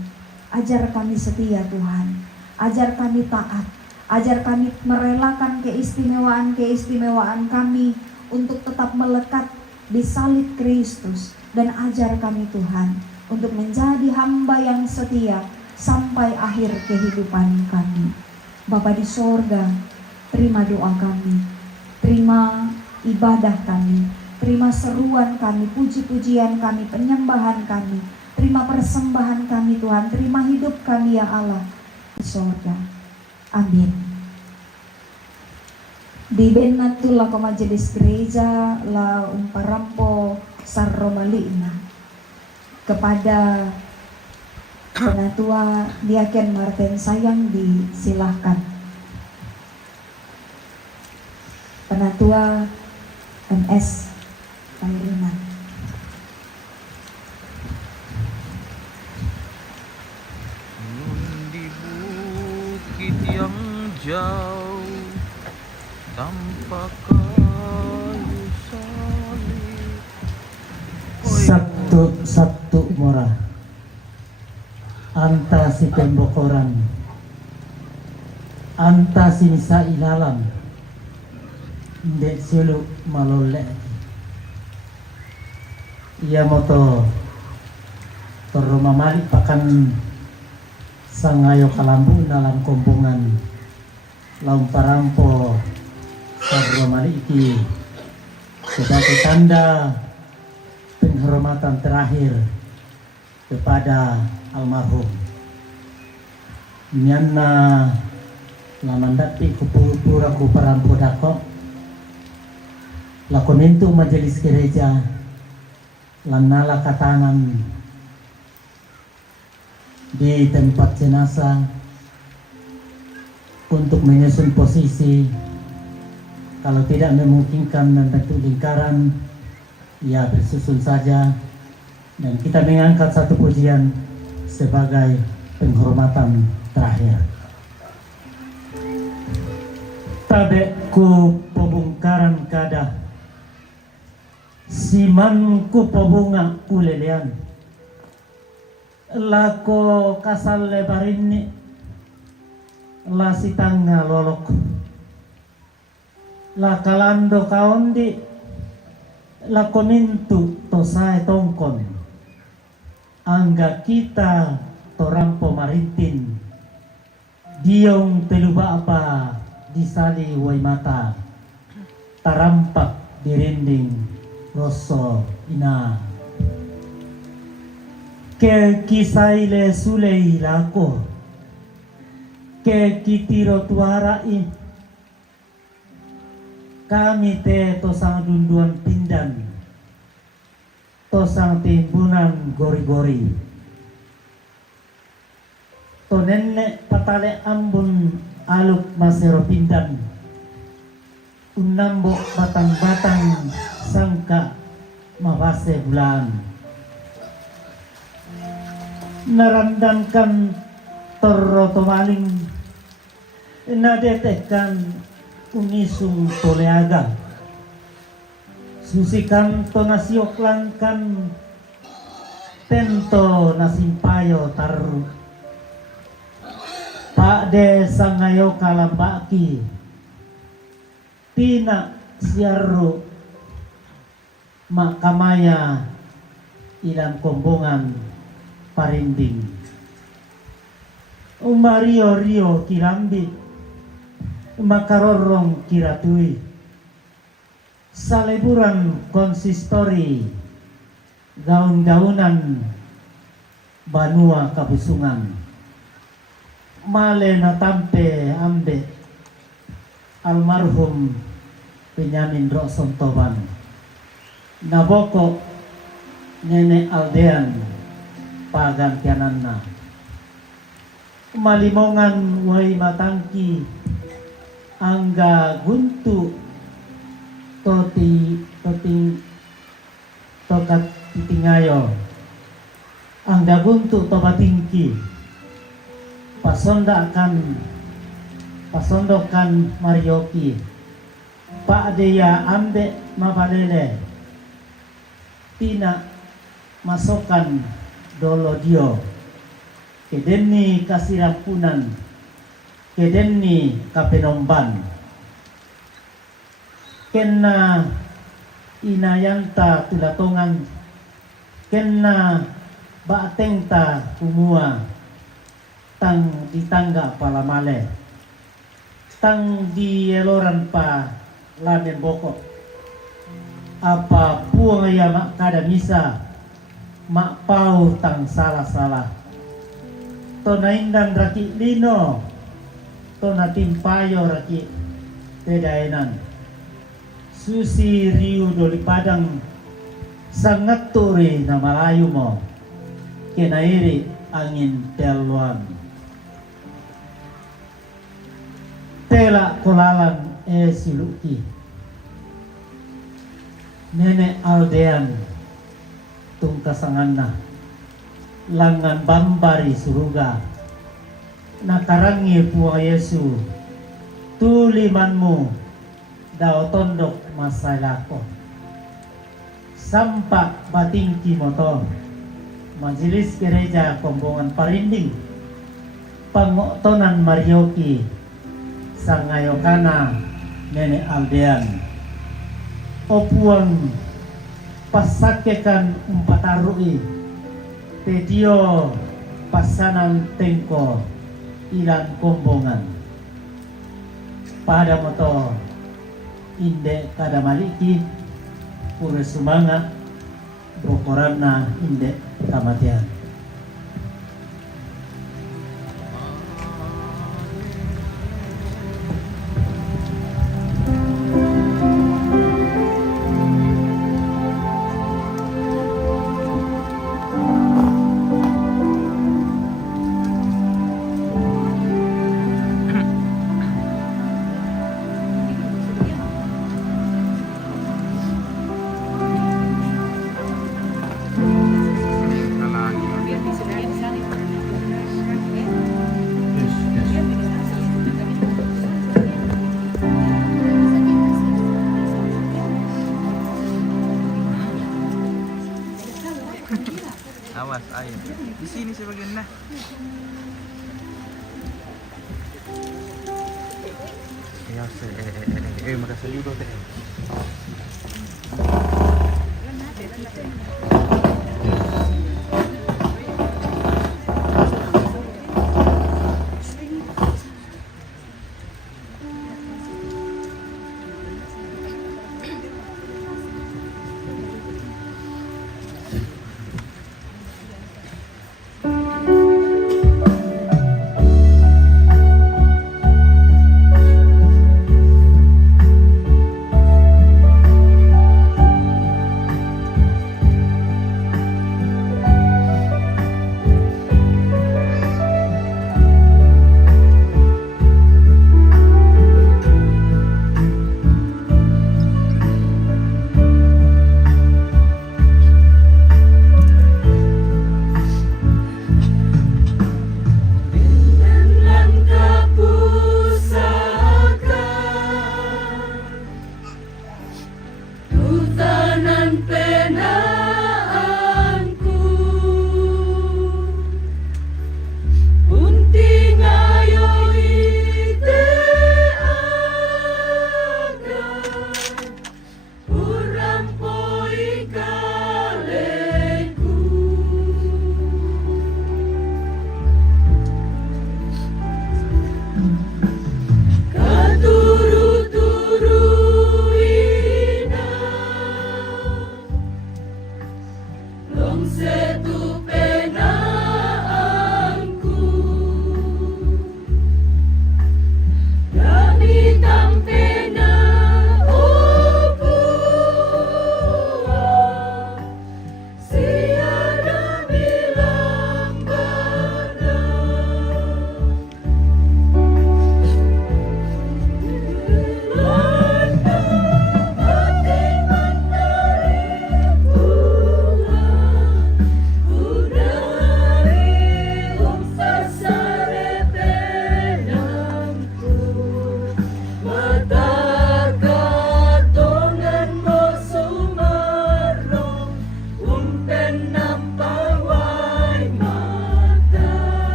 Ajar kami setia Tuhan, ajar kami taat, ajar kami merelakan keistimewaan-keistimewaan kami untuk tetap melekat di salib Kristus, dan ajar kami Tuhan untuk menjadi hamba yang setia sampai akhir kehidupan kami. Bapa di sorga, terima doa kami, terima ibadah kami, terima seruan kami, puji-pujian kami, penyembahan kami. terima persembahan kami Tuhan, terima hidup kami ya Allah di surga. Amin. Di benatu la ko majelis gereja la umparampo sarromalina kepada Penatua Diaken Martin Sayang disilahkan. Penatua MS Pairina. Di bukit yang jauh tanpa kayu salib. Sabtu murah anta si pembokoran anta si misa ilalam ndek silu malole ia moto terumah pakan sangayo kalambu dalam kombongan laum parampo sarumali iki sebagai tanda penghormatan terakhir kepada almarhum. Nyanna lamandati kupura ku parampo dako lakomentu majelis gereja lanala katangan di tempat jenazah untuk menyusun posisi. Kalau tidak memungkinkan membentuk lingkaran, ya bersusun saja, dan kita mengangkat satu pujian sebagai penghormatan terakhir. Tabekku pembungkaran kadah, simanku pembunga kulelean, lako kasal lebarini, lasitanga lolok, la kalando kaundi, la komintu tosae tongkon, angga kita torampo maritin, diong teluba apa disali waimata, tarampak dirinding rosso ina, ke kisaile sulei lako, ke kitiro tuarai, kami te tosang dunduan pindan, tosang timbunan gori-gori, to nenek patale ambun aluk masero pindan, unambo batang-batang sangka mabase bulan, narandankan torroto maling, nadetekan unisung toleaga, susikan to nasioklankan, tento nasimpayo taru, pak de sangayo kalambaki, tina siaru makamaya ilang kombongan parinding, umario rio kirambi, makarorong kiratui, saleburan konsistori, gaun-gaunan banua kabusungan, male na tampe ambe almarhum Benyamin Rokson Toban, naboko Nenek Aldean pagantiananna, malimongan way matangki angga guntu tokat titingayo, angga guntu tobatingki, pasondokan marioki, pak deya ambe mapalele, tina masokan dolo dio, kedeni kasirampunan, kedeni kapenomban, kena inayanta tulatongan, kena baatengta kumua, tang ditangga palamale, tang di eloran pa lamen bokok, apa puang ya kada misa, mak pau tang salah-salah. To naindan raki lino, to natimpayo raki pedainan. Susi riu doli padang sangat turi na Malayu mo. Kinairi angin teluan. Tela kolalan siluki. Nenek aldean tungkasangan na. Langan bambari suruga. Nakarangi puwa Yesu. Tulimanmu daw tondok masalako. Sampak batingki moto. Majelis Gereja Kombongan Parinding. Pangoktonan Marioki. Sangayokana Nenek Aldean. Opuang pasakekan umpatarui. Pedio pasanan tengko ilan kombongan. Pada moto inde kada maliki pura sumangat bokoranna inde kamatian. Awas air. Di sini sebagian nah. Ya, makasih juga teh.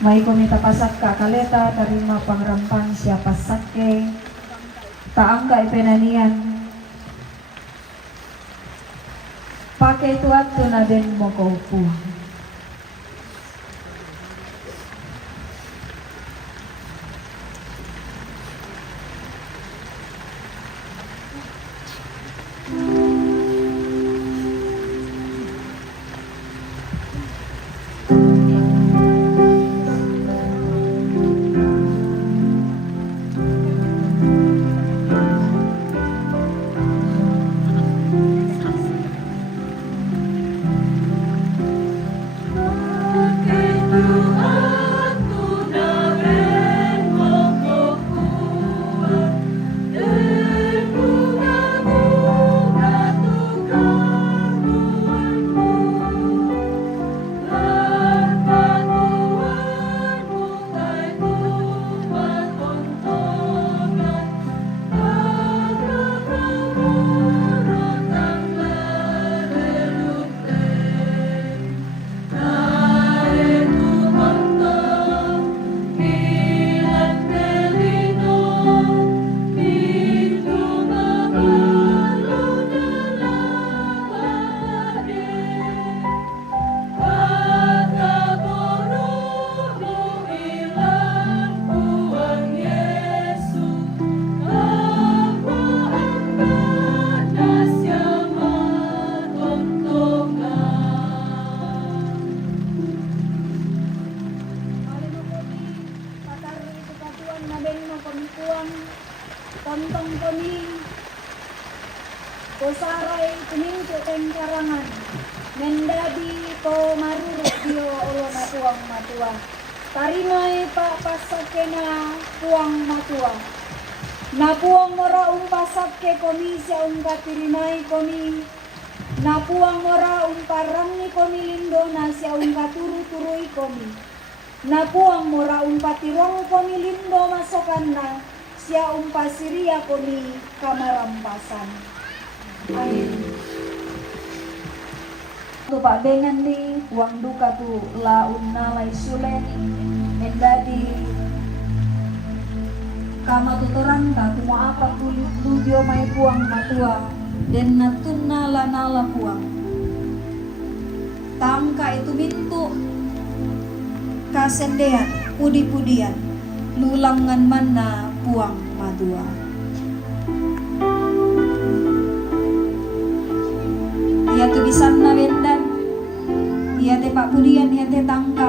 May komita pasak ka kaleta tarima pangrampan siapa sake taangka ipenanian pakai tuat na den mo kaupu. Tontong kami Kosaray tumingko teng karangan mendadi ko maruro dio ulo na tuang matua tarimay pa pasakena puang matua na puang mora pasakke komi sia tirinay komi na puang mora parangni komi lindo na sia turu-turui komi na puang mora patirong komi lindo masokan na sia siria komi kamarampasan. Amin. Tupak dengan di uang duka tu laun nalai sulen mendadi kama tutoran ta tu apa tujuh mai puang matua dan natun nala puang tangka itu mintu kasendean pudi-pudian lulangan mana puang matua. Ia tu bisa nalendan, ia te pak pudian, ia te tangka,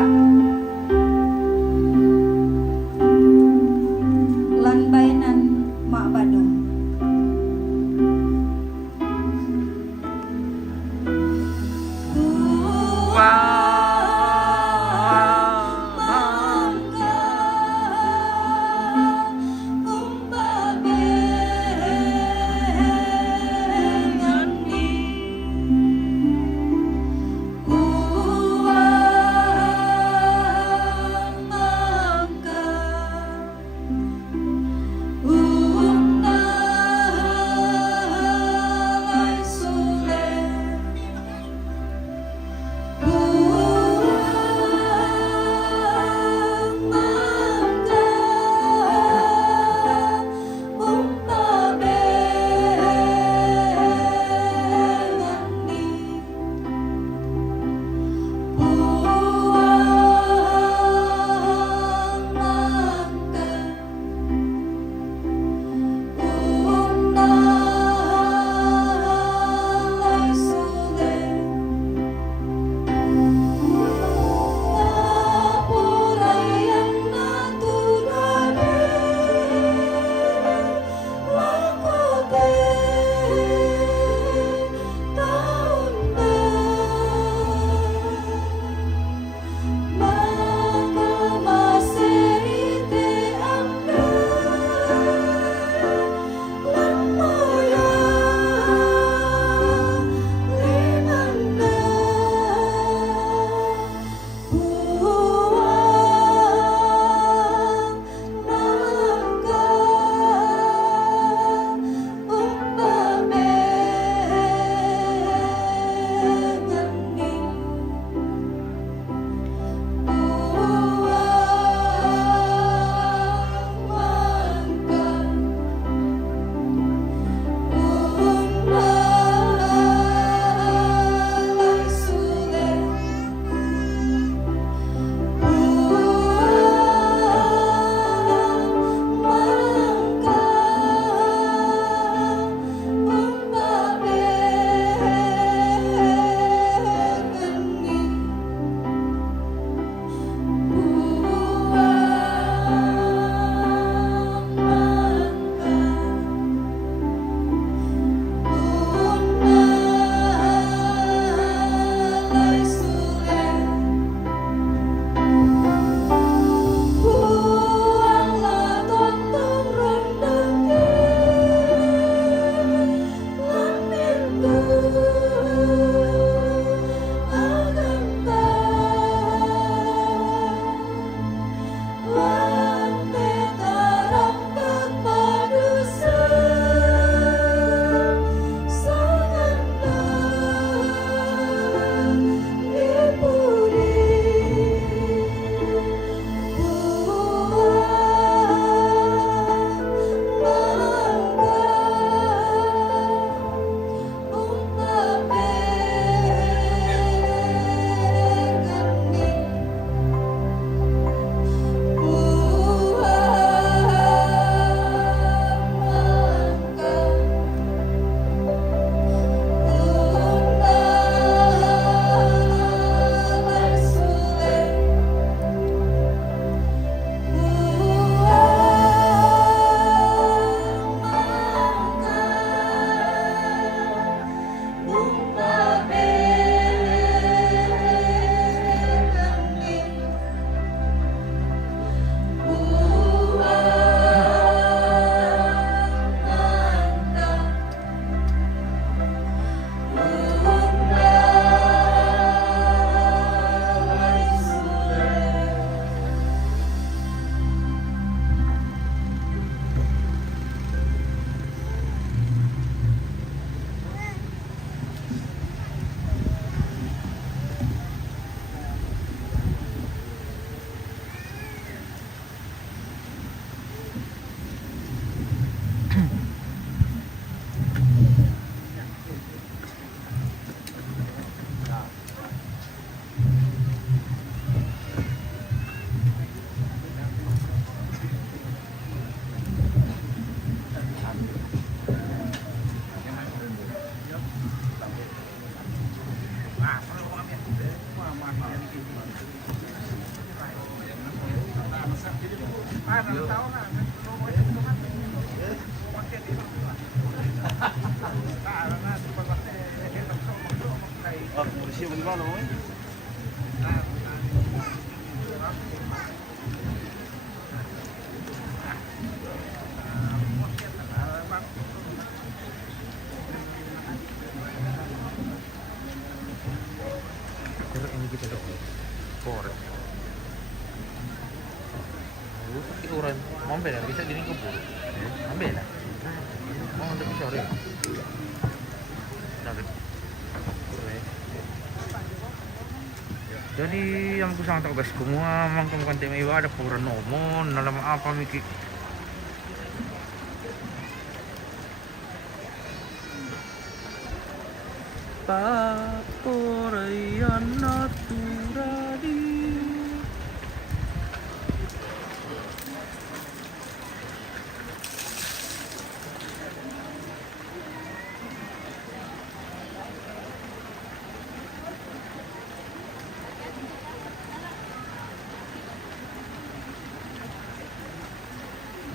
lan bainan mak badong. Pero ini kita dapat korek. Iuran, mau bela bisa gini kubur. Mau bela. Mau untuk sore. Dapat. Jadi yang ku sangat guys semua mangkong kanti may ada pura nomon dalam apa miki. Paporayan naturali.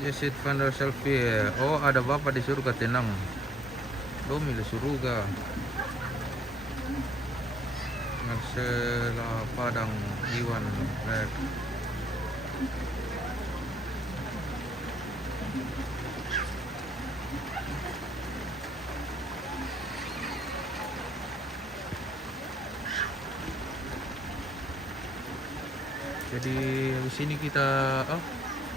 Yesit Vandal selfie. Oh, ada bapak di surga tenang. Lo milih surga. Marcela Padang Iwan Red. Jadi di sini kita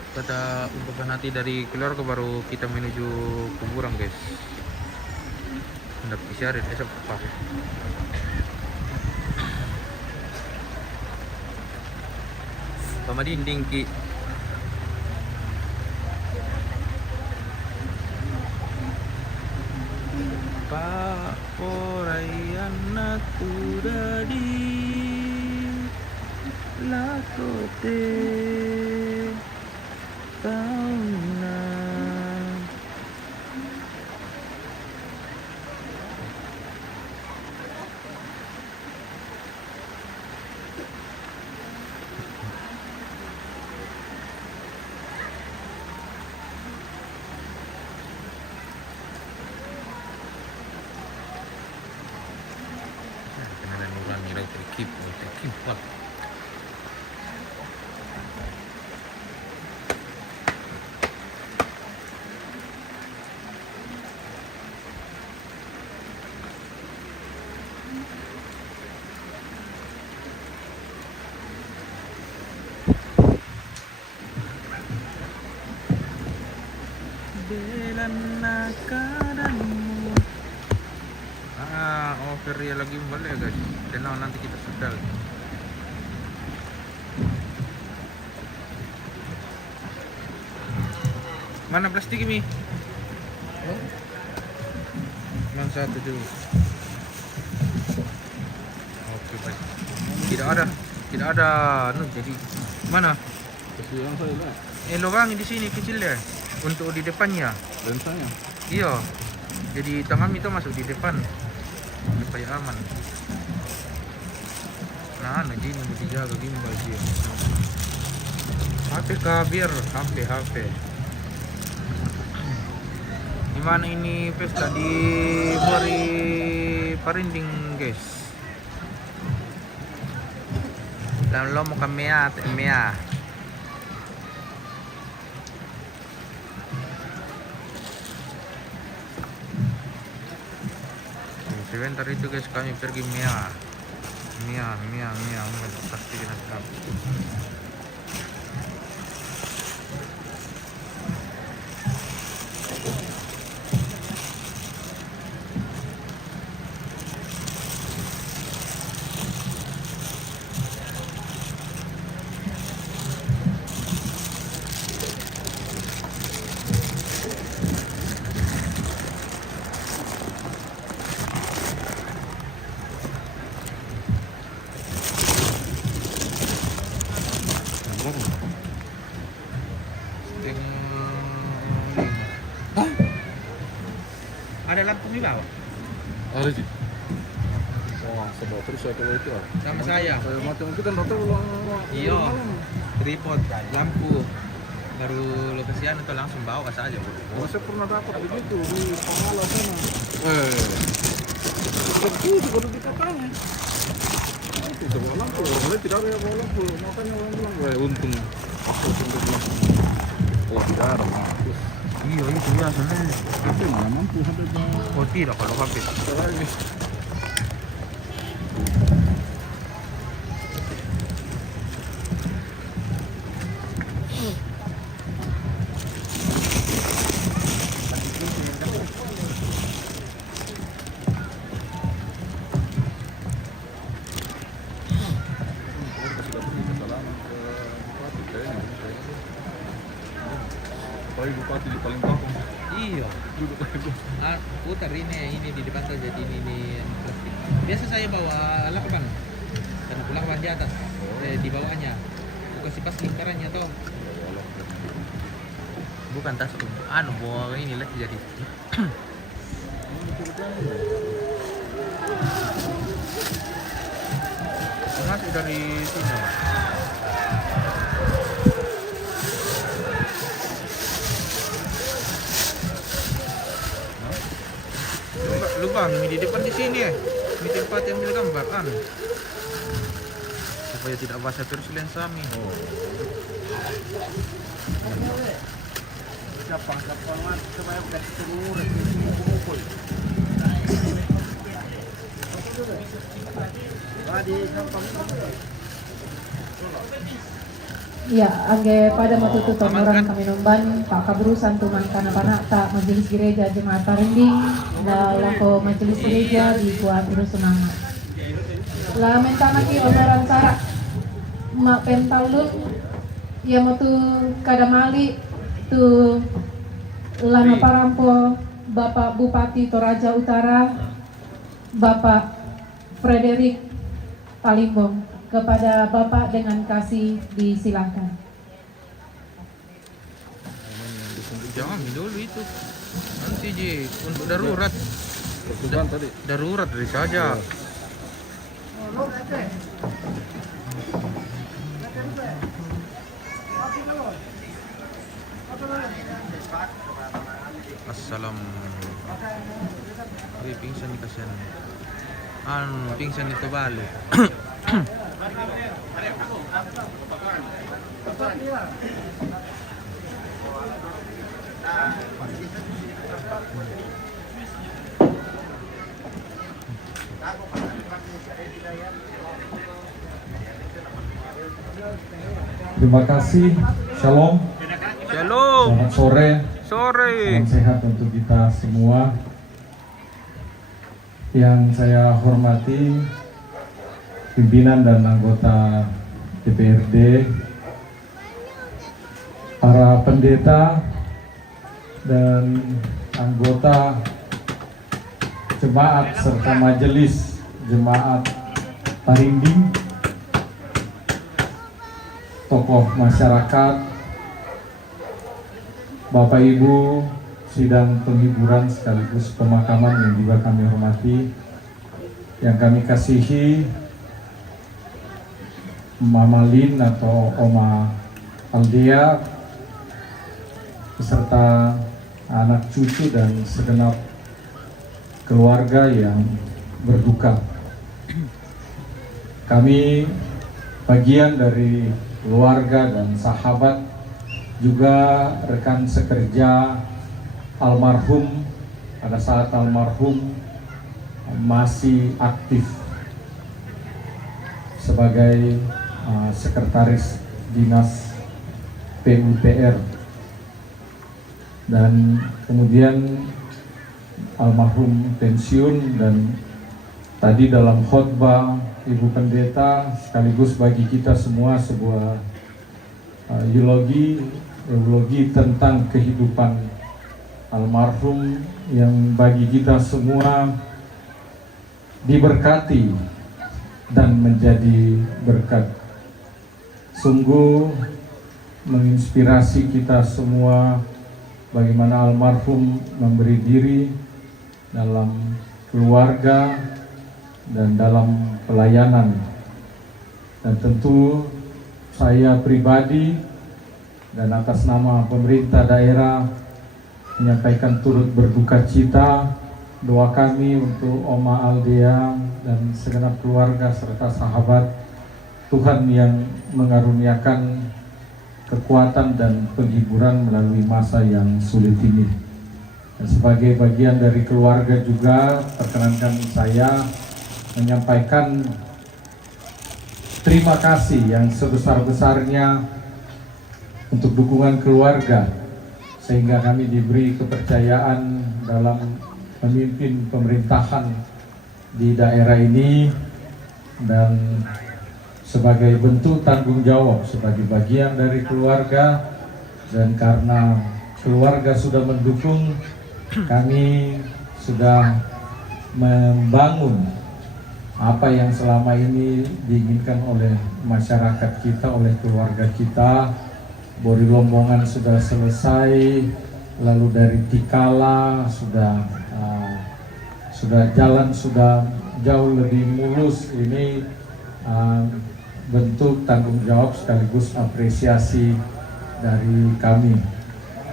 kata umpatan hati dari keluarga baru kita menuju kuburan guys. Hendak isyarat esok apa? Pamadinding ki. Paporayan naturadi lakote tauna. Kenalan orang ni terkip lah. Belana keadaanmu. Offer ya lagi boleh guys. Tenang nanti kita sedal. Mana plastik ini? Yang satu dulu. Oke baik. Tidak ada. Jadi mana? Lubang di sini kecil ya. Untuk di depannya. Lensanya. Iya. Jadi tangan itu masuk di depan supaya aman. Nah, jadi ini dijaga gimbal dia. HP kabir, HP. Gimana ini pesta di Bori Parinding guys? Dan lo mau ke Mea. Sebentar itu guys kami pergi Mia pasti kita tahu. Ada lampu di bawah? Ada sih. Oh, Sebab terus saya kalau itu. Sama saya. Macam kita nggak tahu ulang. Iya. Tripod, lampu. Baru lokasian itu langsung bawa saja. Oh, saya pernah dapat begitu di Pengala sana. Begitu baru dikatanya. Itu sebuah lampu, orang tidak ada yang bawa lampu, makanya orang bilang, untung. Oh tidak ada, mampus. Iya itu biasanya. Tapi mana mampu sampai jam. Oh tidak kalau habis. Apalagi bupati di paling bawah. Iya. Duduk lagi. Putar ini di depan saja ini plastik. Biasa saya bawa lakban. Dan lakban di atas. Di bawahnya. Aku kasih pas lingkarannya toh. Bukan tas bawa ini lah jadi. Masuk dari sini. Lubang di depan di sini ya. Di tempat yang ambil gambar kan. Supaya tidak basah terus lensa kami. Siapa mat supaya kasih telur kumpul. Ya, angge pada matutu orang kami nomban Pak Kaburusan tuman kana panata majelis gereja jemaat Parinding dan lako majelis gereja di Kuat Urusunama. Lah mentana ki onoran cara mak pentalun ya matu kadamali tu lana parampo Bapak Bupati Toraja Utara Bapak Frederick Talimbong. Kepada Bapak dengan kasih disilakan. Jangan dulu itu. Nanti Ji untuk darurat. Darurat dari saja. Assalamualaikum. Pingsan di kasihan. Pingsan itu balik. Terima kasih. Shalom. Shalom. Selamat sore. Sore. Salam sehat untuk kita semua. Yang saya hormati pimpinan dan anggota DPRD, para pendeta dan anggota jemaat serta majelis jemaat Parinding, tokoh masyarakat, Bapak Ibu sidang penghiburan sekaligus pemakaman yang juga kami hormati, yang kami kasihi, Mama Lin atau Oma Aldea beserta anak cucu dan segenap keluarga yang berduka. Kami bagian dari keluarga dan sahabat, juga rekan sekerja almarhum pada saat almarhum masih aktif sebagai sekretaris dinas PUTR, dan kemudian almarhum pensiun, dan tadi dalam khotbah Ibu Pendeta sekaligus bagi kita semua sebuah eulogi tentang kehidupan almarhum yang bagi kita semua diberkati dan menjadi berkat. Sungguh menginspirasi kita semua bagaimana almarhum memberi diri dalam keluarga dan dalam pelayanan. Dan tentu saya pribadi dan atas nama pemerintah daerah menyampaikan turut berduka cita, doa kami untuk Oma Aldea dan segenap keluarga serta sahabat Tuhan yang mengaruniakan kekuatan dan penghiburan melalui masa yang sulit ini. Dan sebagai bagian dari keluarga juga, perkenankan saya menyampaikan terima kasih yang sebesar-besarnya untuk dukungan keluarga, sehingga kami diberi kepercayaan dalam memimpin pemerintahan di daerah ini, dan sebagai bentuk tanggung jawab sebagai bagian dari keluarga, dan karena keluarga sudah mendukung, kami sudah membangun apa yang selama ini diinginkan oleh masyarakat kita, oleh keluarga kita. Bori Lombongan sudah selesai, lalu dari Tikala sudah jalan sudah jauh lebih mulus. Ini bentuk tanggung jawab sekaligus apresiasi dari kami.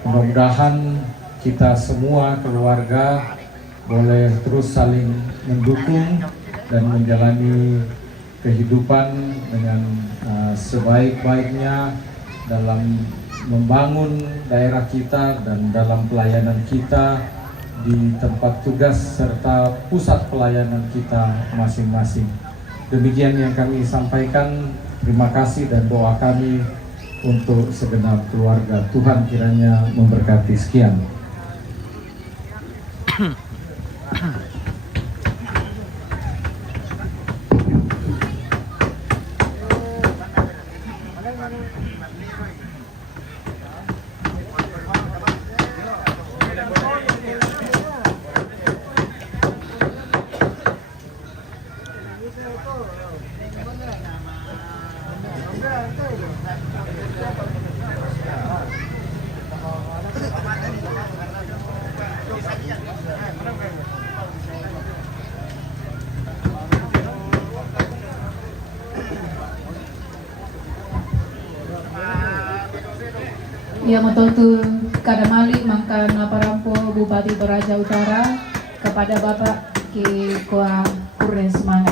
Mudah-mudahan kita semua keluarga boleh terus saling mendukung dan menjalani kehidupan dengan sebaik-baiknya dalam membangun daerah kita dan dalam pelayanan kita di tempat tugas serta pusat pelayanan kita masing-masing. Demikian yang kami sampaikan. Terima kasih dan doa kami untuk segenap keluarga. Tuhan kiranya memberkati. Sekian. Yang metutu Kadamali Mangkan Naparampo Bupati Toraja Utara kepada Bapak Ki Koa Kuresman.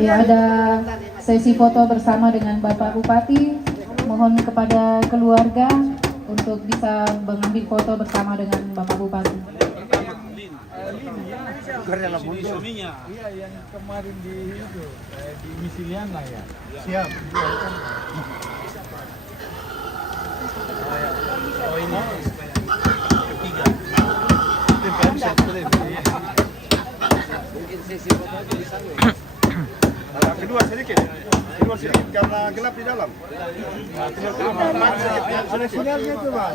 Ya, ada sesi foto bersama dengan Bapak Bupati. Mohon kepada keluarga untuk bisa mengambil foto bersama dengan Bapak Bupati. Suaminya. Iya, yang kemarin di Misiliana ya. Siap. Oh ini. Ketiga. Mungkin sesi foto di sana. Kedua sedikit karena gelap di dalam. Ada sinyalnya tuh, Bang.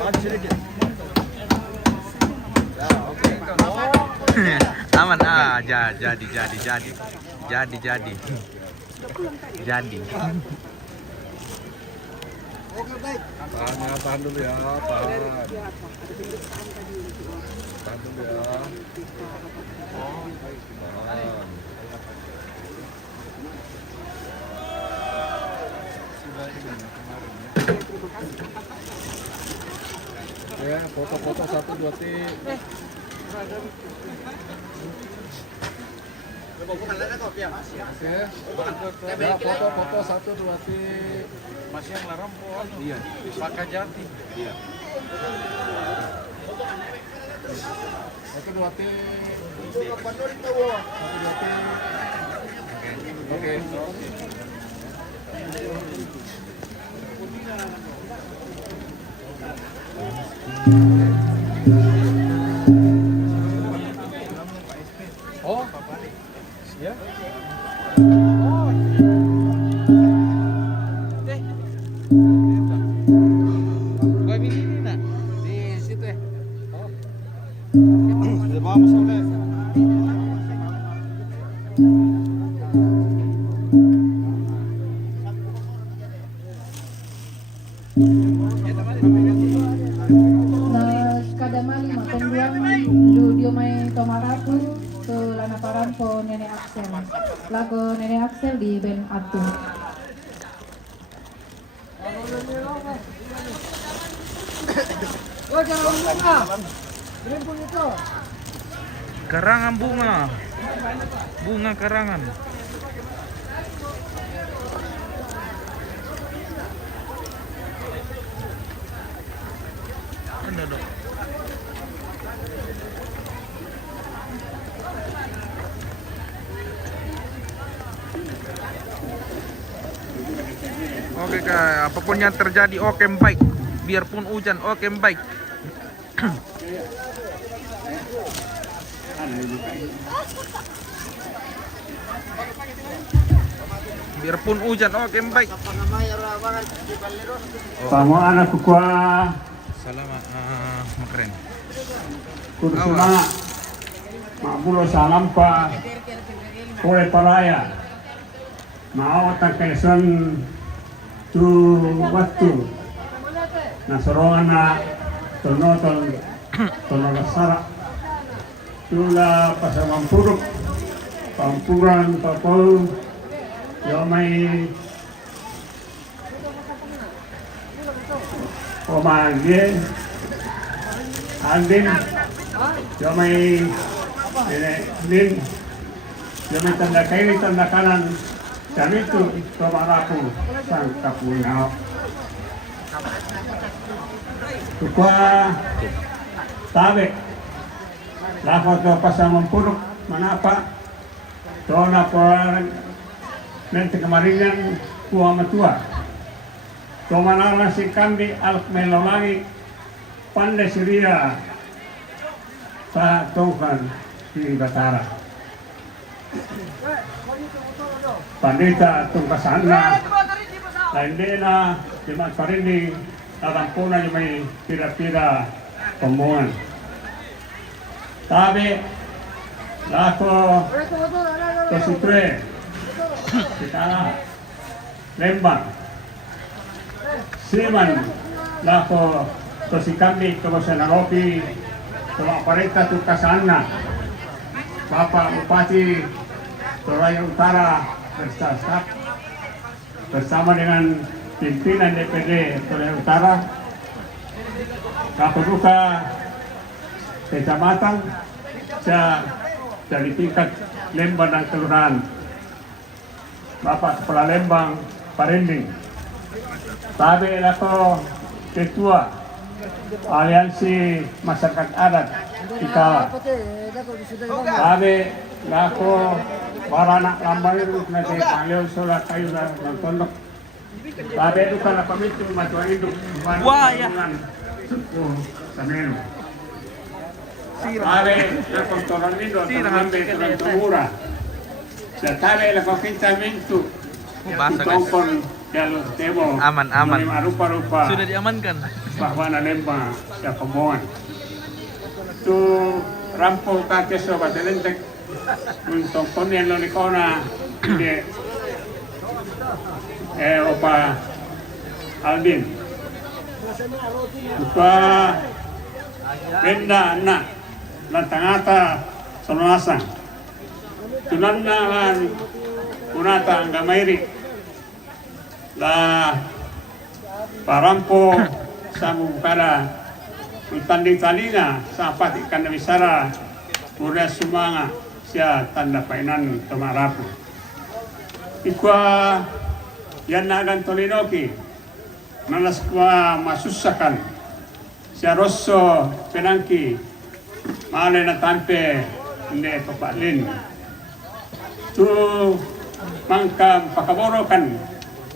Maju sedikit. Aman jadi. Tahan dulu ya, tahan dulu ya. Ya, foto-foto 1, 2 tik. Oke. Ya, foto-foto 1, 2 tik. Masih yang larang pohon. Iya. Pakai jati. Iya. 1, 2 tik. 1, 2 tik. Oke. Oh, ya. Di situ ya. Vamos a ver. Kadamali matengguang Dio Mai Tomarapu ke Lana Parampo Nenek Axel. Lagu Nenek Axel di band Atu. Karangan bunga. Bunga karangan. Ada dong. Oke Kak, apapun yang terjadi oke baik. Biarpun hujan oke baik. Biarpun hujan oke baik. Kamu anak kukuah. Salamat makeren. Kursima Mabulo salam pa Kore Paraya Maawat ang kaisan tu waktu Nasorongan na Tonotol Tonolasara Tula pasamampurok Pampuran Papol Yomay Pemanggian Andin Yomay Din Yomay tanda kiri tanda kanan dan itu Tomarapu sang kapunao Tukwa Tabe Lakot do pasamampurok Manapa Tona por Nanti kemaringan Kuha matua Tomanara si Kandi Alk Melolangi Pandai Syria sa Tongkan di Batara Pandita Tungkasana Laindena Jumat Parini Tatampuna yung may pira-pira Pembuangan Tabi Lako Tosutwe Kitala Lembang Siman Lako Tosikambi Tomasenaropi Tomaparita Tukasana Bapak Bupati Toraya Utara Bersasap bersama dengan pimpinan DPD Toraya Utara Kapeduka Kecamatan dari tingkat Lembang dan Kelurahan Bapak Kepala Lembang Parinding Tabi Lako Ketua Aliansi Masyarakat Adat Ikawa Tabi Lako Baranak Lambair Nanti Panglil Solat Kayu dan Tondok Tabi itu karena pemitu Matuan Induk Wah ya Suku Samenu Tabi Lako Toron Indo Tamambe Toron Tumura Tabi Lako Kinta Mintu Tongkon Jalur Temo Aman. rupa-rupa Sudah diamankan. Bahwa Nalemba sa Pembuangan tu rampo kake sobat elentek untuk kondian lo nikona de opa Aldin lupa benda anak lantangata sonasa tunangan kunata anggamairik la parampo sa mukara tanding talina sa pati ikan misara murah sumanga siya tanda painan Tomarapu ikwa yan nagan tolinoki malas kwa masusakan siya rosso penangki male na tampe ne papatlin tu mangkam pakaborokan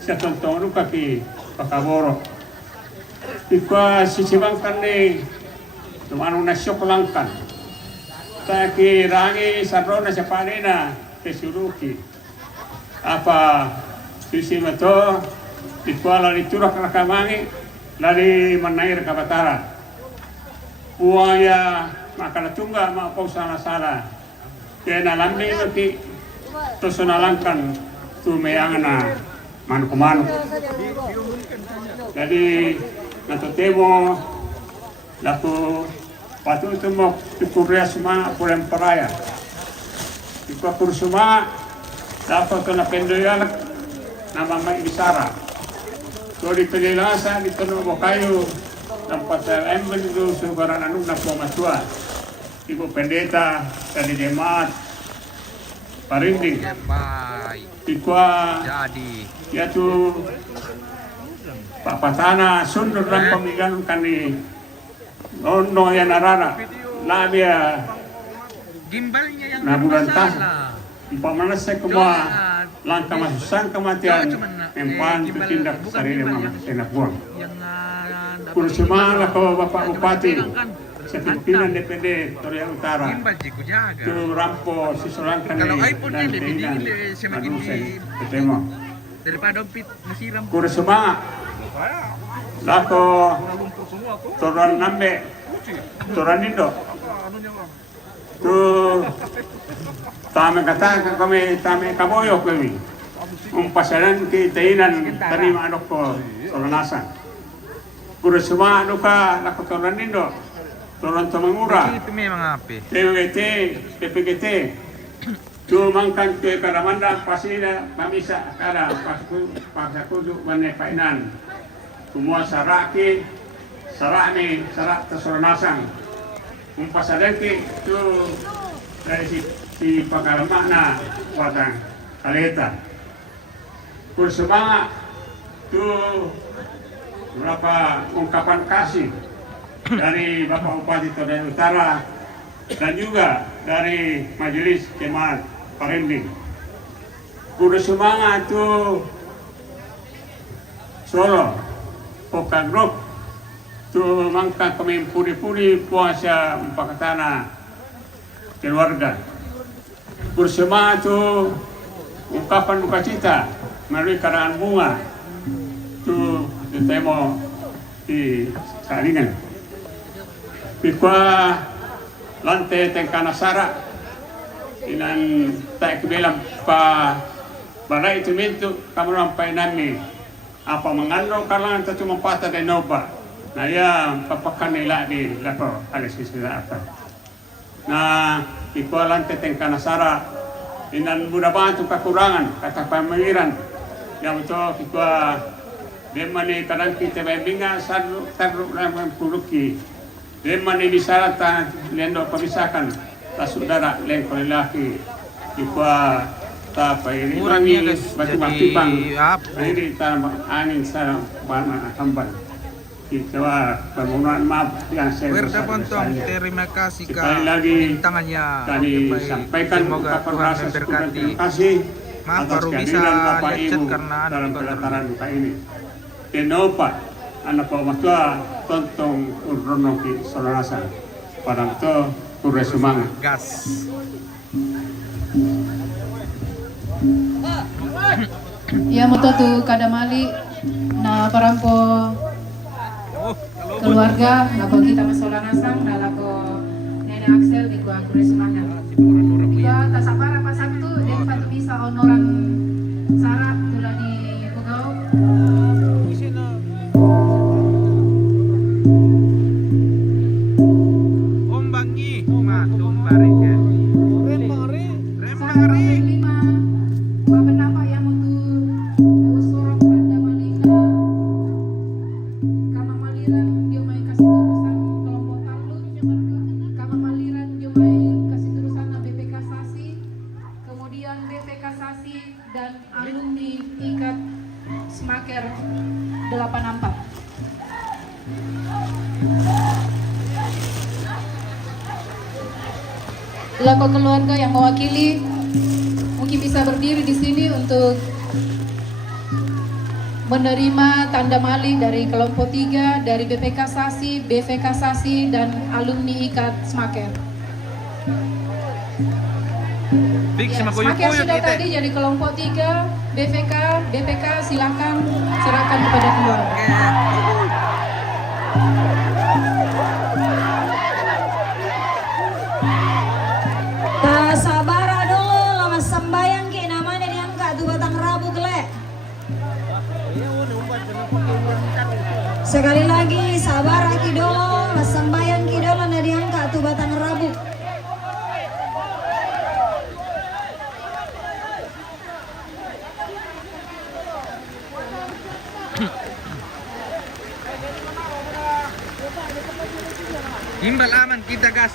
siya tontong kaki pakaboro ikwa sisibangkan ni tumano na syuklangkan taki rangi sarona sa panina kesuruki apa sisima to ikwa lali turak rakamangi lali manair kabatara uaya makalatunga maapau sana-sana kaya nalamni nati to sunalangkan tumayangan na manu-manu Jadi natutemo laku patu itu mau dikuria semua pulang peraya. Dikukur semua dapat kena pendoyalak nama mai bisara. Kalau di penjelasan di tenu kayu tempat embel itu sebaran anu nak matua. Ibu pendeta dari jemaat Parinding. Tikwa jadi yaitu Pak Patana sundur dan pemilihan kani nono yang arara labia gimbalnya yang nabulan tas masalah. Umpamanya saya kemua langkah masusan kematian empan bertindak sarili mama senak buang kursuma kalau Bapak Bupati sepimpinan DPD Toria Utara itu rampo sisolangkan kalau iPhone dan ini keinginan semakin ketemu daripada pit masiram kursuma lako toran nambe toran indo tu tame kata kami tame kaboyo kami umpasalan ki teinan terima adok ko solanasan kursuma nuka lako toran indo toran Tomangura itu memang apa PPGT tu mangkan ke Karamanda pasida pamisa kada pasakudu bane painan semua saraki sarani sarak tesornasan umpasadeki tu dari si pagalamana wadang kaleta kursema tu berapa ungkapan kasih dari Bapak Bupati Toria Utara dan juga dari Majelis Jemaat Parinding. Kudu semangat tu Solo, Pokal Group tu mangka kami puri-puri puasa Pakatana keluarga. Kudu semangat tu ungkapan duka cita melalui karaan bunga tu ditemo di Saringan. Pikwa lantai tengkana sara inan tak kebelam pa balai itu mintu kamu rampai nami apa mengandung kalangan tu cuma patah dan noba nah ya papakan nila di lapor alisis kita apa nah pikwa lantai tengkana sara inan mudah bantu kekurangan kata pemikiran yang betul pikwa demani kadang kita membinga sadu taruh dalam puluki Deman ini bisa ta lendo pemisakan ta saudara lengko lelaki ikwa ta pairi kurangnya batu-batu bang ini ta angin sa bana hambal ikwa permohonan maaf yang saya Pontong terima kasih sekali lagi tangannya kami sampaikan semoga Tuhan memberkati terima kasih maaf atas baru bisa kehadiran Bapak lihat Ibu karena dalam pelataran duka ini kenapa anak pematua tontong urrono ki solanasan parang to kure sumanga gas ya moto tu kadamali na parampo keluarga lako kita masolanasan na lako Nene Axel di gua kure sumanga gua tasapara pasaktu dan patu bisa honoran Sarah tulah di Bugau dan alumni Ikat Smaker 84. Lako keluarga yang mewakili mungkin bisa berdiri di sini untuk menerima tanda malik dari kelompok 3 dari BP Kasasi, BV Kasasi dan alumni Ikat Smaker. Ya, Smaker sudah tadi jadi kelompok 3, BPK silakan serahkan kepada keluarga. Sabara dulu lama sembayang ki namanya diangkat tuh batang rabu gelek. Sekali lagi sabar kidolo, sembahyang kidolo na diangkat tu batang rabu. Imbal aman kita gas.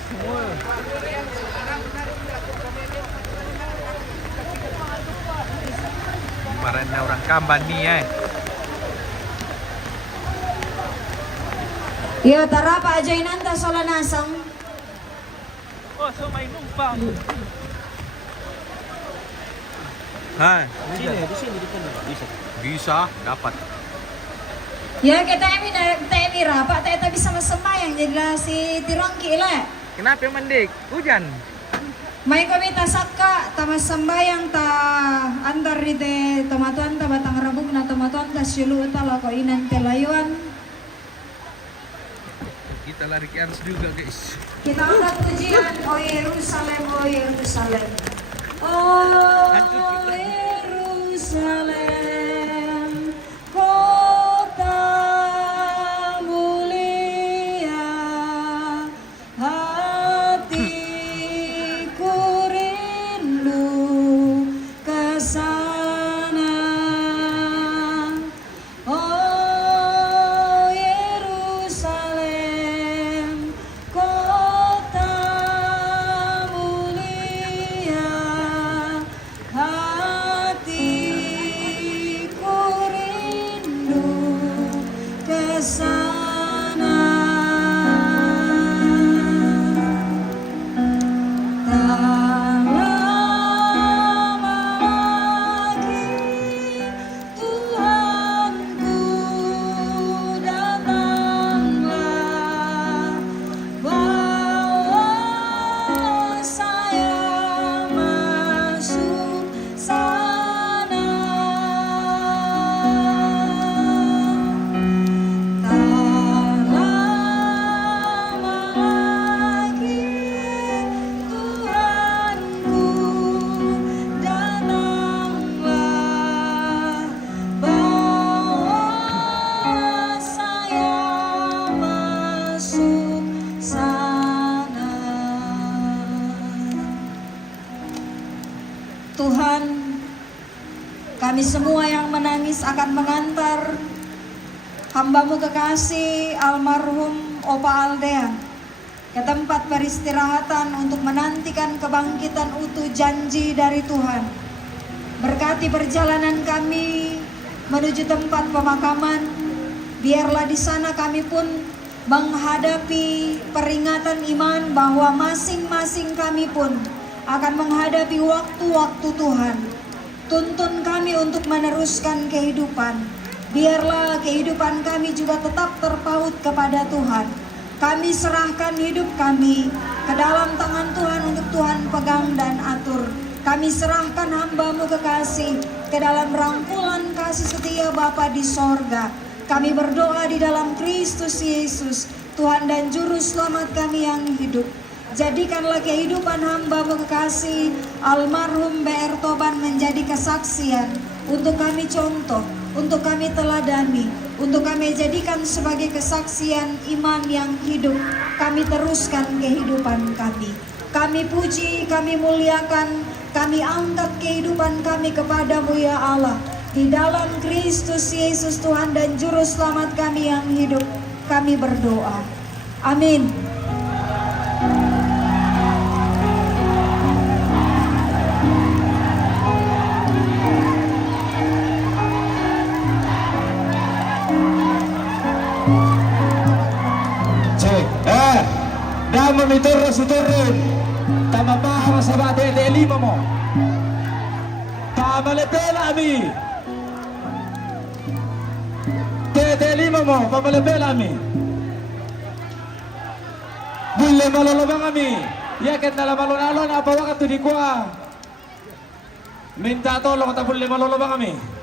Parang orang Kamban nih Yo tara pa aja inanta solanasang. Oh, so may numpang. Hai. Di sini bisa. Bisa, dapat. Ya kita ini rapat, kita bisa sembahyang jadi si tirangki lah. Kenapa mendik? Hujan. May komita sakka tama sembahyang ta antar di te tomatuan ta batang rabuk na tomatuan ta silu ta lako inan telayuan. Kita lari ke Ars juga guys. Kita angkat pujian, oh Yerusalem, oh Yerusalem, oh Yerusalem, kota mulia, hatiku rindu ke sana. Oh Yerusalem, kota mulia, hatiku rindu ke sana. Tak lama lagi Tuhanku datanglah, bawa saya masuk sana. Tak lama lagi Tuhanku datanglah, bawa saya masuk sana. Tuhan, kami semua yang menangis akan mengantar hamba-Mu kekasih almarhum Opa Aldea ke tempat peristirahatan untuk menantikan kebangkitan utuh janji dari Tuhan. Berkati perjalanan kami menuju tempat pemakaman, biarlah di sana kami pun menghadapi peringatan iman bahwa masing-masing kami pun akan menghadapi waktu-waktu Tuhan. Tuntun kami untuk meneruskan kehidupan. Biarlah kehidupan kami juga tetap terpaut kepada Tuhan. Kami serahkan hidup kami ke dalam tangan Tuhan untuk Tuhan pegang dan atur. Kami serahkan hamba-Mu kekasih ke dalam rangkulan kasih setia Bapa di sorga. Kami berdoa di dalam Kristus Yesus, Tuhan dan Juru Selamat kami yang hidup. Jadikanlah kehidupan hamba-Mu kekasih almarhum BR Toban menjadi kesaksian untuk kami contoh, untuk kami teladani, untuk kami jadikan sebagai kesaksian iman yang hidup. Kami teruskan kehidupan kami. Kami puji, kami muliakan, kami angkat kehidupan kami kepada-Mu ya Allah. Di dalam Kristus Yesus Tuhan dan Juru Selamat kami yang hidup, kami berdoa. Amin. Dama miturro suturun, tama para sa bate de lima mo. Pamalepela mi. Te lima mo, pamalepela mi. Bulle malolobang kami. Yakin na malonalo na pawakat tu di kwa. Minta tolong ta bulle malolobang kami.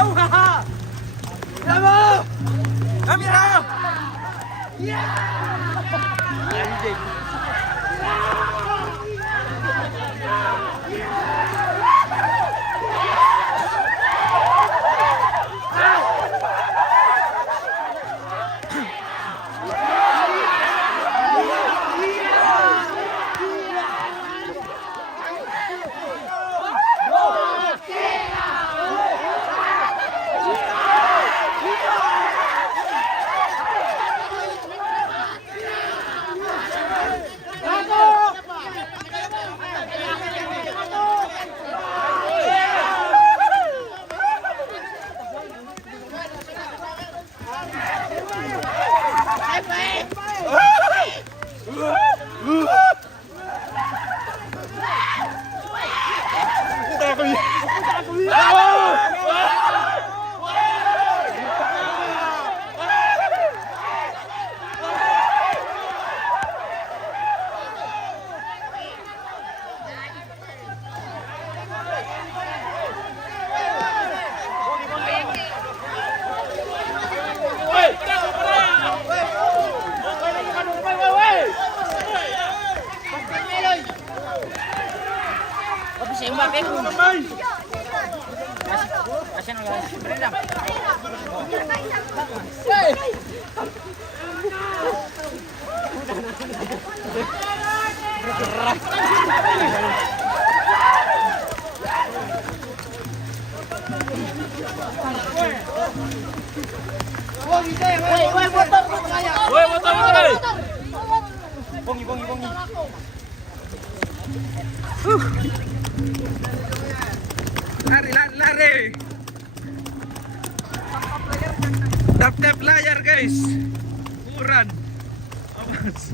haha. Bravo! Kamera! Lari. Tap layar guys. Ukuran. Awas.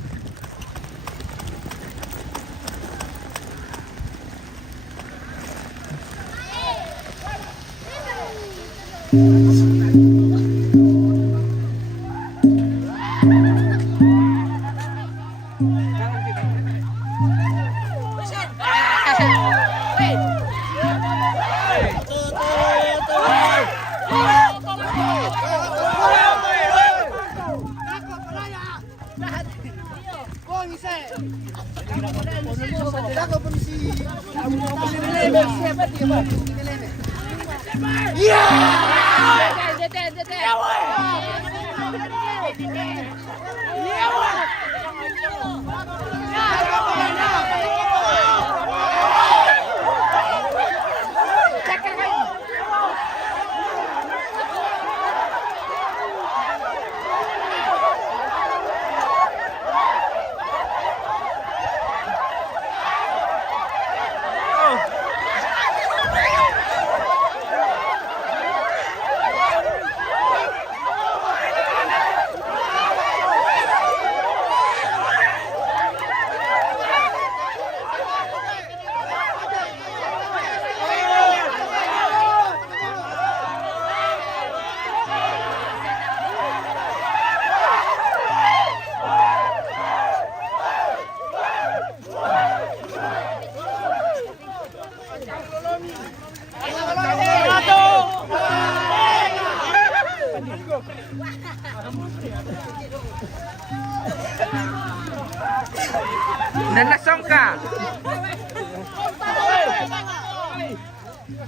Nanasong ka.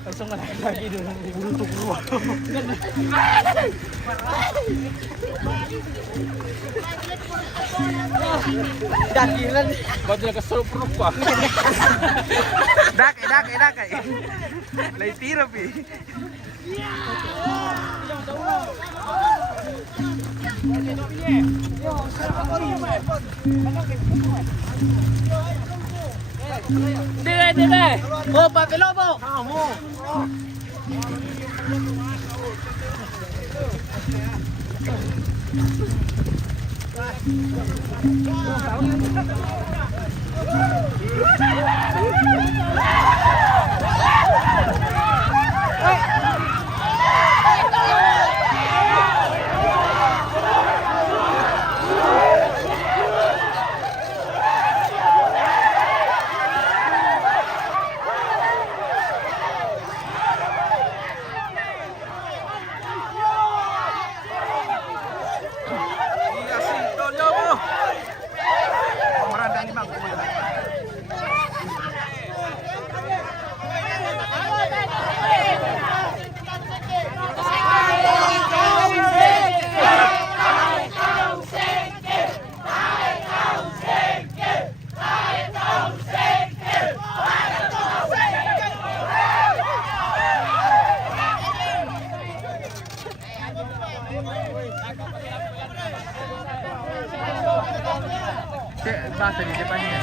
Langsung lagi dulu bulutuk gua. Dakilan. Badal kesel perut gua. Dak. Lay tiro pi. Dire. Oh, papelobo. Kamu. biasa di depannya.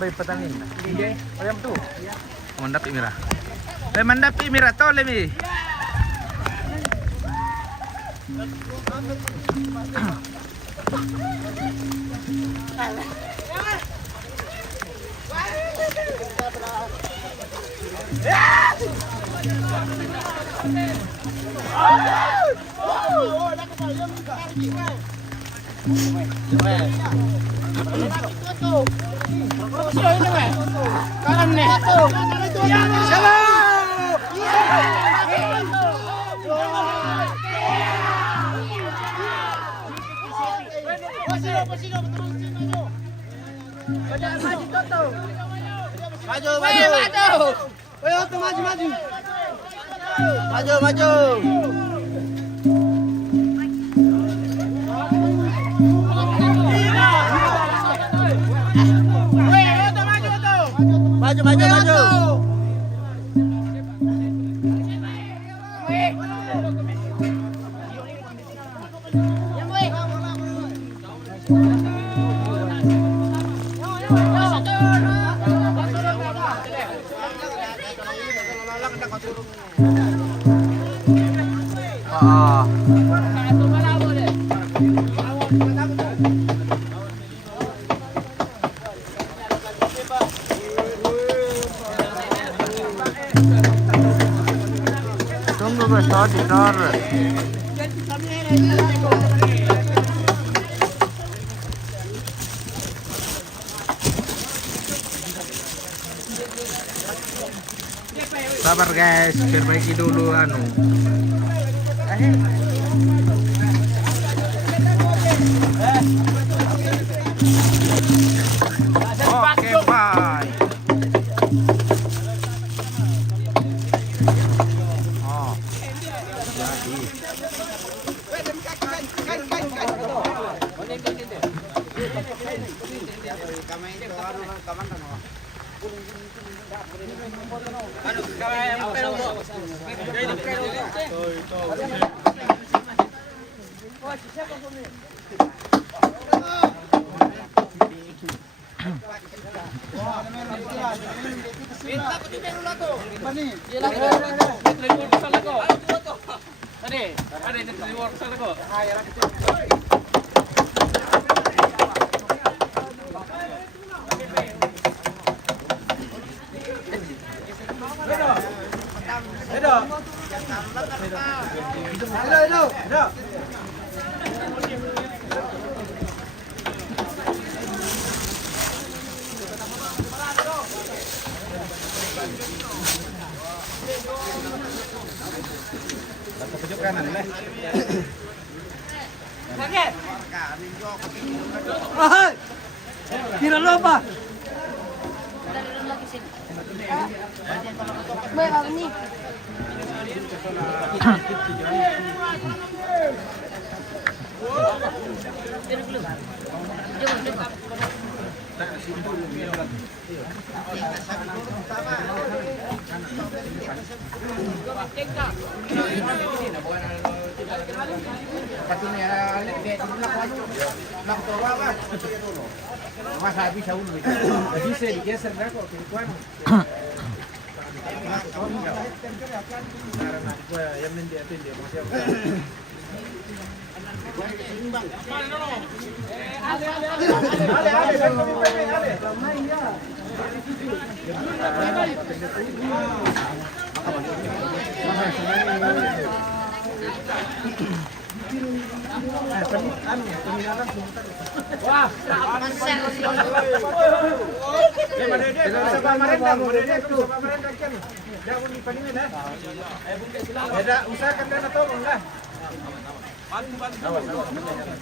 Baik petangin. Ayam tu. Mandap imira. Mandap imira to lemi. Tunggu gue tadi nor. Sabar guys, perbaiki dulu anu. Oke, bye. Oh, jadi. Pojok kanan lah. Sakit. Ahai. Kira lo apa? Baik, ini.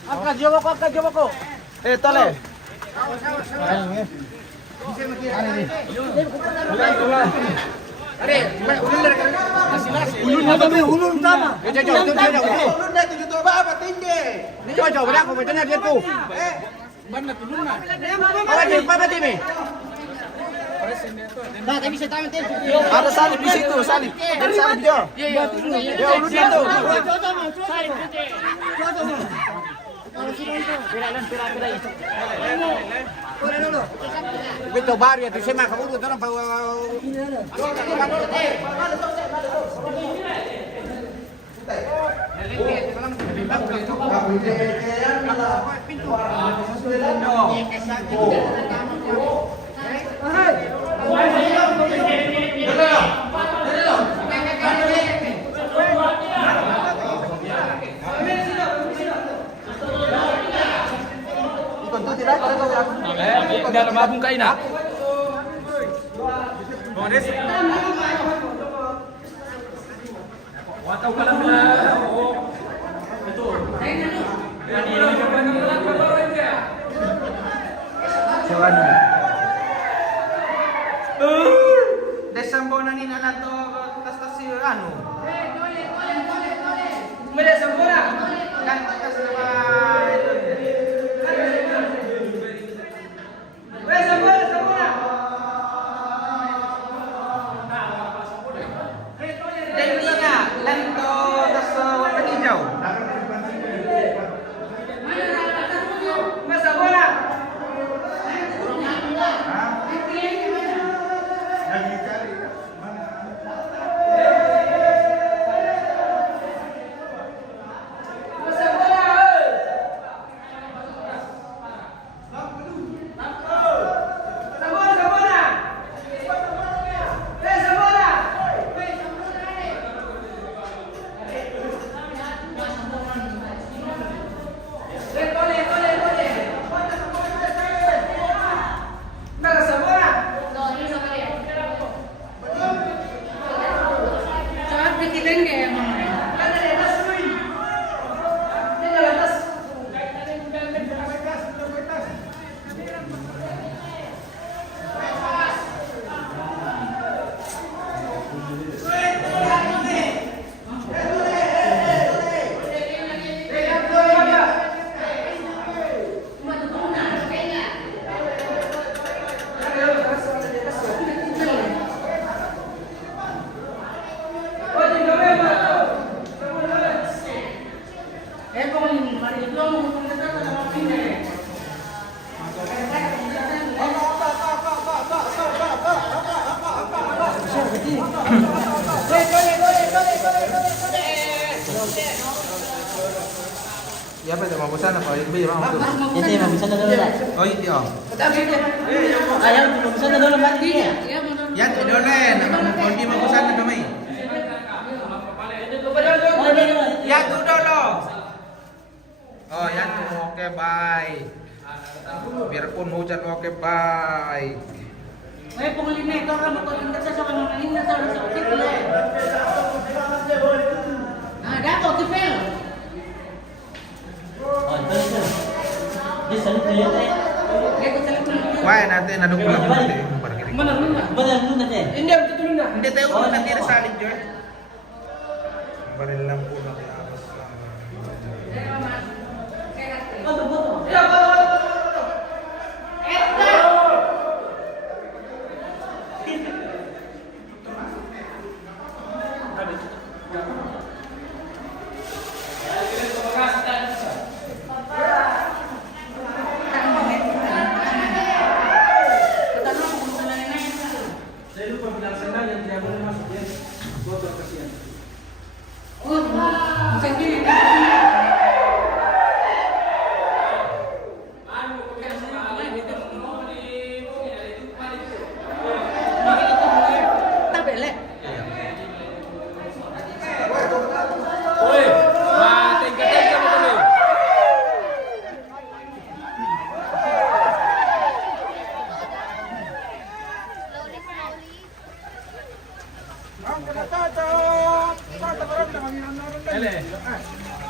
Angkat jawab ko. Tole. Ulun na kami, ulun tama. Ulun na tujuh tu apa tinggi. Jauh berapa kau betul dia tu. Mana tulun na. Apa tim? Nah, tapi saya tahu nanti. Ada salib di situ, salib. Ada salib dia. Ya, ulun dia tu. Betul baru ya tu saya makan urut orang bawa. Tidak ada mabung kain nak. Watau kalam na. Betul. Desambo na ni nalan to tas anu. Mede sempurna. Kan tas Ya apa itu mau pesan apa? Ibu mau tuh. Ini mau bisa dulu lah. Oh iya. Ayam mau bisa dulu mati ya. Ya tidak nama mau di mau pesan apa mai? Ya tu dulu. Oh ya tu oke bye. Biarpun hujan oke bye. May pungalinetor ka mo ko ingat sa kanang sa hospital. Ah, dato tipel. Why natin anong kulang natin yung parang gini. Hindi betul na. Hindi tayo kung natira sa alin, George. Baril lang po na kinakas.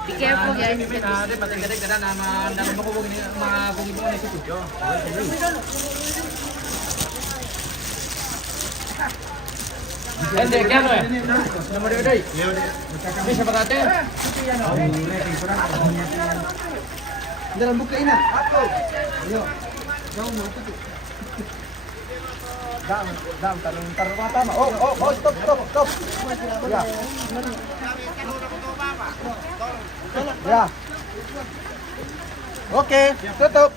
Be careful guys. Hindi, kaya mo eh. Nomor dia deh. Ini siapa kata? Dalam buka ini. Aku. Ayo. Jauh mau tutup. Dam, taruh mata. Oh, stop. Ya. Ya. Oke, tutup.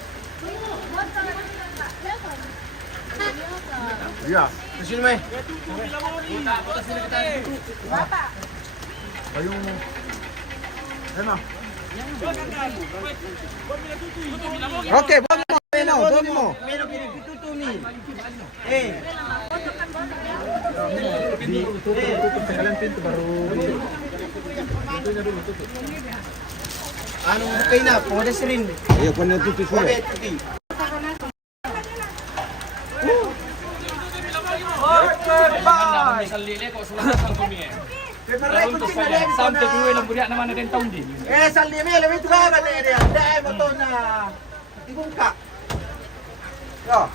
Ya, ke sini, Mei. Ayung. Enak. Oke, bagi mo. Meron pinagtutumi. Tutup sekalian pintu baru. Pintunya dulu tutup. Anu bukain na, pwede sirin. Ayo, pwede tutup sudah. Sampai dua lang budak naman natin taon din. Saldi mi, lebih tu apa ni dia? Dah motor na dibuka. Yo.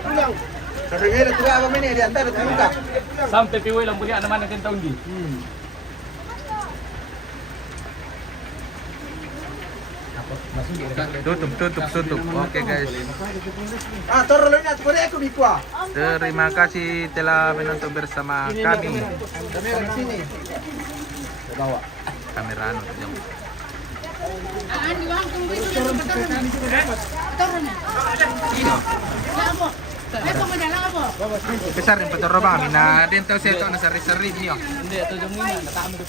Pulang. Kadang-kadang tu apa ni dia antar dibuka. Sampai dua lang budak naman natin taon din. Tutup. Oke guys. Taruh lagi tu boleh aku bikwa. Terima kasih telah menonton bersama kami. Kamera sini. Bawa. Kamera anu. Besar yang betul roba kami na dentro sa ito na sari-sari niyo. Hindi, ito yung muna. Natama ko.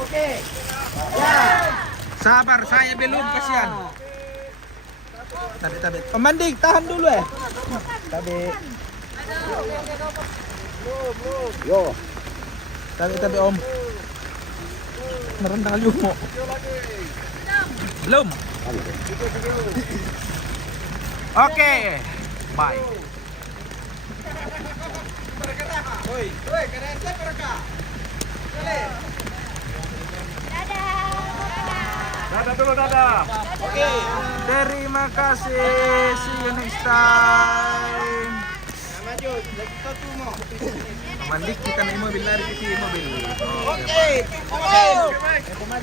Oke. Ya. Sabar, saya belum kasihan. Tabi. Pemanding, tahan dulu Tabi. Yo. Tabi Om. Merendang kali mo. Belum. Oke. Bye. Oi, kena saya mereka. Dadah dulu, dadah. Oke. Terima kasih. See you next time. Maju, lagi satu mo. Mandi kita naik mobil lari ke sini mobil. Oke.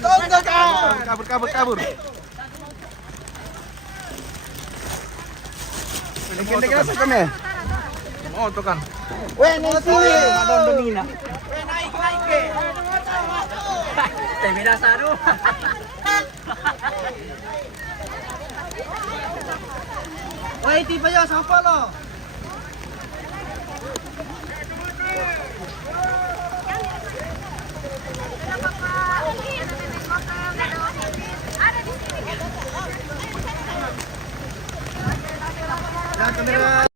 Tunggu kan. Kabur. Kira-kira sa kami. Oh, to kan. Weh, ni sini. Madon domina. Weh, naik ke. Termina saro. Weh, tiba yo sampai lo.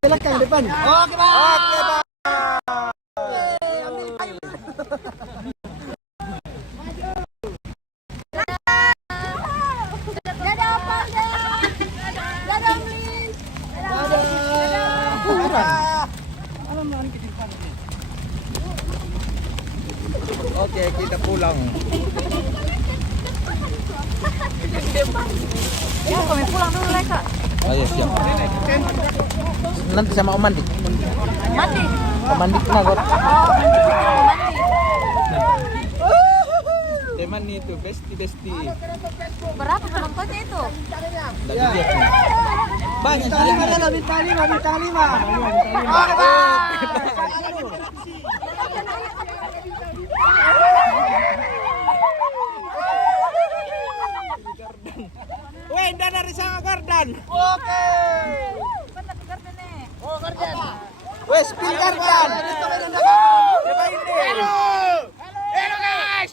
Belakang depan. Oke, Pak. Oke, kita pulang. Ya, kami pulang dulu, Leka. Oh iya, siap. Nanti sama Om Mandi. Mandi. Om Mandi Nagor. Oh, mandi. Teman itu besti. Berapa penontonnya itu? Nggak dilihat nih. Banyak sih. Bintang 5. Weh, dari sama Gardan. Oke. Oh, Gardan. Weh, spill Gardan. Hello guys.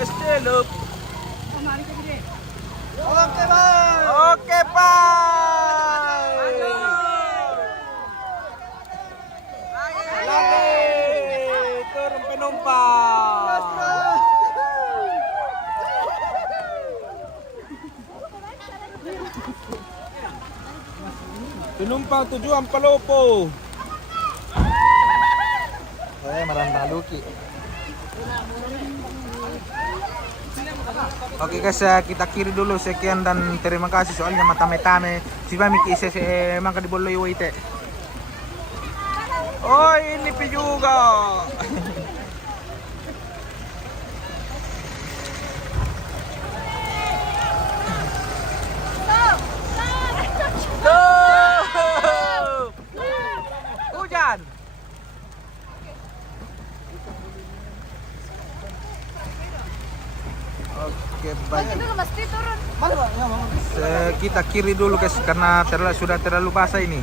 Estelop. Oke, Bang. Oke, Bang. Lagi turun penumpang. Penumpang tujuan Palopo. Maranda Luki. Oke guys, kita kiri dulu. Sekian dan terima kasih, soalnya matame-tame si Mami kisi emang ka di boloy waite. Oh, ini pi juga. Hujan. Oke, baik. Kita kiri dulu guys, karena sudah terlalu basah ini.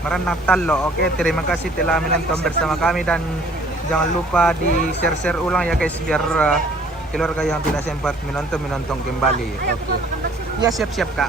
Marandang talo. Oke, terima kasih telah menonton bersama kami, dan jangan lupa di share ulang ya guys, biar keluarga yang tidak sempat menonton kembali. Oke. Ya, siap-siap Kak.